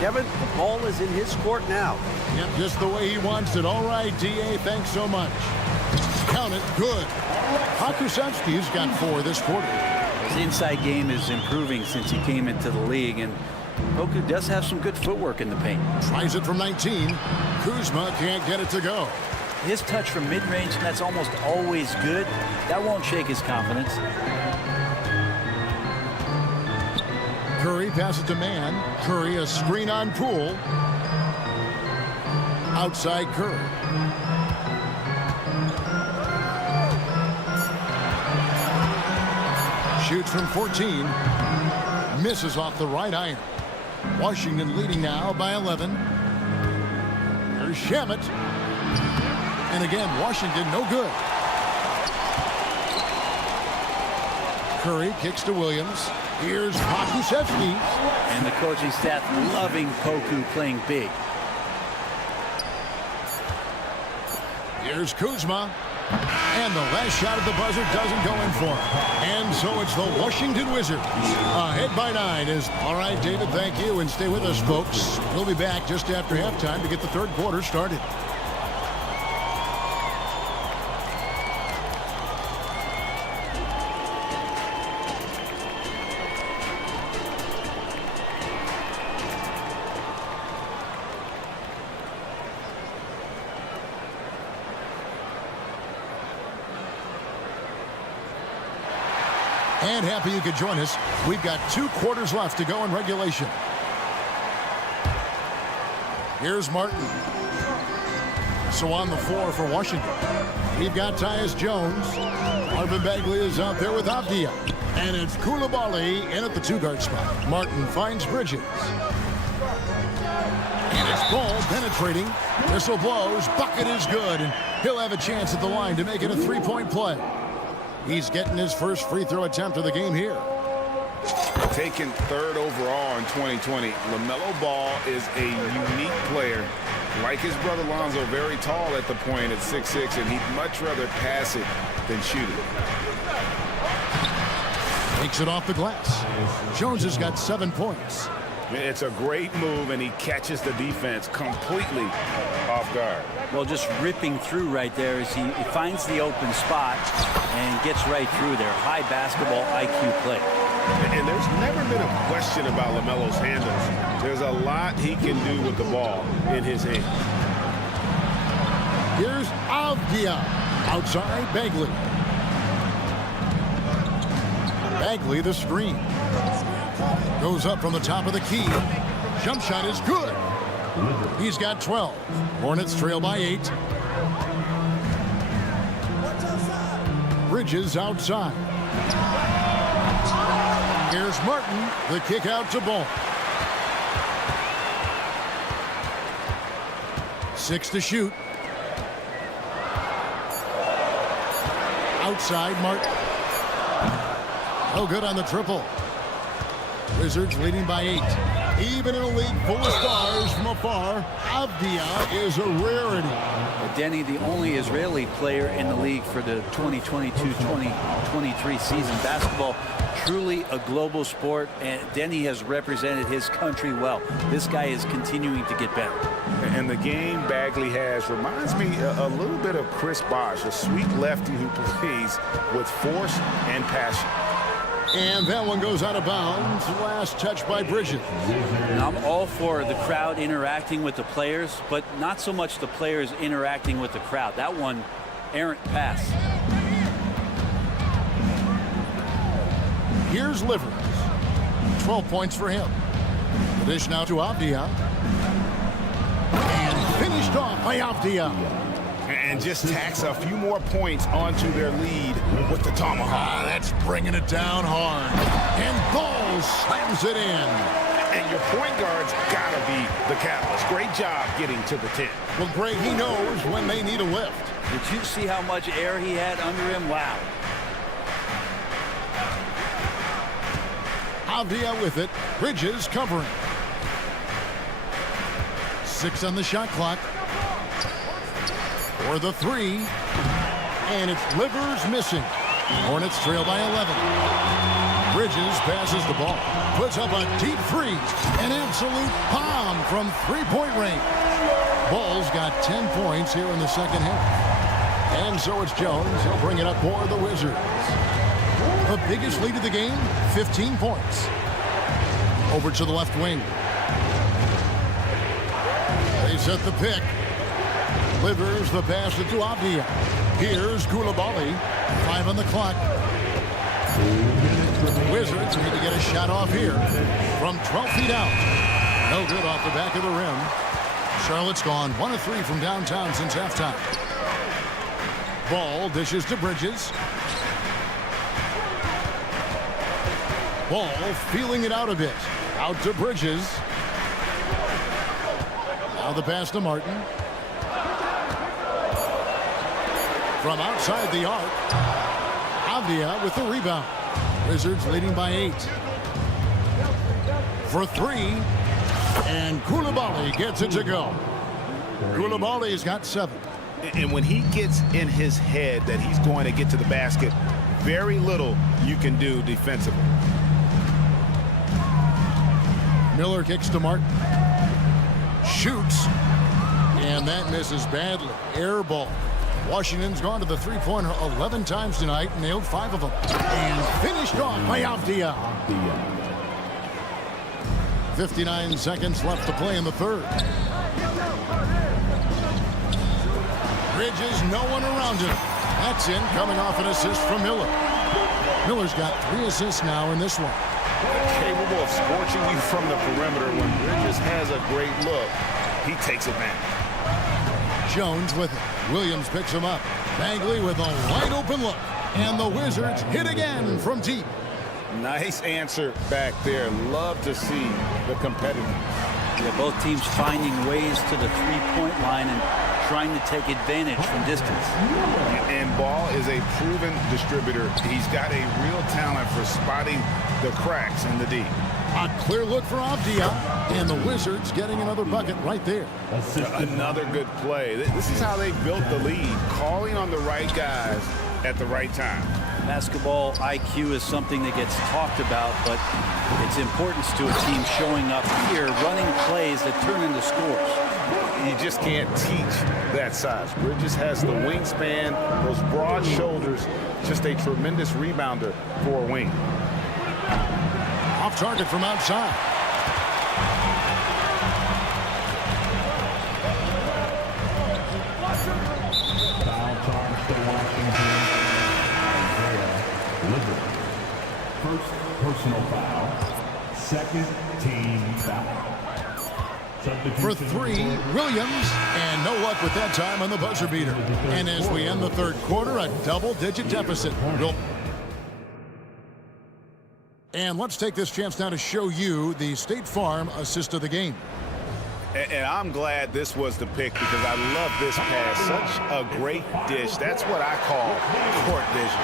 Kevin, the ball is in his court now. Yep, just the way he wants it. All right, D.A., thanks so much. Count it. Good. Hakusevsky's got 4 this quarter. His inside game is improving since he came into the league, and Poku does have some good footwork in the paint. Tries it from 19. Kuzma can't get it to go. His touch from mid-range, that's almost always good. That won't shake his confidence. Curry passes to Mann. Curry, a screen on Poole. Outside Curry. Shoots from 14. Misses off the right iron. Washington leading now by 11. There's Shamet. And again, Washington no good. Curry kicks to Williams. Here's Hakusevsky. And the coaching staff loving Poku playing big. Here's Kuzma. And the last shot at the buzzer doesn't go in for him. And so it's the Washington Wizards ahead by 9. All right, David, thank you. And stay with us, folks. We'll be back just after halftime to get the third quarter started. And happy you could join us. We've got 2 quarters left to go in regulation. Here's Martin. So on the floor for Washington, we've got Tyus Jones. Marvin Bagley is out there with Avdia. And it's Coulibaly in at the 2-guard spot. Martin finds Bridges. And it's Ball penetrating. Whistle blows. Bucket is good. And he'll have a chance at the line to make it a 3-point play. He's getting his first free throw attempt of the game here. Taken 3rd overall in 2020, LaMelo Ball is a unique player. Like his brother Lonzo, very tall at the point at 6'6", and he'd much rather pass it than shoot it. Takes it off the glass. Jones has got 7 points. It's a great move, and he catches the defense completely off guard. Well, just ripping through right there as he finds the open spot and gets right through there. High basketball IQ play. And there's never been a question about LaMelo's handles. There's a lot he can do with the ball in his hand. Here's Avdia. Outside, Bagley. Bagley the screen. Goes up from the top of the key. Jump shot is good. He's got 12. Hornets trail by 8. Bridges outside. Here's Martin. The kick out to Ball. 6 to shoot. Outside, Martin. No good on the triple. Wizards leading by 8. Even in a league full of stars from afar, Avdia is a rarity. Denny, the only Israeli player in the league for the 2022-2023 season. Basketball, truly a global sport, and Denny has represented his country well. This guy is continuing to get better. And the game Bagley has reminds me a little bit of Chris Bosh, a sweet lefty who plays with force and passion. And that one goes out of bounds. Last touch by Bridges. Now, I'm all for the crowd interacting with the players, but not so much the players interacting with the crowd. That one, errant pass. Here's Livers. 12 points for him. The dish now to Avdia. And finished off by Avdia. And just tacks a few more points onto their lead with the tomahawk. That's bringing it down hard. And Ball slams it in. And your point guard's got to be the catalyst. Great job getting to the 10. Well, Greg, he knows when they need a lift. Did you see how much air he had under him? Wow. Avdia with it. Bridges covering. 6 on the shot clock. for the three. And it's Livers missing. Hornets trail by 11. Bridges passes the ball. Puts up a deep three. An absolute bomb from three-point range. Ball's got 10 points here in the second half. And so it's Jones. He'll bring it up for the Wizards. The biggest lead of the game, 15 points. Over to the left wing. They set the pick. Livers the pass to Avdia. Here's Koulibaly. 5 on the clock. Wizards need to get a shot off here from 12 feet out. No good off the back of the rim. Charlotte's gone 1 of 3 from downtown since halftime. Ball dishes to Bridges. Ball feeling it out a bit. Out to Bridges. Now the pass to Martin. From outside the arc. Avdia with the rebound. Wizards leading by 8. For 3. And Koulibaly gets it to go. Koulibaly's got 7. And when he gets in his head that he's going to get to the basket, very little you can do defensively. Miller kicks to Martin. Shoots. And that misses badly. Air ball. Washington's gone to the three-pointer 11 times tonight, nailed 5 of them. And finished off by Avdia. 59 seconds left to play in the third. Bridges, no one around him. That's in, coming off an assist from Miller. Miller's got 3 assists now in this one. Capable of scorching you from the perimeter. When Bridges has a great look, he takes advantage. Jones with it. Williams picks him up. Bagley with a wide open look. And the Wizards hit again from deep. Nice answer back there. Love to see the competitiveness. Yeah, both teams finding ways to the three-point line and trying to take advantage from distance. And Ball is a proven distributor. He's got a real talent for spotting the cracks in the D. A clear look for Avdia. And the Wizards getting another bucket right there. Another good play. This is how they built the lead. Calling on the right guys at the right time. Basketball IQ is something that gets talked about, but its importance to a team showing up here, running plays that turn into scores. You just can't teach that size. Bridges has the wingspan, those broad shoulders, just a tremendous rebounder for a wing. Off target from outside. Foul charge to Washington. First personal foul. Second team foul. For 3, Williams, and no luck with that time on the buzzer beater. And as we end the third quarter, a double-digit deficit. And let's take this chance now to show you the State Farm assist of the game. And I'm glad this was the pick because I love this pass. Such a great dish. That's what I call court vision.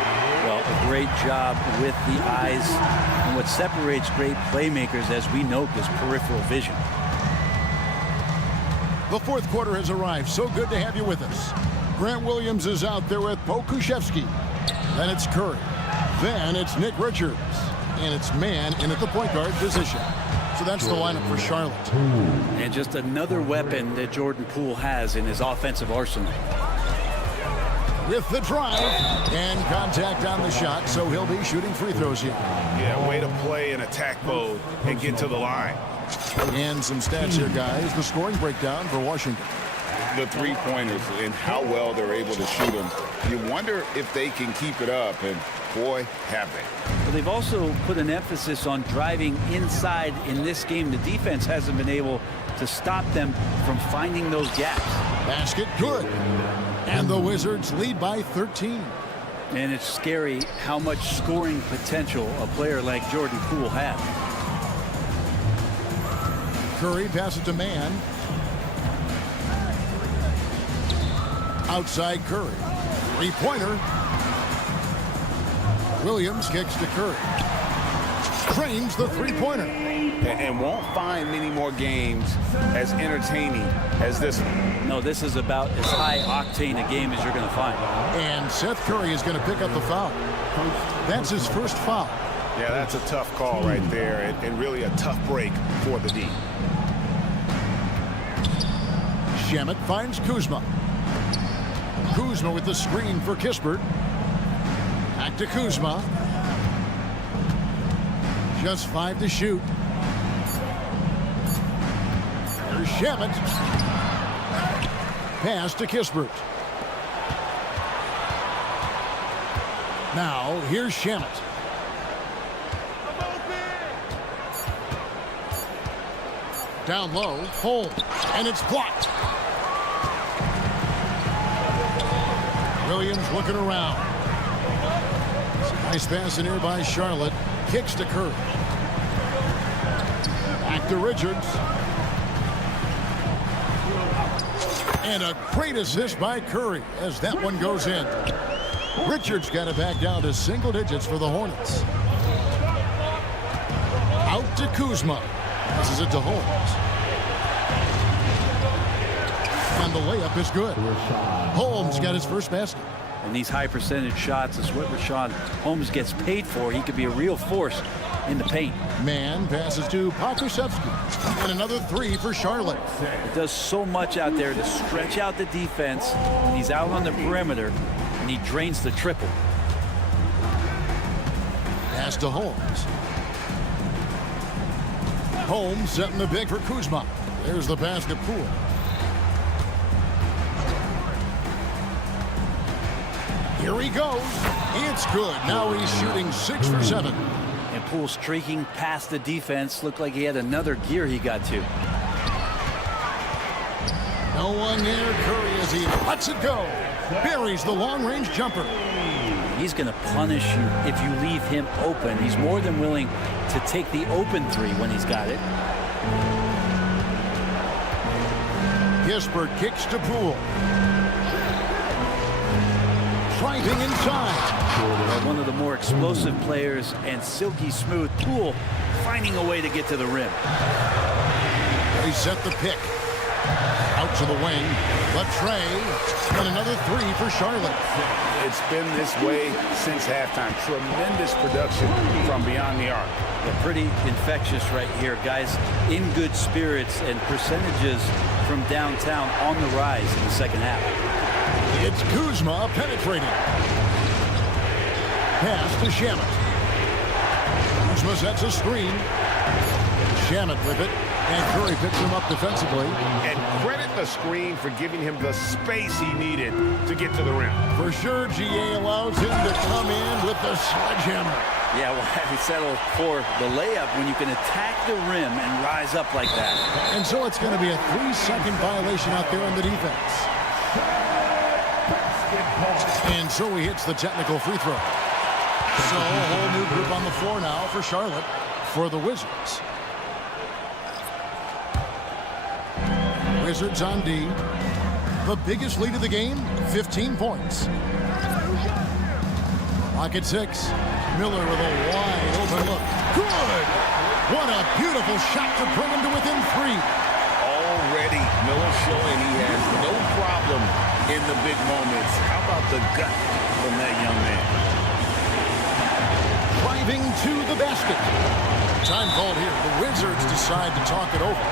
Well, a great job with the eyes. And what separates great playmakers, as we note, is peripheral vision. The fourth quarter has arrived. So good to have you with us. Grant Williams is out there with Pokuševski. Then it's Curry. Then it's Nick Richards. And it's man in at the point guard position. So that's the lineup for Charlotte. And just another weapon that Jordan Poole has in his offensive arsenal. With the drive and contact on the shot, so he'll be shooting free throws here. Yeah, way to play in attack mode and get to the line. And some stats here, guys. The scoring breakdown for Washington. The three-pointers and how well they're able to shoot them. You wonder if they can keep it up, and boy, have they. Well, they've also put an emphasis on driving inside in this game. The defense hasn't been able to stop them from finding those gaps. Basket good. And the Wizards lead by 13. And it's scary how much scoring potential a player like Jordan Poole has. Curry passes to man. Outside Curry. Three-pointer. Williams kicks to Curry. drains the three-pointer. And won't find many more games as entertaining as this one. No, this is about as high octane a game as you're going to find. And Seth Curry is going to pick up the foul. That's his first foul. Yeah, that's a tough call right there, and really a tough break for the D. Shamet finds Kuzma. Kuzma with the screen for Kispert. Back to Kuzma. Just 5 to shoot. There's Shamet. Pass to Kispert. Now, here's Shamet. Down low, Holmes, and it's blocked. Williams looking around. Nice pass in here by Charlotte. Kicks to Curry. Back to Richards. And a great assist by Curry as that one goes in. Richards got it back down to single digits for the Hornets. Out to Kuzma. This is it to Holmes. And the layup is good. Holmes got his first basket. And these high percentage shots is what Rashawn Holmes gets paid for. He could be a real force in the paint. Man passes to Pokusevski. And another 3 for Charlotte. It does so much out there to stretch out the defense. He's out on the perimeter, and he drains the triple. Pass to Holmes. Holmes setting the big for Kuzma. There's the basket. Poole. Here he goes. It's good. Now he's shooting 6 for 7. And Poole streaking past the defense. Looked like he had another gear he got to. No one near Curry as he lets it go. Buries the long-range jumper. He's going to punish you if you leave him open. He's more than willing to take the open 3 when he's got it. Kispert kicks to Poole. Driving inside. One of the more explosive players and silky smooth. Poole finding a way to get to the rim. They set the pick. Out to the wing. Latre. And another 3 for Charlotte. It's been this way since halftime. Tremendous production from beyond the arc. They're pretty infectious right here. Guys in good spirits and percentages from downtown on the rise in the second half. It's Kuzma penetrating. Pass to Shamet. Kuzma sets a screen. Shamet with it. And Curry picks him up defensively. And credit the screen for giving him the space he needed to get to the rim. For sure, GA allows him to come in with the sledgehammer. Yeah, well, he settled for the layup when you can attack the rim and rise up like that. And so it's going to be a 3-second violation out there on the defense. And so he hits the technical free throw. So a whole new group on the floor now for Charlotte for the Wizards. Wizards on D. The biggest lead of the game, 15 points. Clock at 6. Miller with a wide open look. Good! What a beautiful shot to bring him to within 3. Already, Miller showing he has no problem in the big moments. How about the gut from that young man? Driving to the basket. Time called here. The Wizards decide to talk it over.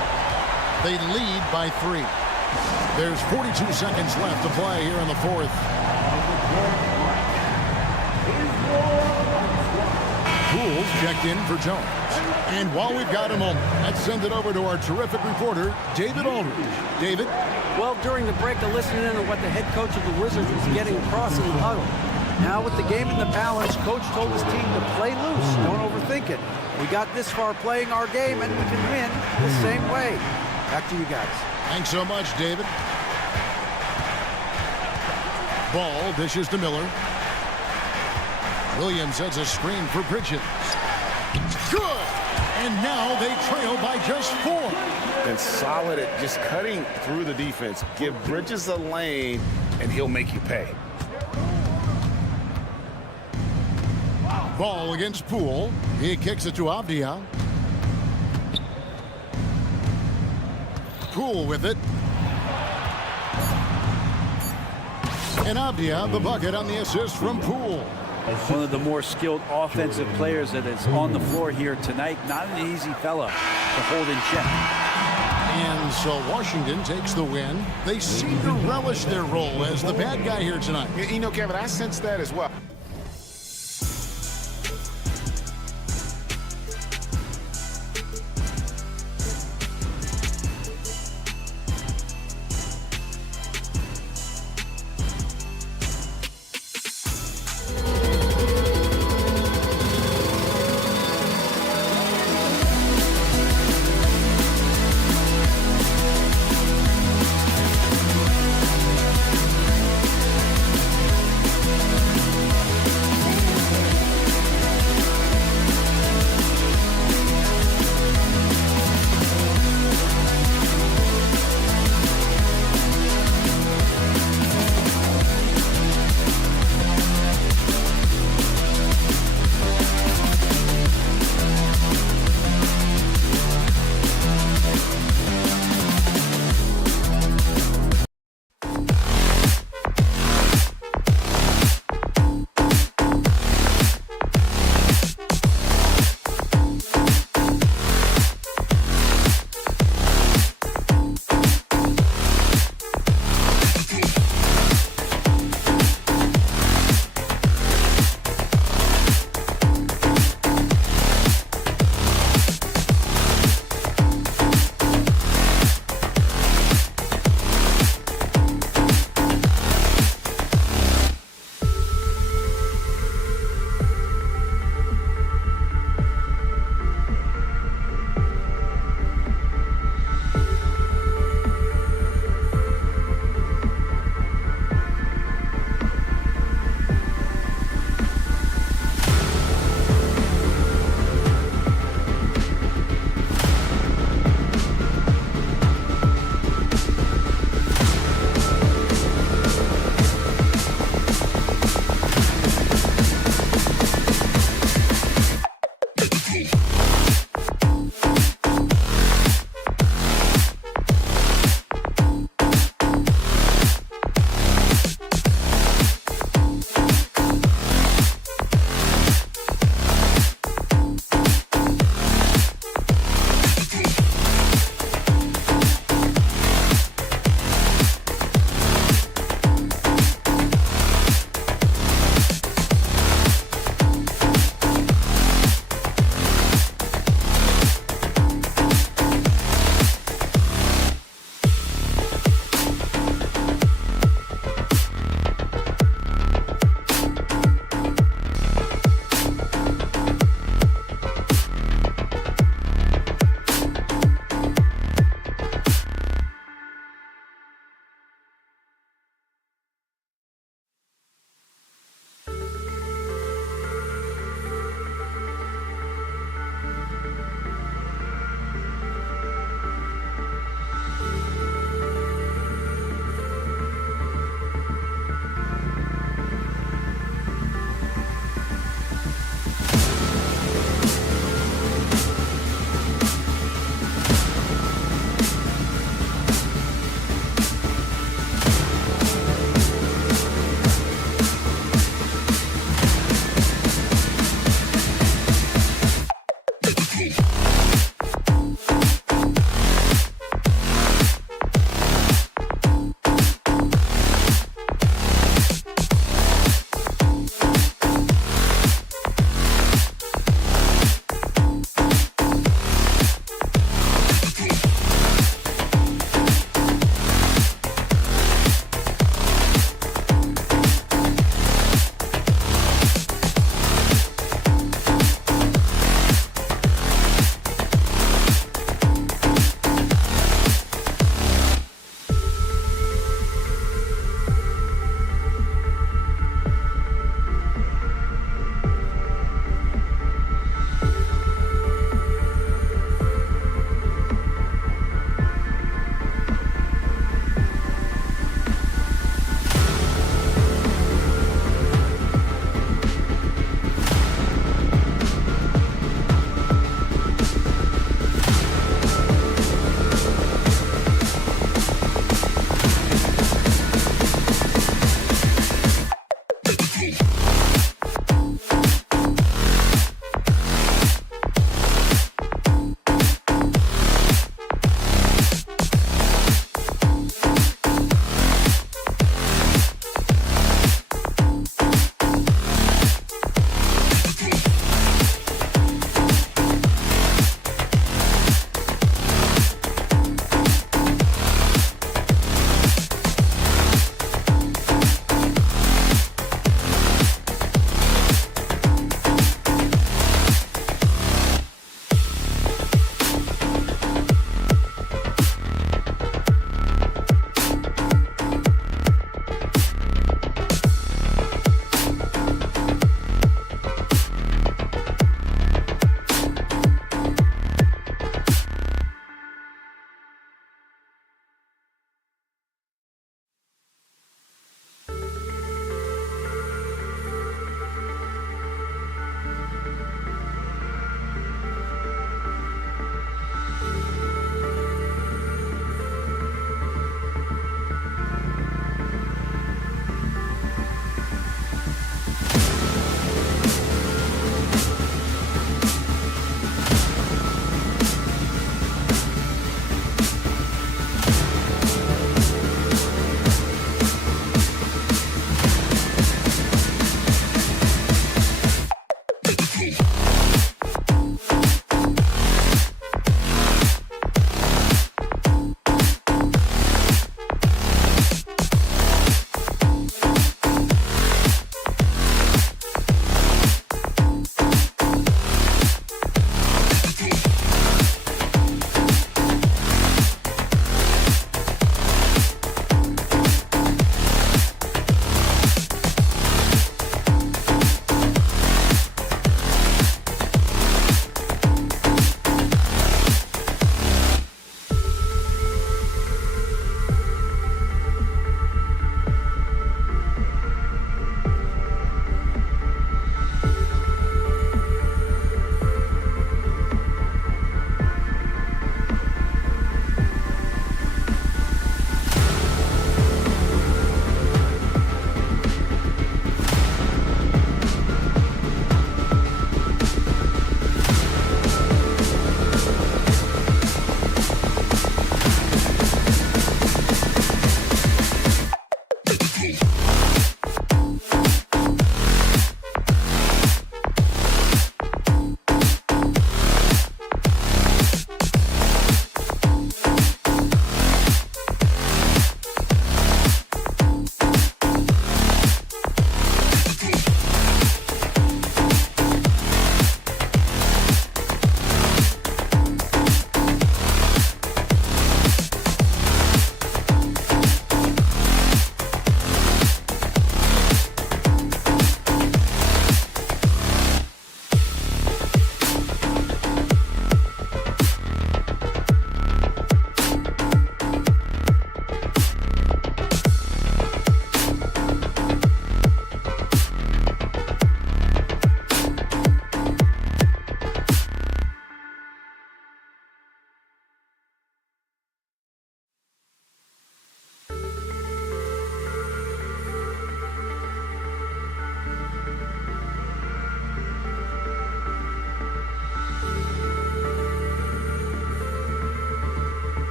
They lead by 3. There's 42 seconds left to play here in the 4th. Poole's checked in for Jones. And while we've got a moment, let's send it over to our terrific reporter, David Aldridge. David? Well, during the break, I listened in on what the head coach of the Wizards was getting across in the huddle. Now, with the game in the balance, coach told his team to play loose. Don't overthink it. We got this far playing our game, and we can win the same way. Back to you guys. Thanks so much, David. Ball dishes to Miller. Williams sets a screen for Bridges. Good! And now they trail by just 4. And solid at just cutting through the defense. Give Bridges a lane, and he'll make you pay. Ball against Poole. He kicks it to Avdia. Poole with it. And Avdia, the bucket on the assist from Poole. One of the more skilled offensive players that is on the floor here tonight. Not an easy fella to hold in check. And so Washington takes the win. They seem to relish their role as the bad guy here tonight. You know, Kevin, I sense that as well.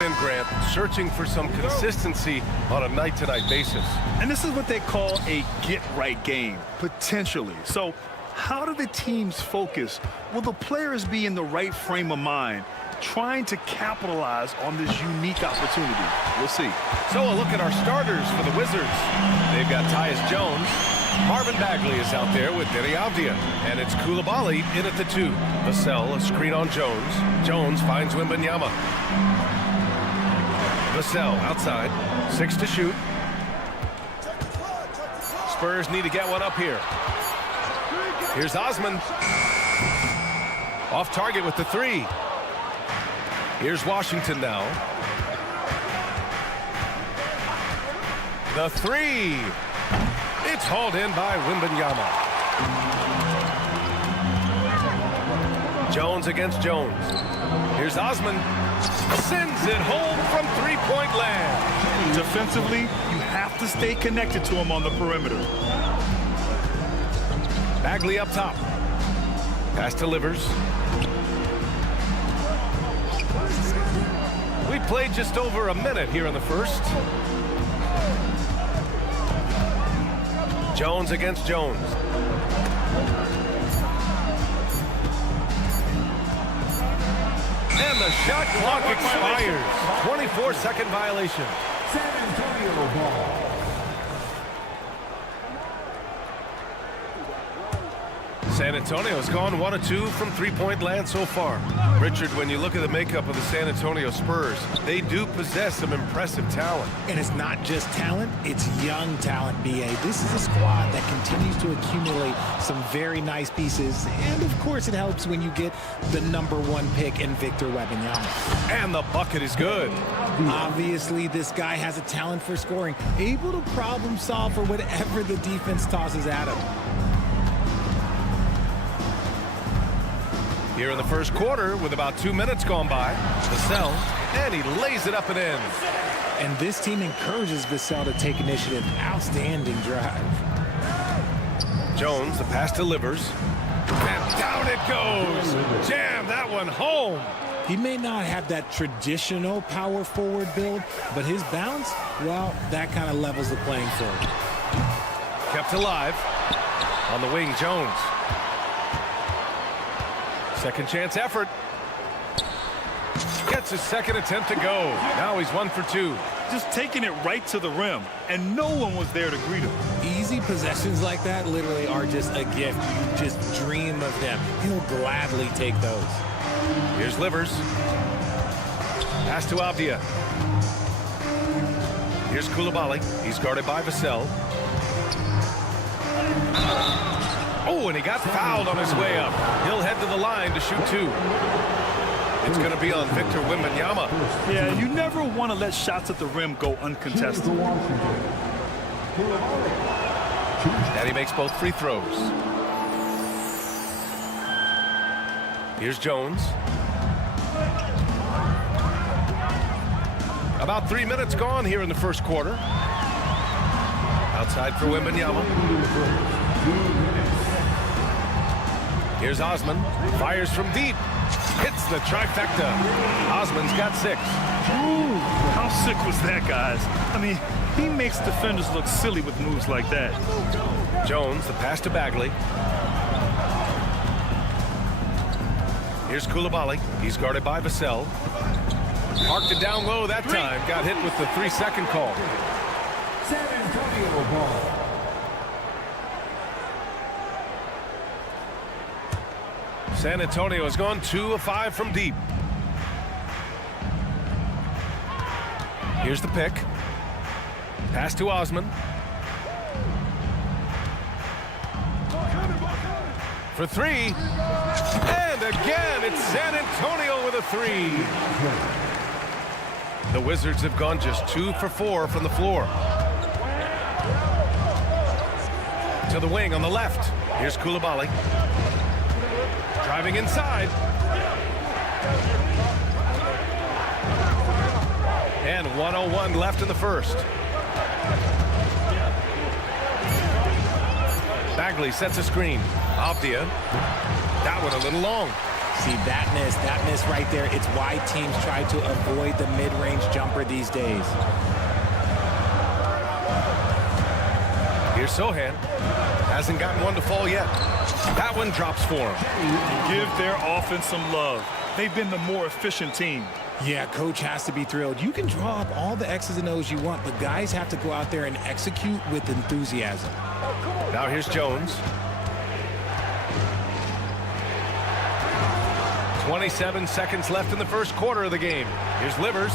And Grant searching for some consistency on a night-to-night basis. And this is what they call a get-right game, potentially. So how do the teams focus? Will the players be in the right frame of mind, trying to capitalize on this unique opportunity? We'll see. So a look at our starters for the Wizards. They've got Tyus Jones. Marvin Bagley is out there with Denny Avdia. And it's Coulibaly in at the 2. Vassell, a screen on Jones. Jones finds Wembanyama. Vassell outside. 6 to shoot. Spurs need to get one up here. Here's Osman. Off target with the 3. Here's Washington now. The 3. It's hauled in by Wembanyama. Jones against Jones. Here's Osman. Sends it home from three-point land. Defensively, you have to stay connected to him on the perimeter. Bagley up top. Pass to Livers. We played just over a minute here in the first. Jones against Jones. And the shot clock expires. 24-second violation. San Antonio ball. San Antonio's gone 1 of 2 from three-point land so far. Richard, when you look at the makeup of the San Antonio Spurs, they do possess some impressive talent. And it's not just talent, it's young talent, B.A. This is a squad that continues to accumulate some very nice pieces. And, of course, it helps when you get the #1 pick in Victor Wembanyama. And the bucket is good. Obviously, this guy has a talent for scoring, able to problem solve for whatever the defense tosses at him. Here in the first quarter, with about 2 minutes gone by, Vassell, and he lays it up and in. And this team encourages Vassell to take initiative. Outstanding drive. Jones, the pass delivers. And down it goes. Jam that one home. He may not have that traditional power forward build, but his bounce, well, that kind of levels the playing field. Kept alive. On the wing, Jones. Second chance effort. Gets his second attempt to go. Now he's 1 for 2. Just taking it right to the rim, and no one was there to greet him. Easy possessions like that literally are just a gift. You just dream of them. He'll gladly take those. Here's Livers. Pass to Avdia. Here's Coulibaly. He's guarded by Vassell. Oh, and he got fouled on his way up. He'll head to the line to shoot 2. It's going to be on Victor Wembanyama. Yeah, you never want to let shots at the rim go uncontested. And he makes both free throws. Here's Jones. About 3 minutes gone here in the first quarter. Outside for Wembanyama. Here's Osman. Fires from deep. Hits the trifecta. Osman's got 6. Ooh, how sick was that, guys? I mean, he makes defenders look silly with moves like that. Jones, the pass to Bagley. Here's Coulibaly. He's guarded by Vassell. Parked it down low that time. Got hit with the 3-second call. San Antonio ball. San Antonio has gone 2 of 5 from deep. Here's the pick. Pass to Osman. For 3. And again, it's San Antonio with a 3. The Wizards have gone just 2 for 4 from the floor. To the wing on the left. Here's Coulibaly. Driving inside. And 1:01 left in the first. Bagley sets a screen. Avdia. That one a little long. See, that miss right there, it's why teams try to avoid the mid-range jumper these days. Here's Sohan. Hasn't gotten one to fall yet. That one drops for him. Give their offense some love. They've been the more efficient team. Yeah, coach has to be thrilled. You can draw up all the X's and O's you want, but guys have to go out there and execute with enthusiasm. Now here's Jones. 27 seconds left in the first quarter of the game. Here's Livers.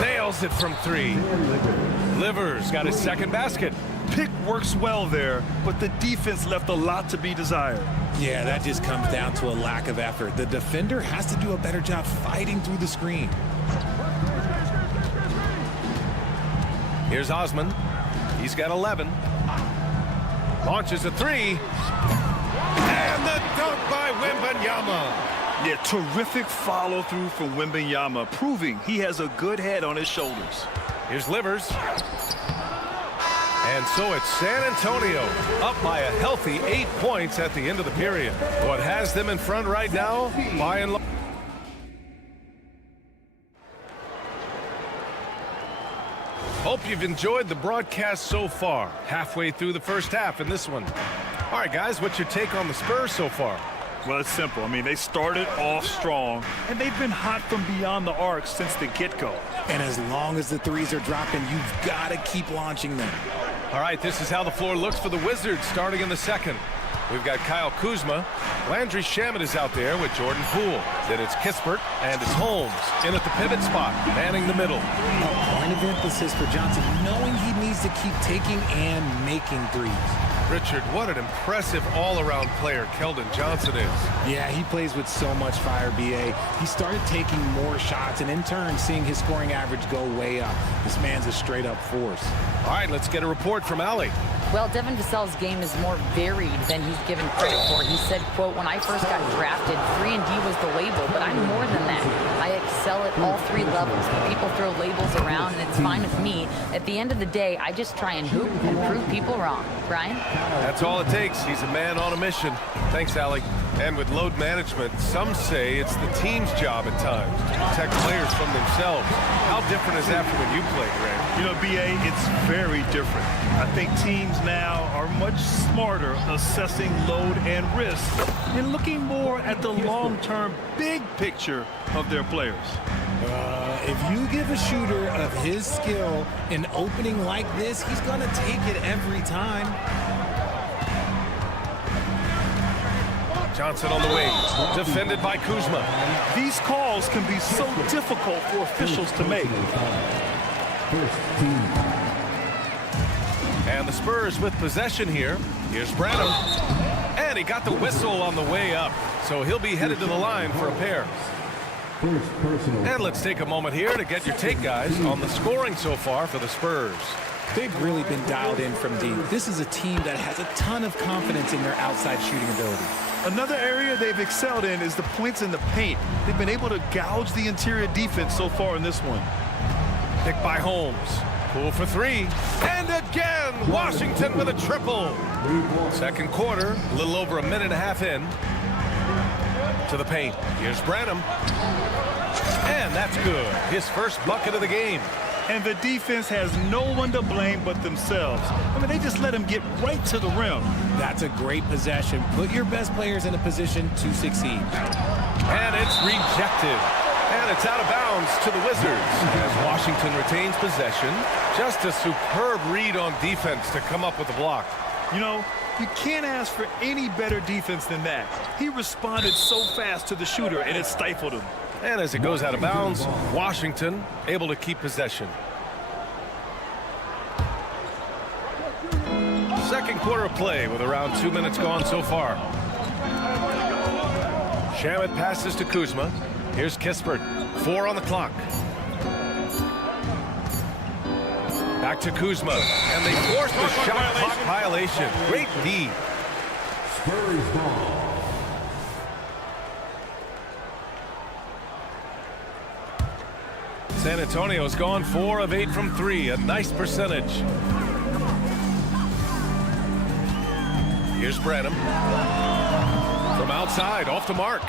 Nails it from 3. Livers got his second basket. Pick works well there, but the defense left a lot to be desired. Yeah, that just comes down to a lack of effort. The defender has to do a better job fighting through the screen. Here's Osman. He's got 11. Launches a 3. And the dunk by Wembanyama. Yeah, terrific follow-through from Wembanyama, proving he has a good head on his shoulders. Here's Livers. And so it's San Antonio up by a healthy 8 points at the end of the period. What has them in front right now, by and large. Hope you've enjoyed the broadcast so far. Halfway through the first half in this one. All right, guys, what's your take on the Spurs so far? Well, it's simple. I mean, they started off strong, and they've been hot from beyond the arc since the get-go. And as long as the threes are dropping, you've got to keep launching them. All right, this is how the floor looks for the Wizards starting in the second. We've got Kyle Kuzma. Landry Shamet is out there with Jordan Poole. Then it's Kispert, and it's Holmes in at the pivot spot, manning the middle. A point of emphasis for Johnson, knowing he needs to keep taking and making threes. Richard, what an impressive all-around player Keldon Johnson is. Yeah, he plays with so much fire, B.A. He started taking more shots and in turn seeing his scoring average go way up. This man's a straight-up force. All right, let's get a report from Allie. Well, Devin Vassell's game is more varied than he's given credit for. He said, quote, when I first got drafted, 3-and-D was the label, but I'm more than that. I excel at all 3 levels. People throw labels around, and it's fine with me. At the end of the day, I just try and hoop and prove people wrong. Brian? That's all it takes. He's a man on a mission. Thanks, Allie. And with load management, some say it's the team's job at times to protect players from themselves. How different is that from when you played, Ray? You know, B.A., it's very different. I think teams now are much smarter assessing load and risk and looking more at the long-term big picture of their players. If you give a shooter of his skill an opening like this, he's going to take it every time. Johnson on the wing, defended by Kuzma. These calls can be so difficult for officials to make. And the Spurs with possession here. Here's Branham. And he got the whistle on the way up. So he'll be headed to the line for a pair. And let's take a moment here to get your take, guys, on the scoring so far for the Spurs. They've really been dialed in from deep. This is a team that has a ton of confidence in their outside shooting ability. Another area they've excelled in is the points in the paint. They've been able to gouge the interior defense so far in this one. Picked by Holmes. Poole for 3. And again, Washington with a triple. Second quarter, a little over a minute and a half in. To the paint. Here's Branham. And that's good. His first bucket of the game. And the defense has no one to blame but themselves. I mean, they just let him get right to the rim. That's a great possession. Put your best players in a position to succeed. And it's rejected. And it's out of bounds to the Wizards as Washington retains possession. Just a superb read on defense to come up with the block. You know, you can't ask for any better defense than that. He responded so fast to the shooter, and it stifled him. And as it goes out of bounds, Washington able to keep possession. Second quarter of play with around 2 minutes gone so far. Shamet passes to Kuzma. Here's Kispert. 4 on the clock. Back to Kuzma. And they force the shot clock violation. Great D. Spurs ball. San Antonio's gone 4 of 8 from 3. A nice percentage. Here's Branham. From outside, off the mark.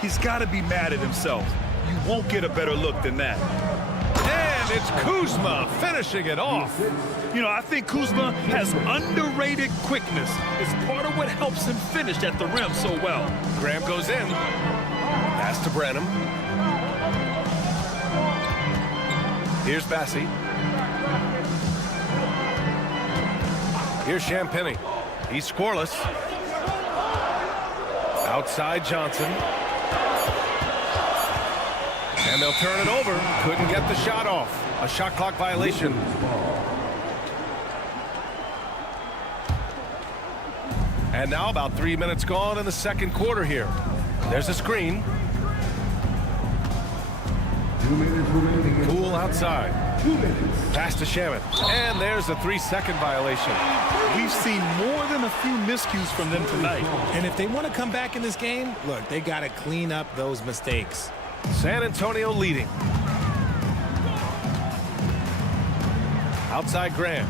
he's got to be mad at himself. You won't get a better look than that. And it's Kuzma finishing it off. You know, I think Kuzma has underrated quickness. It's part of what helps him finish at the rim so well. Graham goes in. Pass to Branham. Here's Bassi. Here's Champagny. He's scoreless. Outside Johnson. And they'll turn it over. Couldn't get the shot off. A shot clock violation. And now about 3 minutes gone in the second quarter here. There's a screen. Poole outside. Pass to Shamet. And there's a 3-second violation. We've seen more than a few miscues from them tonight. And if they want to come back in this game, look, they got to clean up those mistakes. San Antonio leading. Outside Graham.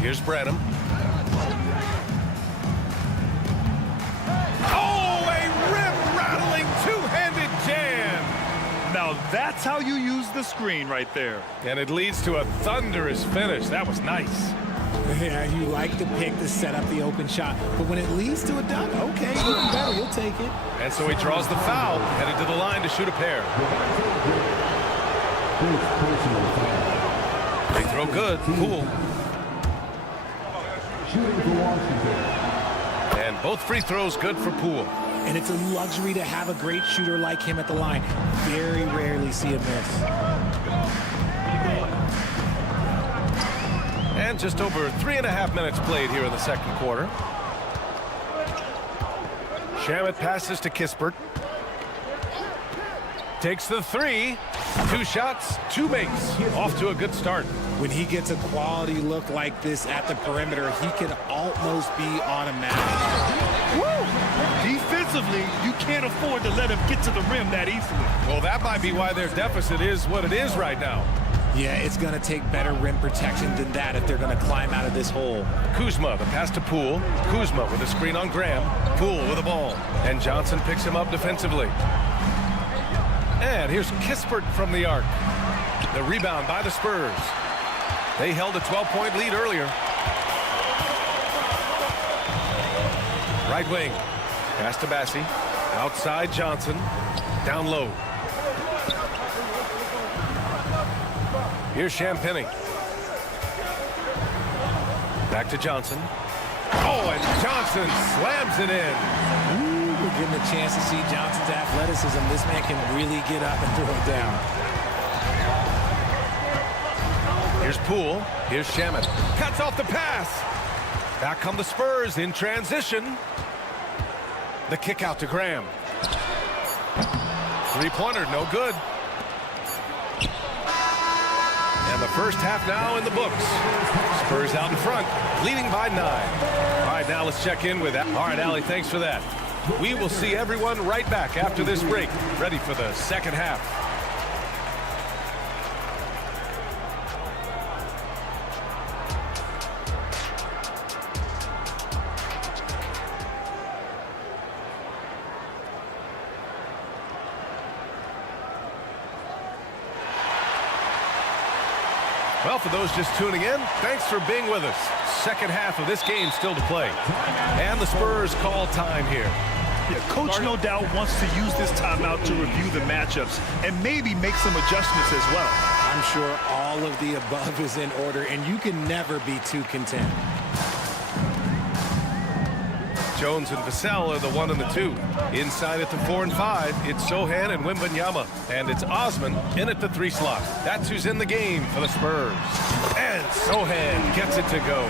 Here's Branham. Oh, a rim-rattling two-handed jam. Now that's how you use the screen right there. And it leads to a thunderous finish. That was nice. Yeah, you like the pick to set up the open shot. But when it leads to a dunk, okay, even better, we'll take it. And so he draws the foul, headed to the line to shoot a pair. Free throw good. Poole. And both free throws good for Poole. And it's a luxury to have a great shooter like him at the line. Very rarely see a miss. And just over 3.5 minutes played here in the second quarter. Shamet passes to Kispert. Takes the three. 2 shots, 2 makes. Off to a good start. When he gets a quality look like this at the perimeter, he can almost be automatic. Woo! Defensively, you can't afford to let him get to the rim that easily. Well, that might be why their deficit is what it is right now. Yeah, it's going to take better rim protection than that if they're going to climb out of this hole. Kuzma, the pass to Poole. Kuzma with a screen on Graham. Poole with a ball. And Johnson picks him up defensively. And here's Kispert from the arc. The rebound by the Spurs. They held a 12-point lead earlier. Right wing. Pass to Bassi. Outside Johnson. Down low. Here's Champagny. Back to Johnson. Oh, and Johnson slams it in. Ooh, we're getting a chance to see Johnson's athleticism. This man can really get up and throw it down. Here's Poole. Here's Shamet. Cuts off the pass. Back come the Spurs in transition. The kick out to Graham. Three-pointer, no good. And the first half now in the books. Spurs out in front, leading by 9. All right, now let's check in with that. All right, Allie, thanks for that. We will see everyone right back after this break, ready for the second half. Well, for those just tuning in, thanks for being with us. Second half of this game still to play. And the Spurs call time here. Yeah, Coach no doubt wants to use this timeout to review the matchups and maybe make some adjustments as well. I'm sure all of the above is in order, and you can never be too content. Jones and Vassell are the 1 and the 2. Inside at the 4 and 5, it's Sohan and Wembanyama. And it's Osman in at the 3 slot. That's who's in the game for the Spurs. And Sohan gets it to go.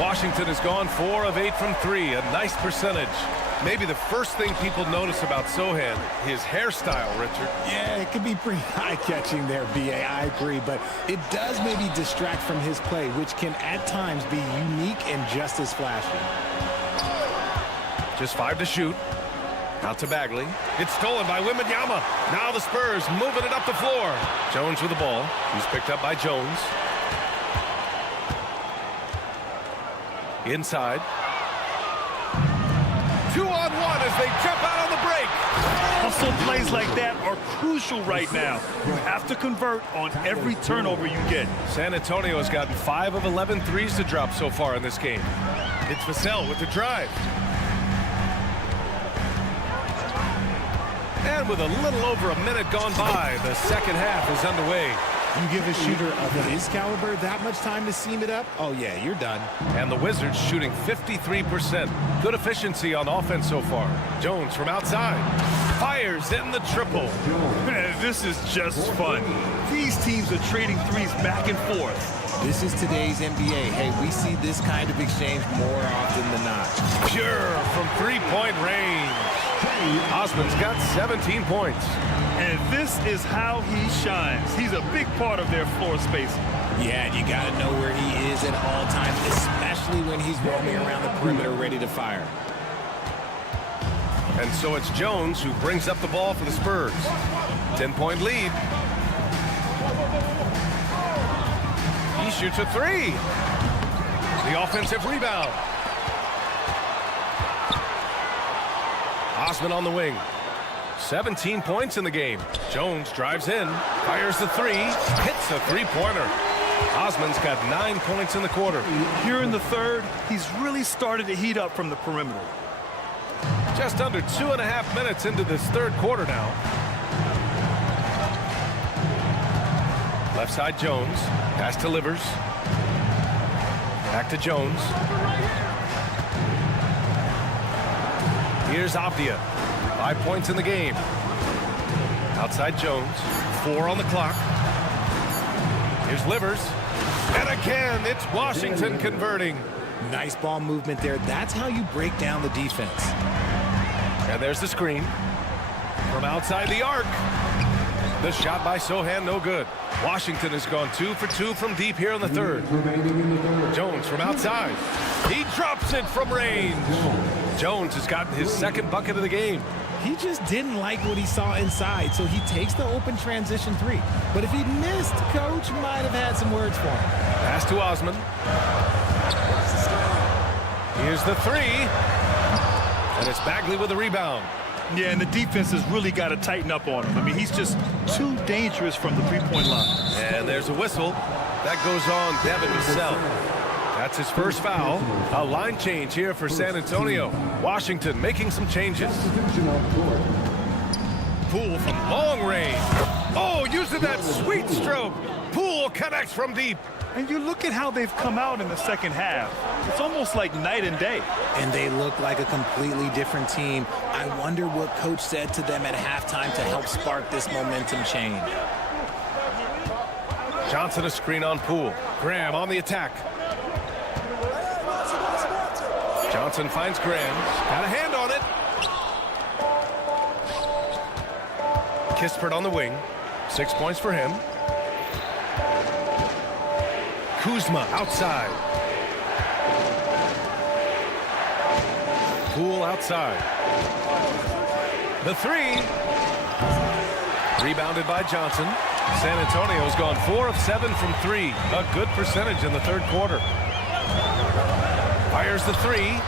Washington has gone 4 of 8 from 3, a nice percentage. Maybe the first thing people notice about Sohan, his hairstyle, Richard. Yeah, it could be pretty eye-catching there, B.A. I agree, but it does maybe distract from his play, which can at times be unique and just as flashy. Just 5 to shoot. Out to Bagley. It's stolen by Wembanyama. Now the Spurs moving it up the floor. Jones with the ball. He's picked up by Jones. Inside. they jump out on the break. Hustle plays like that are crucial right now. You have to convert on every turnover you get. San Antonio has gotten 5 of 11 threes to drop so far in this game. It's Vassell with the drive. And with a little over a minute gone by, the second half is underway. You give a shooter of his caliber that much time to seam it up, oh yeah, you're done. And the Wizards shooting 53%. Good efficiency on offense so far. Jones from outside. Fires in the triple. Man, this is just fun. These teams are trading threes back and forth. This is today's NBA. Hey, we see this kind of exchange more often than not. Pure from three-point range. Osman's got 17 points. And this is how he shines. He's a big part of their floor spacing. Yeah, and you got to know where he is at all times, especially when he's roaming around the perimeter ready to fire. And so it's Jones who brings up the ball for the Spurs. 10-point lead. He shoots a three. The offensive rebound. Osman on the wing. 17 points in the game. Jones drives in, fires the three, hits a three-pointer. Osman's got 9 points in the quarter. Here in the third, he's really started to heat up from the perimeter. Just under 2.5 minutes into this third quarter now. Left side Jones. Pass to Livers. Back to Jones. Here's Avdia. 5 points in the game. Outside Jones. 4 on the clock. Here's Livers. And again, it's Washington converting. Nice ball movement there. That's how you break down the defense. And there's the screen. From outside the arc. The shot by Sohan, no good. Washington has gone 2 for 2 from deep here in the third. Jones from outside. He drops it from range. Jones has gotten his second bucket of the game. He just didn't like what he saw inside, so he takes the open transition three. But if he missed, Coach might have had some words for him. Pass to Osman. Here's the three. And it's Bagley with the rebound. Yeah, and the defense has really got to tighten up on him. I mean, he's just too dangerous from the three-point line. And there's a whistle. That goes on Devin Vassell. That's his first foul. A line change here for San Antonio. Washington making some changes. Poole from long range. Oh, using that sweet stroke. Poole connects from deep. And you look at how they've come out in the second half. It's almost like night and day. And they look like a completely different team. I wonder what Coach said to them at halftime to help spark this momentum change. Johnson a screen on Poole. Graham on the attack. Johnson finds Graham. Got a hand on it. Kispert on the wing. 6 points for him. Kuzma outside. Poole outside. The three. Rebounded by Johnson. San Antonio's gone 4 of 7 from 3. A good percentage in the third quarter. Fires the three.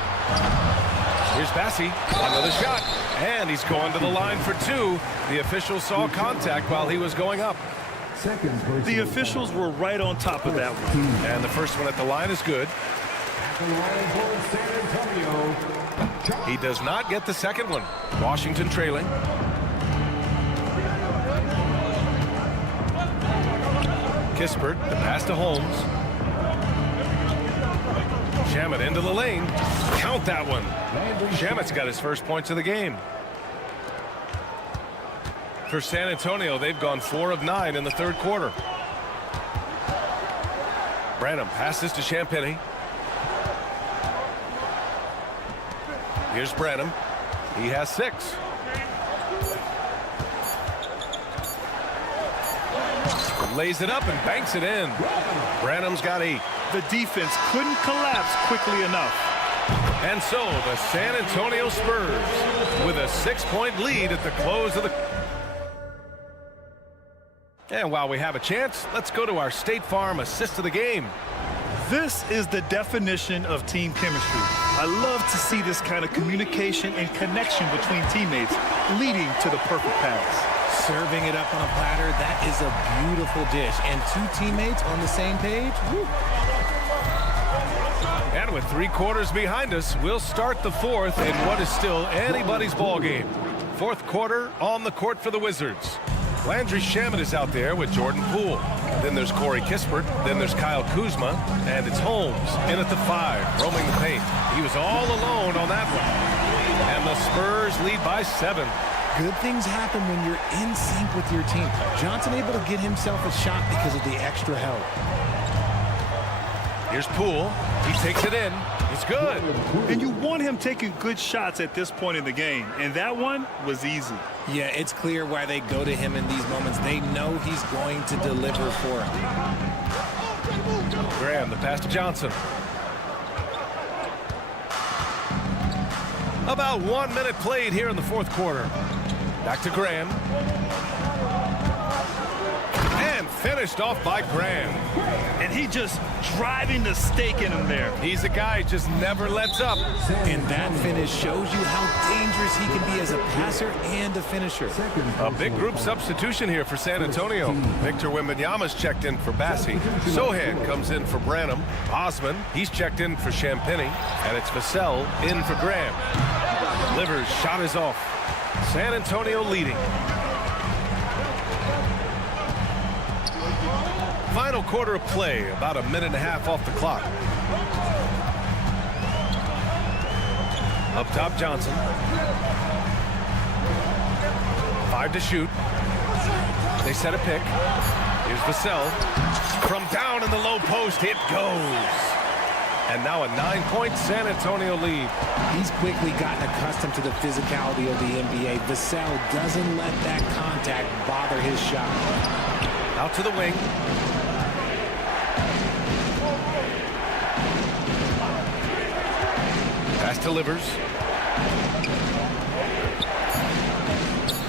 Here's Bassi. Another shot. And he's going to the line for 2. The official saw contact while he was going up. The officials were right on top of that one. And the first one at the line is good. He does not get the second one. Washington trailing. Kispert, the pass to Holmes. Shamet into the lane. Count that one. Shamet's got his first points of the game. For San Antonio, they've gone 4 of 9 in the third quarter. Branham passes to Champagny. Here's Branham. He has 6. Lays it up and banks it in. Branham's got 8. The defense couldn't collapse quickly enough. And so the San Antonio Spurs with a 6-point lead at the close of the... And while we have a chance, let's go to our State Farm assist of the game. This is the definition of team chemistry. I love to see this kind of communication and connection between teammates leading to the perfect pass. Serving it up on a platter, that is a beautiful dish. And two teammates on the same page. Woo. And with 3 quarters behind us, we'll start the fourth in what is still anybody's ball game. Fourth quarter on the court for the Wizards. Landry Shamet is out there with Jordan Poole. Then there's Corey Kispert. Then there's Kyle Kuzma. And it's Holmes in at the 5, roaming the paint. He was all alone on that one. And the Spurs lead by 7. Good things happen when you're in sync with your team. Johnson able to get himself a shot because of the extra help. Here's Poole. He takes it in. It's good. And you want him taking good shots at this point in the game. And that one was easy. Yeah, it's clear why they go to him in these moments. They know he's going to deliver for them. Graham, the pass to Johnson. About 1 minute played here in the fourth quarter. Back to Graham. And finished off by Graham. And he just driving the stake in him there. He's a guy who just never lets up. And that finish shows you how dangerous he can be as a passer and a finisher. A big group substitution here for San Antonio. Victor Wembanyama's checked in for Bassi. Sohan comes in for Branham. Osman, he's checked in for Champagny. And it's Vassell in for Graham. Livers' shot is off. San Antonio leading. Final quarter of play, about a minute and a half off the clock. Up top, Johnson. 5 to shoot. They set a pick. Here's Vassell. From down in the low post, it goes. And now a 9-point San Antonio lead. He's quickly gotten accustomed to the physicality of the NBA. Vassell doesn't let that contact bother his shot. Out to the wing. Pass to Livers.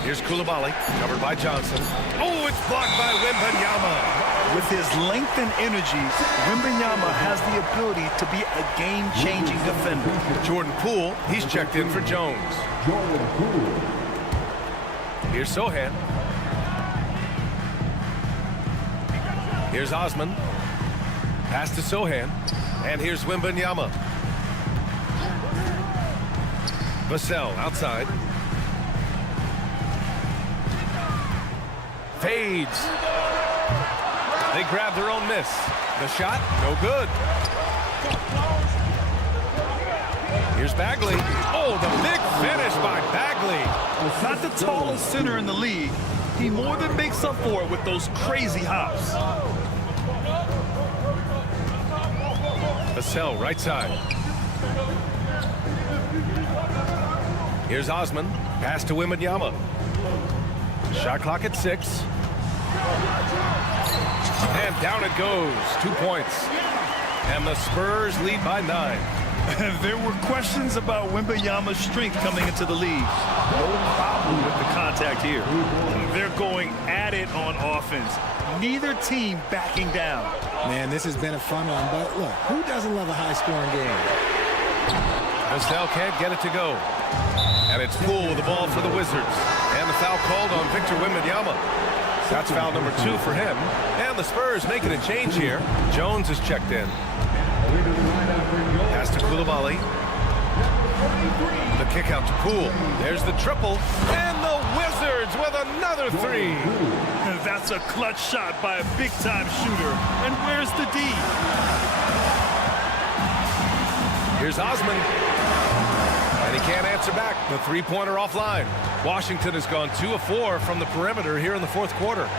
Here's Coulibaly, covered by Johnson. Oh, it's blocked by Wembanyama. With his length and energy, Wembanyama has the ability to be a game-changing defender. Jordan Poole, he's checked in for Jones. Here's Sohan. Here's Osman. Pass to Sohan. And here's Wembanyama. Vassell outside. Fades. They grab their own miss. The shot, no good. Here's Bagley. Oh, the big finish by Bagley. Not the tallest center in the league. He more than makes up for it with those crazy hops. Vassell, right side. Here's Osman. Pass to Wembanyama. Shot clock at 6. And down it goes. 2 points. And the Spurs lead by 9. There were questions about Wembanyama's strength coming into the league. No problem with the contact here. They're going at it on offense. Neither team backing down. Man, this has been a fun one, but look, who doesn't love a high-scoring game? Vassell can't get it to go. And it's Poole with the ball for the Wizards. And the foul called on Victor Wembanyama. That's foul number 2 for him. And the Spurs making a change here. Jones is checked in. Pass to Coulibaly. The kick out to Poole. There's the triple. And the Wizards with another 3. That's a clutch shot by a big-time shooter. And where's the D? Here's Osman. And he can't answer back. The three-pointer offline. Washington has gone 2 of 4 from the perimeter here in the fourth quarter.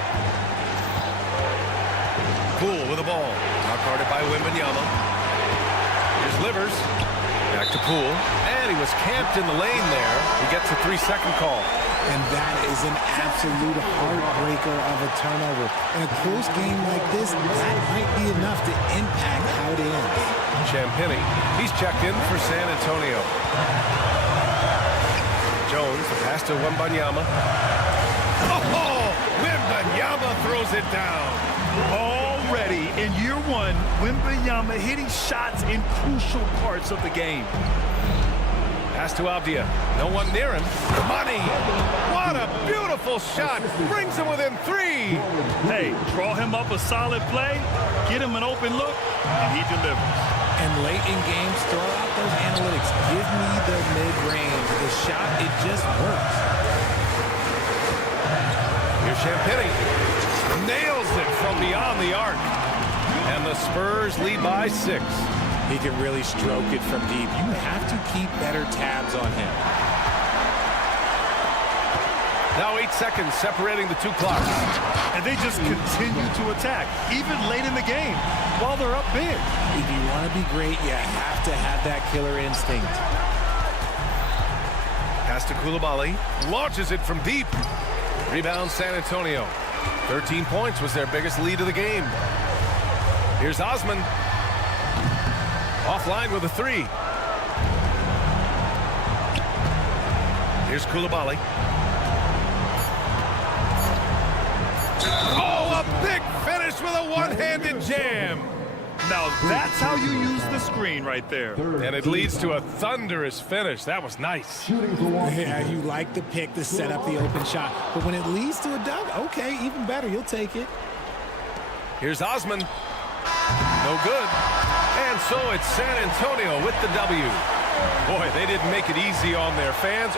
Poole with the ball. Now guarded by Wembanyama. Here's Livers. Back to Poole. And he was camped in the lane there. He gets a 3-second call. And that is an absolute heartbreaker of a turnover. In a close game like this, that might be enough to impact how it ends. Champagny, he's checked in for San Antonio. Jones, the pass to Wembanyama. Oh, Wembanyama throws it down. All already in year one, Wembanyama hitting shots in crucial parts of the game. Pass to Avdia. No one near him. Money. What a beautiful shot. Brings him within 3. Hey, draw him up a solid play, get him an open look, and he delivers. And late in games, throw out those analytics. Give me the mid-range. The shot, it just works. Here's Champagny. Nails it from beyond the arc. And the Spurs lead by 6. He can really stroke it from deep. You have to keep better tabs on him. Now 8 seconds separating the 2 clocks. And they just continue to attack, even late in the game, while they're up big. If you want to be great, you have to have that killer instinct. Pass to Coulibaly. Launches it from deep. Rebound San Antonio. 13 points was their biggest lead of the game. Here's Osman. Offline with a 3. Here's Coulibaly. Oh, a big finish with a one-handed jam. Now that's how you use the screen right there. And it leads to a thunderous finish. That was nice. Yeah, you like the pick to set up the open shot. But when it leads to a dunk, okay, even better. You'll take it. Here's Osman. No good. And so it's San Antonio with the W. Boy, they didn't make it easy on their fans.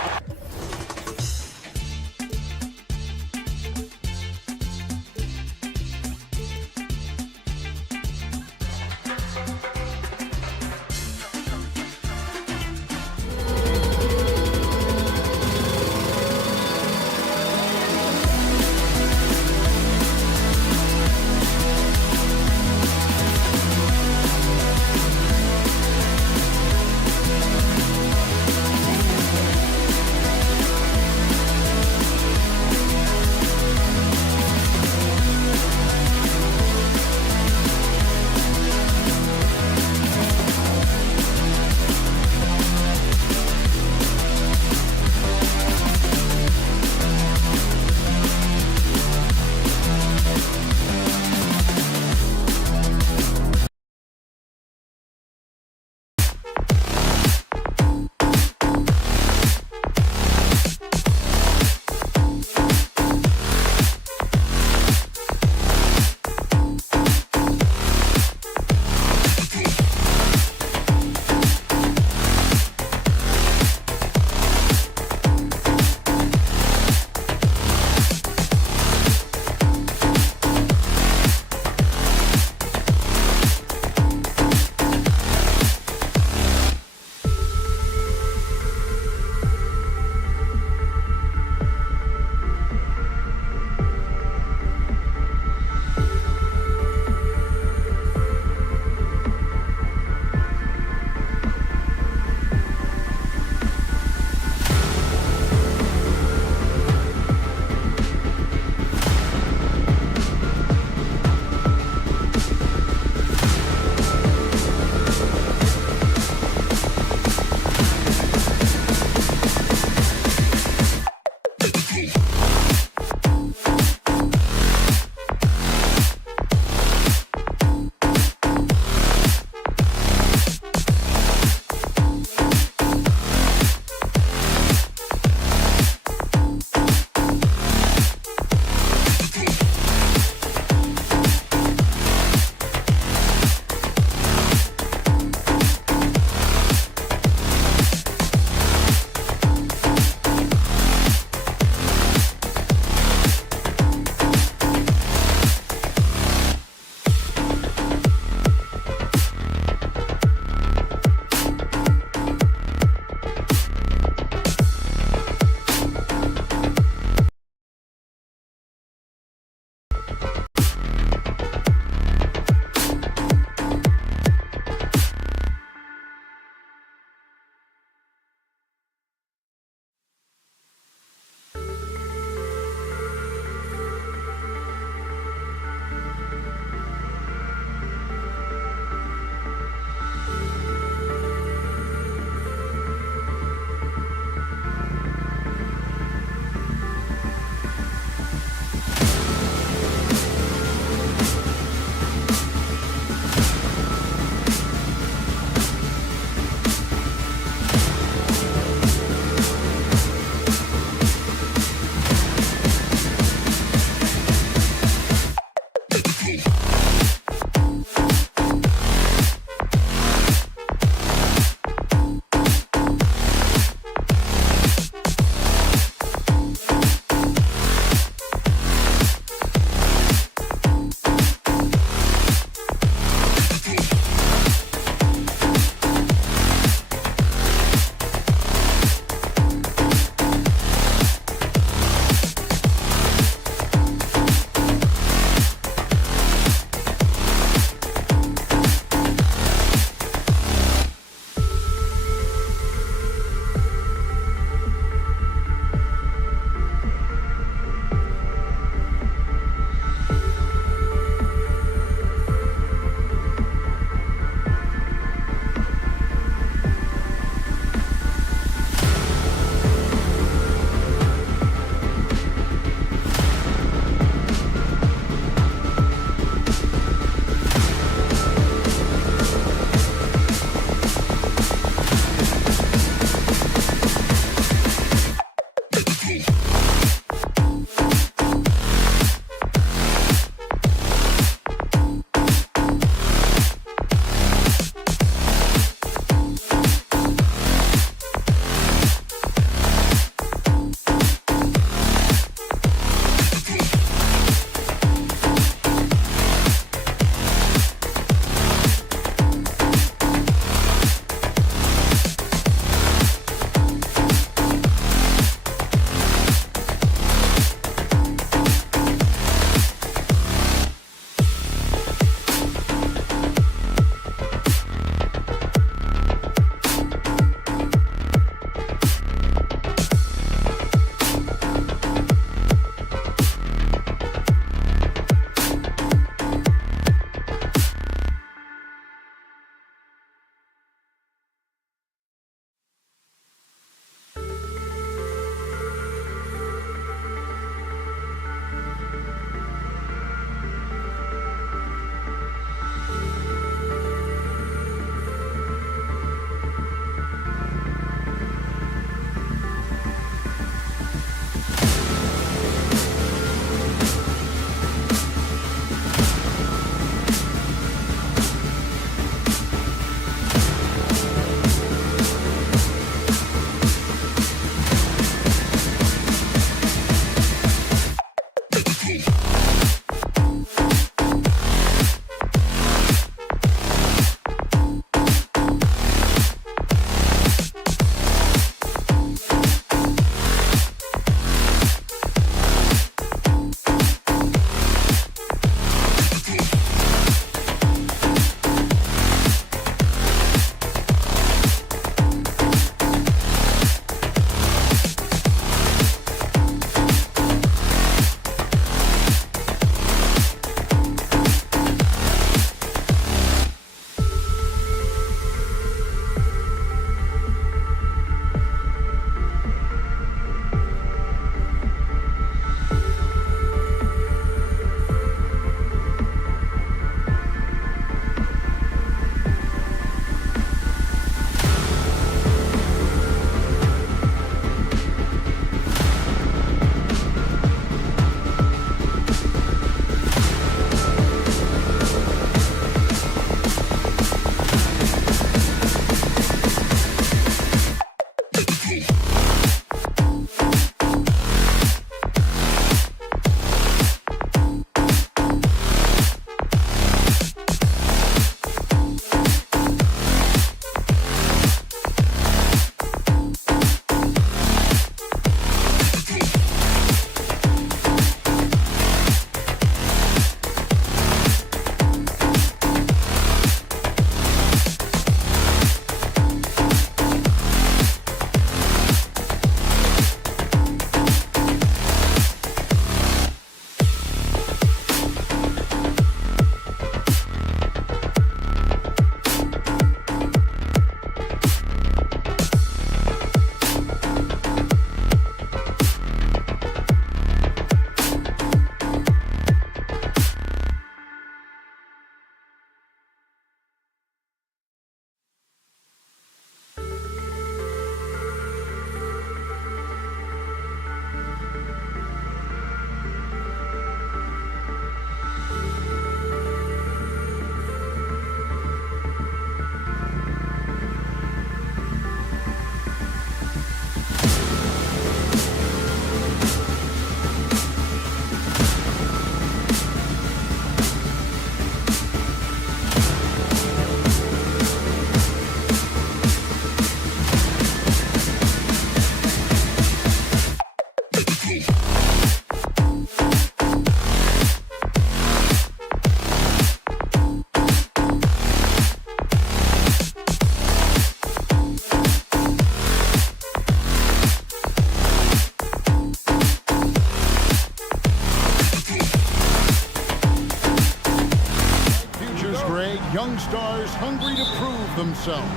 Young stars hungry to prove themselves.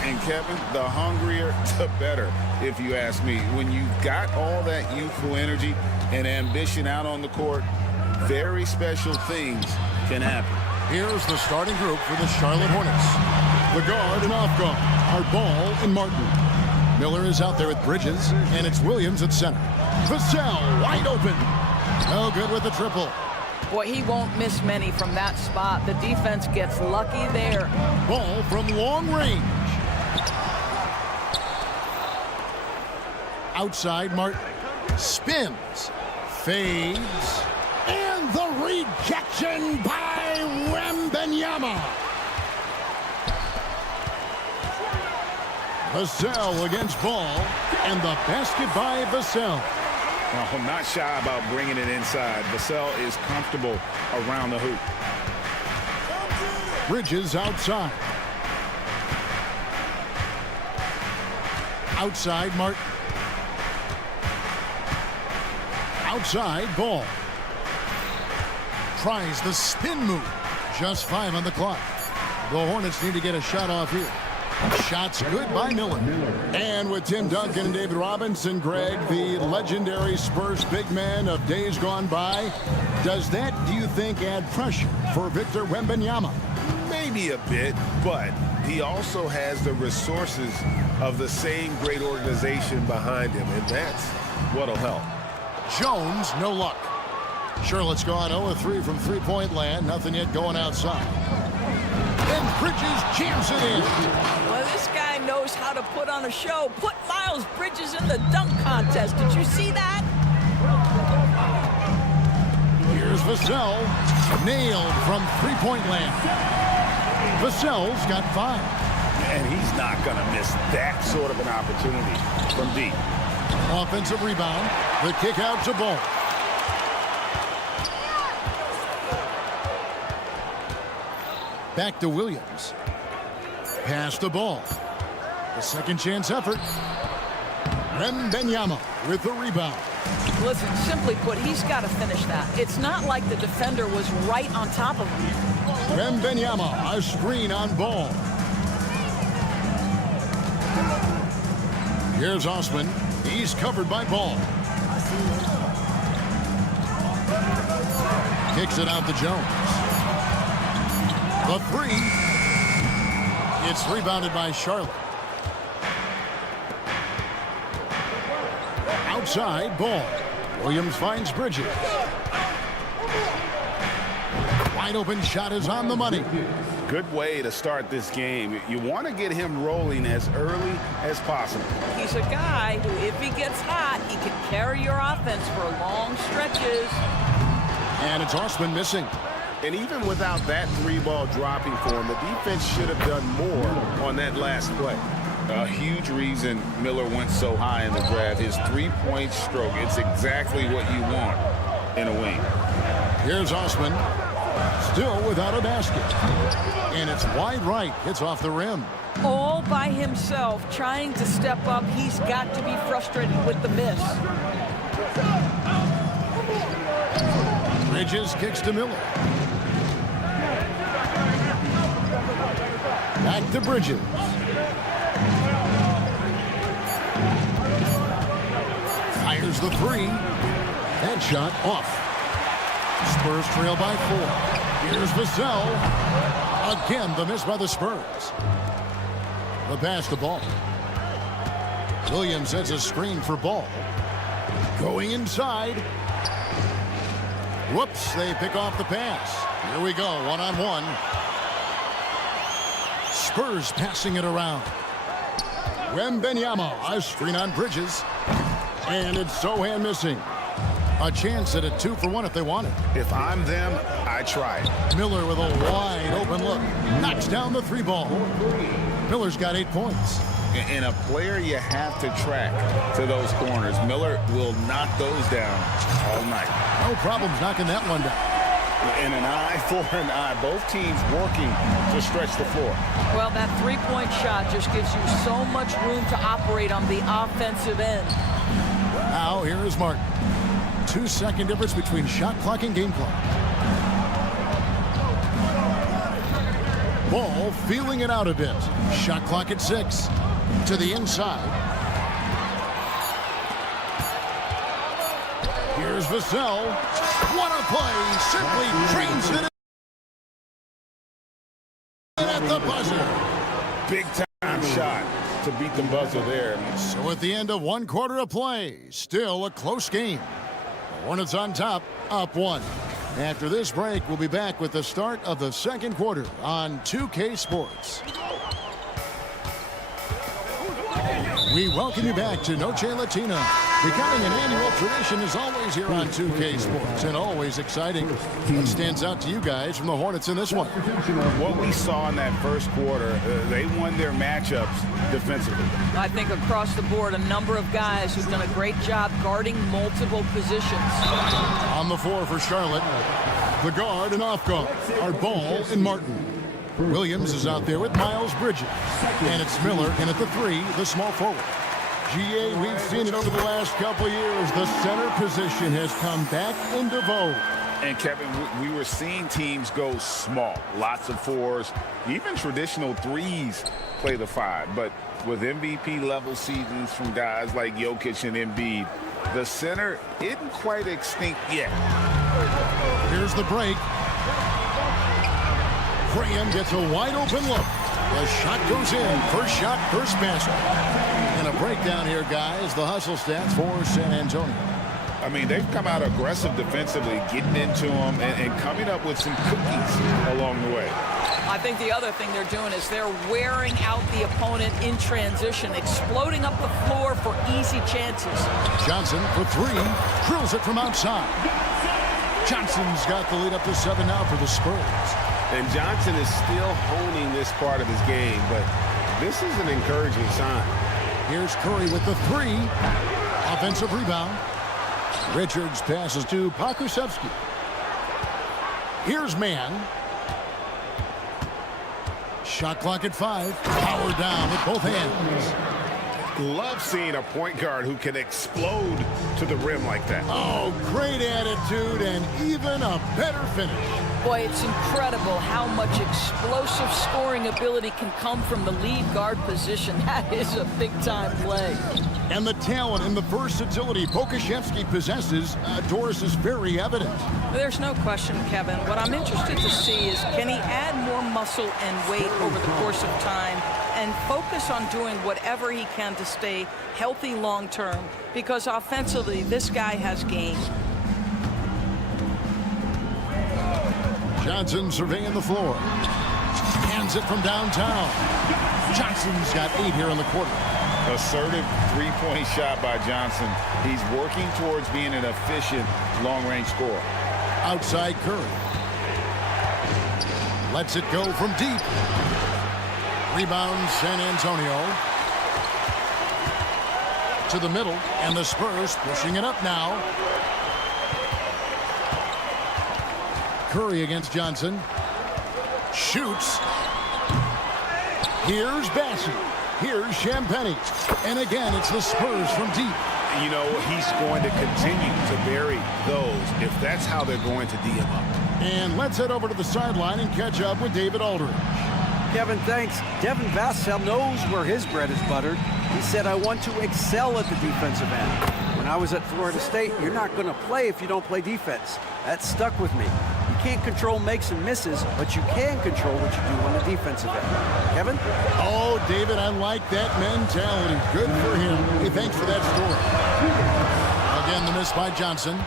And Kevin, the hungrier, the better, if you ask me. When you've got all that youthful energy and ambition out on the court, very special things can happen. Here's the starting group for the Charlotte Hornets. The guard and off guard are Ball and Martin. Miller is out there with Bridges, and it's Williams at center. Vassell wide open. No good with the triple. Boy, he won't miss many from that spot. The defense gets lucky there. Ball from long range. Outside, Martin spins, fades, and the rejection by Wembanyama. Vassell against Ball, and the basket by Vassell. Well, not shy about bringing it inside. Vassell is comfortable around the hoop. Bridges outside. Outside, Martin. Outside, Ball. Tries the spin move. Just 5 on the clock. The Hornets need to get a shot off here. Shots good by Miller. And with Tim Duncan and David Robinson, Greg, the legendary Spurs big man of days gone by, does that, do you think, add pressure for Victor Wembanyama? Maybe a bit, but he also has the resources of the same great organization behind him, and that's what'll help. Jones, no luck. Charlotte's gone 0-3 from three-point land. Nothing yet going outside. And Bridges jams it in. Well, this guy knows how to put on a show. Put Miles Bridges in the dunk contest. Did you see that? Here's Vassell. Nailed from three-point land. Vassell's got 5. And he's not going to miss that sort of an opportunity from deep. Offensive rebound. The kick out to Ball. Back to Williams. Pass the ball. The second chance effort. Wembanyama with the rebound. Listen, simply put, he's got to finish that. It's not like the defender was right on top of him. Wembanyama, a screen on Ball. Here's Osman. He's covered by Ball. Kicks it out to Jones. The 3. It's rebounded by Charlotte. Outside, Ball. Williams finds Bridges. Wide open shot is on the money. Good way to start this game. You want to get him rolling as early as possible. He's a guy who, if he gets hot, he can carry your offense for long stretches. And it's Osman missing. And even without that 3-ball dropping for him, the defense should have done more on that last play. A huge reason Miller went so high in the grab, his 3-point stroke. It's exactly what you want in a wing. Here's Osman, still without a basket. And it's wide right. It's off the rim. All by himself, trying to step up. He's got to be frustrated with the miss. Bridges kicks to Miller. Back to Bridges. Fires the 3. That shot off. Spurs trail by 4. Here's Vassell. Again, the miss by the Spurs. The pass to Ball. Williams sets a screen for Ball. Going inside. Whoops, they pick off the pass. Here we go, one-on-one. Spurs passing it around. Wembanyama, a screen on Bridges. And it's Sohan missing. A chance at a 2-for-1 if they want it. If I'm them, I try it. Miller with a wide open look. Knocks down the 3-ball. Miller's got 8 points. And a player you have to track to those corners. Miller will knock those down all night. No problems knocking that one down. And an eye for an eye. Both teams working to stretch the floor. Well, that three-point shot just gives you so much room to operate on the offensive end. Now, here is Martin. 2-second difference between shot clock and game clock. Ball feeling it out a bit. Shot clock at 6. To the inside. Here's Vassell. What a play. Simply trains it in at the buzzer. Big time shot to beat the buzzer there. So at the end of 1 quarter of play, still a close game. The Hornets on top, up 1. After this break, we'll be back with the start of the second quarter on 2K Sports. We welcome you back to Noche Latina. Becoming an annual tradition is always here on 2K Sports and always exciting. What stands out to you guys from the Hornets in this one? What we saw in that first quarter, they won their matchups defensively. I think across the board, a number of guys who've done a great job guarding multiple positions. On the floor for Charlotte, the guard and off guard are Ball and Martin. Williams is out there with Miles Bridges. And it's Miller in at the 3, the small forward. GA, we've seen it over the last couple of years. The center position has come back into vogue. And Kevin, we were seeing teams go small. Lots of 4s, even traditional 3s play the 5. But with MVP level seasons from guys like Jokic and Embiid, the center isn't quite extinct yet. Here's the break. Graham gets a wide open look. The shot goes in. First shot, first basket. And a breakdown here, guys. The hustle stats for San Antonio. I mean, they've come out aggressive defensively, getting into them and coming up with some cookies along the way. I think the other thing they're doing is they're wearing out the opponent in transition, exploding up the floor for easy chances. Johnson for 3. Drills it from outside. Johnson's got the lead up to 7 now for the Spurs. And Johnson is still honing this part of his game, but this is an encouraging sign. Here's Curry with the 3. Offensive rebound. Richards passes to Pokusevski. Here's Mann. Shot clock at 5. Power down with both hands. Love seeing a point guard who can explode to the rim like that. Oh, great attitude and even a better finish. Boy, it's incredible how much explosive scoring ability can come from the lead guard position. That is a big-time play. And the talent and the versatility Pokusevski possesses, Doris, is very evident. There's no question, Kevin. What I'm interested to see is, can he add more muscle and weight over the course of time and focus on doing whatever he can to stay healthy long-term? Because offensively, this guy has game. Johnson surveying the floor. Hands it from downtown. Johnson's got 8 here in the quarter. Assertive three-point shot by Johnson. He's working towards being an efficient long-range scorer. Outside Curry. Lets it go from deep. Rebound San Antonio. To the middle, and the Spurs pushing it up now. Curry against Johnson. Shoots. Here's Bassey. Here's Champagny. And again, it's the Spurs from deep. You know, he's going to continue to bury those if that's how they're going to D him up. And let's head over to the sideline and catch up with David Aldridge. Kevin, thanks. Devin Vassell knows where his bread is buttered. He said, I want to excel at the defensive end. When I was at Florida State, you're not going to play if you don't play defense. That stuck with me. You can't control makes and misses, but you can control what you do on the defensive end. Kevin? Oh, David, I like that mentality. Good for him. Hey, thanks for that story. Again, the miss by Johnson.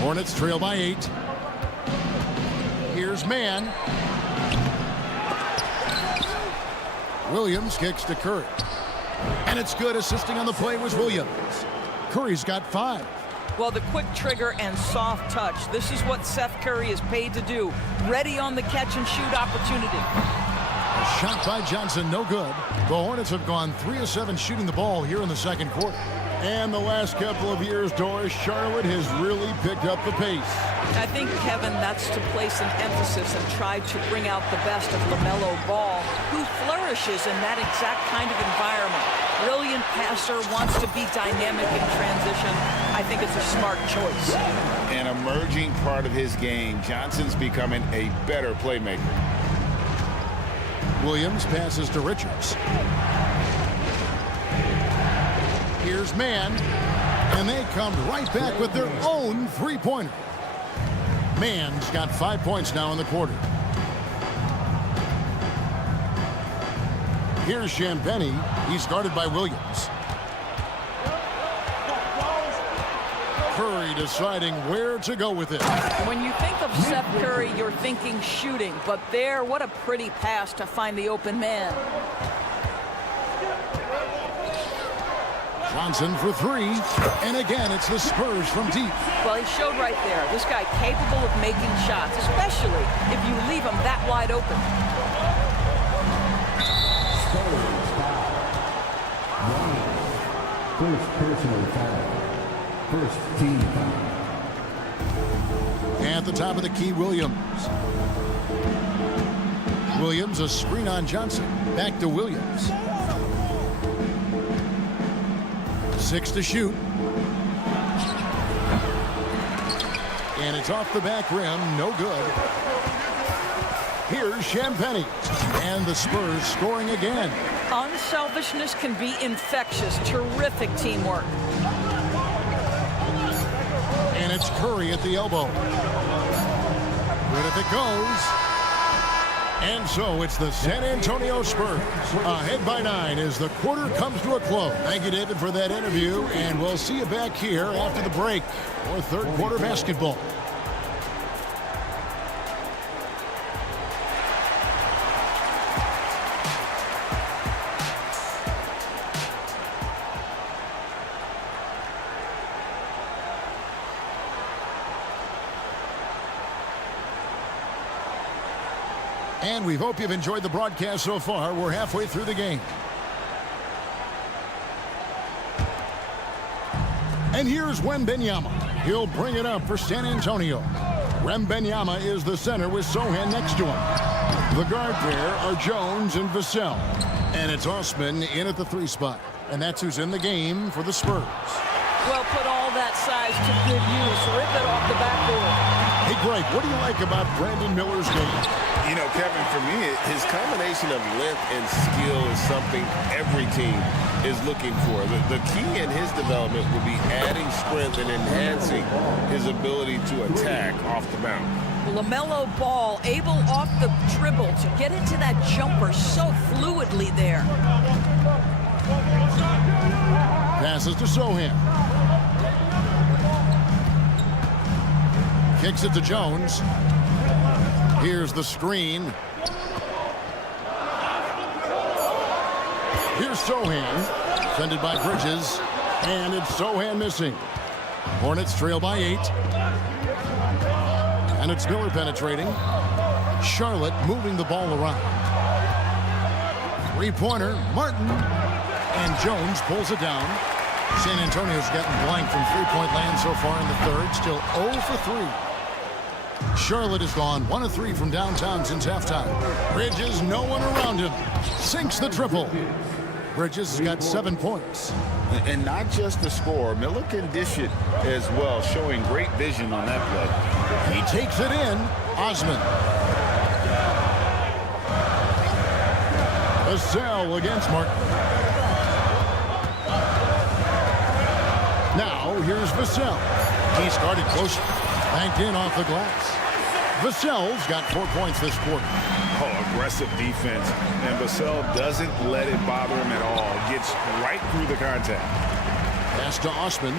Hornets trail by 8. Here's Mann. Williams kicks to Curry. And it's good. Assisting on the play was Williams. Curry's got 5. Well, the quick trigger and soft touch. This is what Seth Curry is paid to do. Ready on the catch and shoot opportunity. A Shot by Johnson, no good. The Hornets have gone 3 of 7 shooting the ball here in the second quarter. And the last couple of years, Doris, Charlotte has really picked up the pace. I think, Kevin, that's to place an emphasis and try to bring out the best of LaMelo Ball, who flourishes in that exact kind of environment. Brilliant passer, wants to be dynamic in transition. I think it's a smart choice. An emerging part of his game. Johnson's becoming a better playmaker. Williams passes to Richards. Here's Mann, and they come right back with their own three-pointer. Mann's got 5 points now in the quarter. Here's Champagnie. He's guarded by Williams. Curry deciding where to go with it. When you think of Seth Curry, you're thinking shooting, but there, what a pretty pass to find the open man. Johnson for 3, and again it's the Spurs from deep. Well, he showed right there, this guy capable of making shots, especially if you leave him that wide open. First personal foul. First team foul. At the top of the key, Williams. Williams, a screen on Johnson. Back to Williams. 6 to shoot. And it's off the back rim, no good. Here's Champagnie. And the Spurs scoring again. Unselfishness can be infectious. Terrific teamwork. And it's Curry at the elbow. Good if it goes. And so it's the San Antonio Spurs ahead by 9 as the quarter comes to a close. Thank you, David, for that interview, and we'll see you back here after the break for third quarter basketball. And we hope you've enjoyed the broadcast so far. We're halfway through the game. And here's Wembanyama. He'll bring it up for San Antonio. Wembanyama is the center with Sohan next to him. The guard there are Jones and Vassell. And it's Osman in at the 3 spot. And that's who's in the game for the Spurs. Well, put all that size to good use. Rip it off the backboard. Hey, Greg, what do you like about Brandon Miller's game? You know, Kevin, for me, his combination of length and skill is something every team is looking for. The key in his development will be adding strength and enhancing his ability to attack off the bounce. LaMelo Ball able off the dribble to get into that jumper so fluidly there. Passes to Sohan. Kicks it to Jones. Here's the screen. Here's Sohan. Defended by Bridges. And it's Sohan missing. Hornets trail by 8. And it's Miller penetrating. Charlotte moving the ball around. 3-pointer, Martin. And Jones pulls it down. San Antonio's gotten blank from three-point land so far in the third. Still 0 for 3. Charlotte has gone 1 of 3 from downtown since halftime. Bridges, no one around him. Sinks the triple. Bridges has got 7 points. And not just the score. Miller can dish it as well, showing great vision on that play. He takes it in. Osman. Vassell against Martin. Now, here's Vassell. He's guarded closer. Banked in off the glass. Vassell's got 4 points this quarter. Oh, aggressive defense. And Vassell doesn't let it bother him at all. Gets right through the contact. Pass to Osman.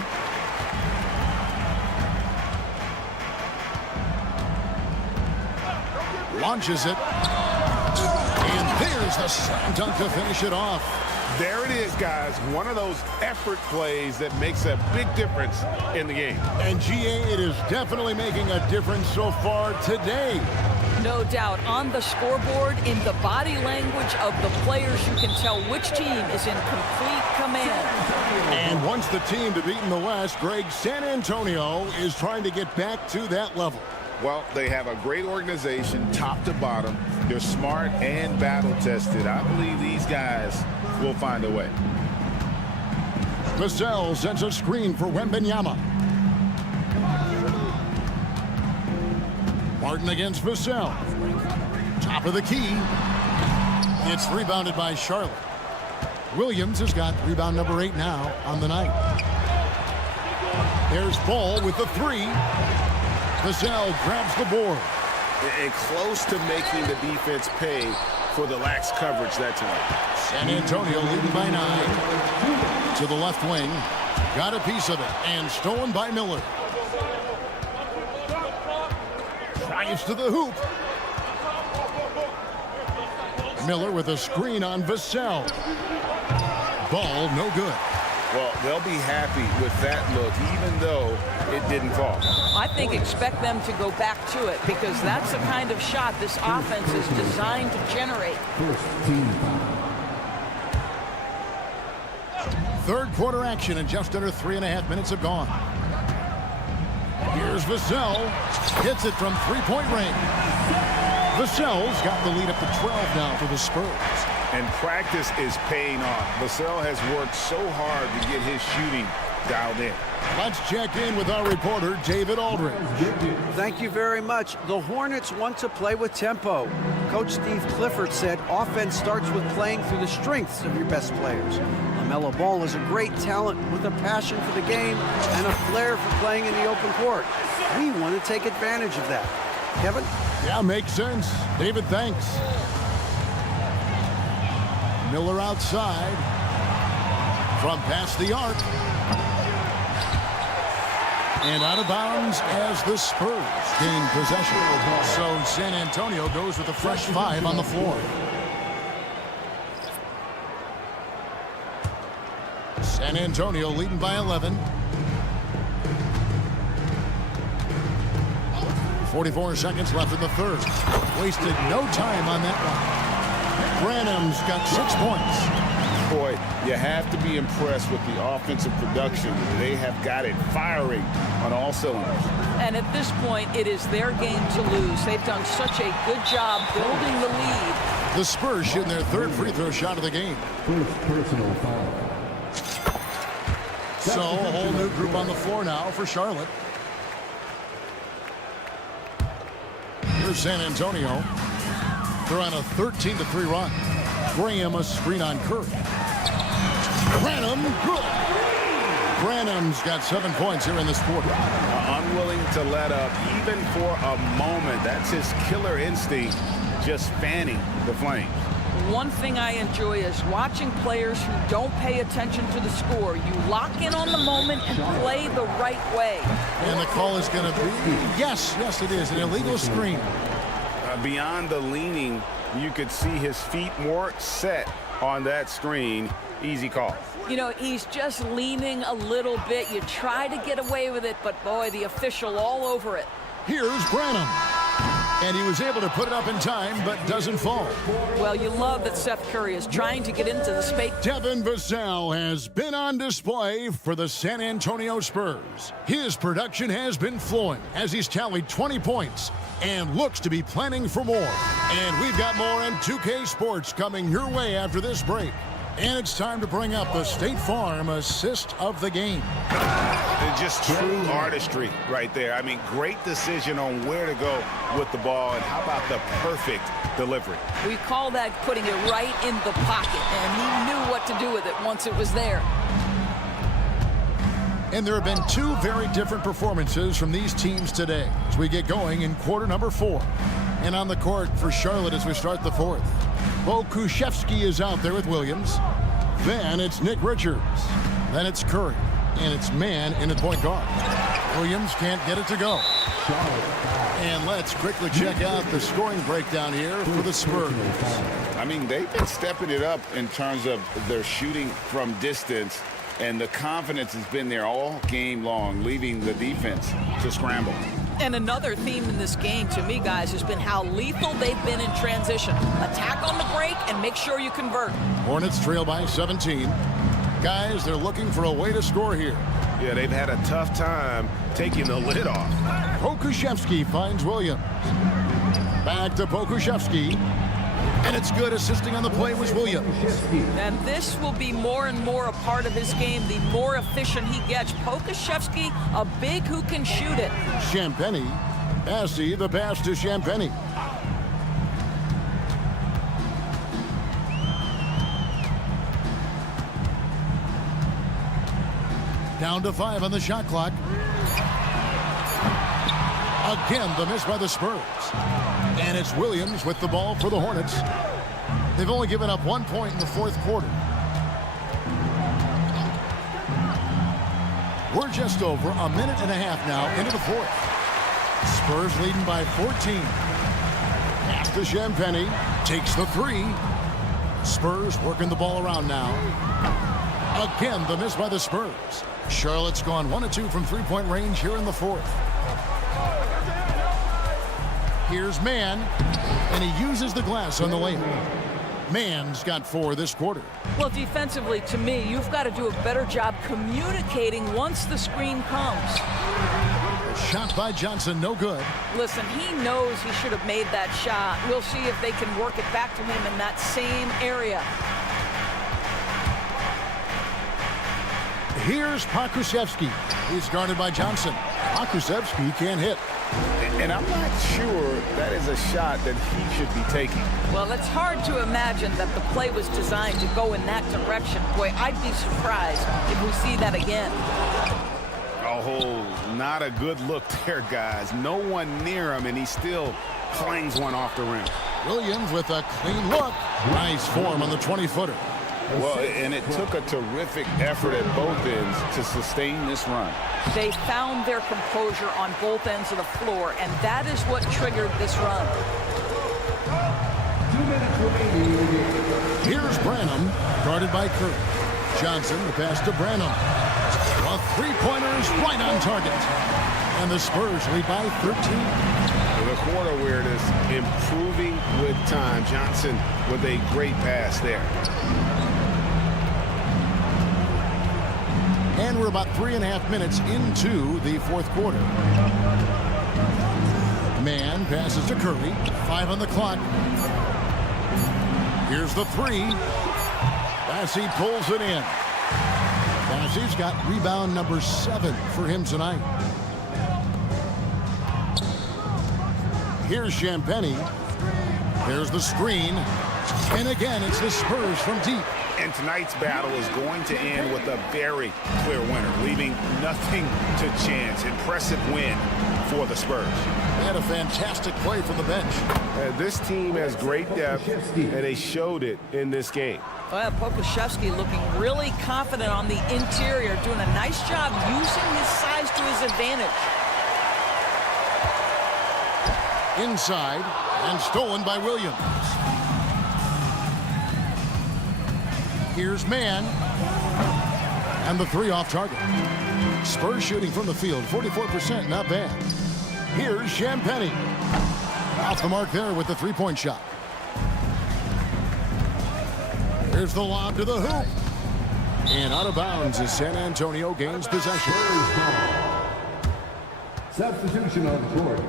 Launches it. And there's the slam dunk to finish it off. There it is, guys. One of those effort plays that makes a big difference in the game. And GA, it is definitely making a difference so far today. No doubt. On the scoreboard, in the body language of the players, you can tell which team is in complete command. And once the team to beat in the West, Greg, San Antonio is trying to get back to that level. Well, they have a great organization, top to bottom. They're smart and battle-tested. I believe these guys will find a way. Vassell sends a screen for Wembanyama. Martin against Vassell. Top of the key. It's rebounded by Charlotte. Williams has got rebound number 8 now on the night. There's Ball with the 3. Vassell grabs the board. And close to making the defense pay for the lax coverage that time. San Antonio leading by 9. To the left wing. Got a piece of it. And stolen by Miller. Drives to the hoop. Miller with a screen on Vassell. Ball no good. Well, they'll be happy with that look, even though it didn't fall. I think expect them to go back to it because that's the kind of shot this offense is designed to generate. Third quarter action and just under 3.5 minutes have gone. Here's Vassell. Hits it from three-point range. Vassell's got the lead up to 12 now for the Spurs. And practice is paying off. Vassell has worked so hard to get his shooting dialed in. Let's check in with our reporter, David Aldridge. Thank you very much. The Hornets want to play with tempo. Coach Steve Clifford said offense starts with playing through the strengths of your best players. LaMelo Ball is a great talent with a passion for the game and a flair for playing in the open court. We want to take advantage of that. Kevin? Yeah, makes sense. David, thanks. Miller outside. From past the arc. And out of bounds as the Spurs gain possession. So San Antonio goes with a fresh 5 on the floor. San Antonio leading by 11. 44 seconds left in the third. Wasted no time on that one. Branham's got 6 points. Boy, you have to be impressed with the offensive production. They have got it firing on all cylinders. And at this point, it is their game to lose. They've done such a good job building the lead. The Spurs shooting their third free throw shot of the game. First personal foul. So a whole new group on the floor now for Charlotte. Here's San Antonio. They're on a 13-3 run. Graham a screen on Curry. Branham, good. Branham's got 7 points here in this quarter. Unwilling to let up even for a moment. That's his killer instinct, just fanning the flames. One thing I enjoy is watching players who don't pay attention to the score. You lock in on the moment and play the right way. And the call is going to be, yes, it is, an illegal screen. Beyond the leaning, you could see his feet more set on that screen. Easy call. You know, he's just leaning a little bit. You try to get away with it, but boy, the official all over it. Here's Branham. And he was able to put it up in time, but doesn't fall. Well, you love that Seth Curry is trying to get into the space. Devin Vassell has been on display for the San Antonio Spurs. His production has been flowing as he's tallied 20 points and looks to be planning for more. And we've got more in 2K Sports coming your way after this break. And it's time to bring up the State Farm assist of the game. Just true artistry right there. I mean, great decision on where to go with the ball, and how about the perfect delivery? We call that putting it right in the pocket, and he knew what to do with it once it was there. And there have been 2 very different performances from these teams today as we get going in quarter number 4. And on the court for Charlotte as we start the 4th. Bo Kuszewski is out there with Williams. Then it's Nick Richards. Then it's Curry. And it's man in at point guard. Williams can't get it to go. And let's quickly check out the scoring breakdown here for the Spurs. I mean, they've been stepping it up in terms of their shooting from distance, and the confidence has been there all game long, leaving the defense to scramble. And another theme in this game, to me, guys, has been how lethal they've been in transition. Attack on the break and make sure you convert. Hornets trail by 17. Guys, they're looking for a way to score here. Yeah, they've had a tough time taking the lid off. Pokusevski finds Williams. Back to Pokusevski. And it's good. Assisting on the play was Williams. And this will be more and more a part of his game, the more efficient he gets. Pokusevski, a big who can shoot it. Champagny. Passy, the pass to Champagny. Down to 5 on the shot clock. Again, the miss by the Spurs. And it's Williams with the ball for the Hornets. They've only given up 1 point in the fourth quarter. We're just over a minute and a half now into the fourth. Spurs leading by 14. Pass to Champagny. Takes the three. Spurs working the ball around now. Again, the miss by the Spurs. Charlotte's gone 1 of 2 from three-point range here in the fourth. Here's Mann, and he uses the glass on the layup. Mann's got 4 this quarter. Well, defensively, to me, you've got to do a better job communicating once the screen comes. A shot by Johnson, no good. Listen, he knows he should have made that shot. We'll see if they can work it back to him in that same area. Here's Pokusevski. He's guarded by Johnson. Pokusevski can't hit. And I'm not sure that is a shot that he should be taking. Well, it's hard to imagine that the play was designed to go in that direction. Boy, I'd be surprised if we see that again. Oh, not a good look there, guys. No one near him, and he still clangs one off the rim. Williams with a clean look. Nice form on the 20-footer. Well, and it took a terrific effort at both ends to sustain this run. They found their composure on both ends of the floor, and that is what triggered this run. 2 minutes remaining. Here's Branham, guarded by Curry. Johnson, the pass to Branham. A three-pointer is right on target. And the Spurs lead by 13. The quarter where it is improving with time. Johnson with a great pass there. And we're about 3.5 minutes into the fourth quarter. Mann passes to Curry. 5 on the clock. Here's the three. Bassey pulls it in. Bassey's got rebound number 7 for him tonight. Here's Champagny. There's the screen. And again, it's the Spurs from deep. And tonight's battle is going to end with a very clear winner, leaving nothing to chance. Impressive win for the Spurs. They had a fantastic play from the bench. This team has great depth, and they showed it in this game. Well, Pokusevski looking really confident on the interior, doing a nice job using his size to his advantage. Inside, and stolen by Williams. Here's Mann. And the three off target. Spurs shooting from the field, 44%, not bad. Here's Champagny. Off the mark there with the three-point shot. Here's the lob to the hoop. And out of bounds as San Antonio gains possession. Substitution on the court.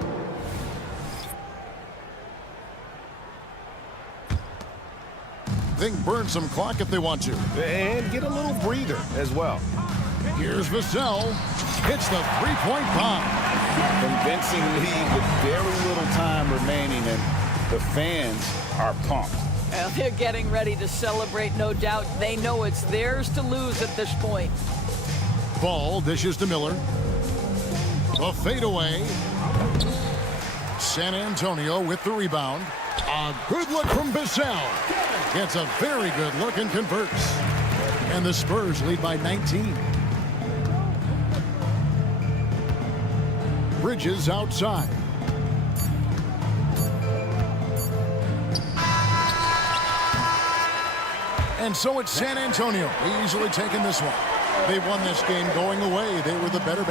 Think burn some clock if they want to. And get a little breather as well. Here's Vassell. Hits the three-point bomb. Convincing lead with very little time remaining, and the fans are pumped. Well, they're getting ready to celebrate, no doubt. They know it's theirs to lose at this point. Ball dishes to Miller. A fadeaway. San Antonio with the rebound. A good look from Vassell. Gets a very good look and converts. And the Spurs lead by 19. Bridges outside. And so it's San Antonio easily taking this one. They won this game going away. They were the better.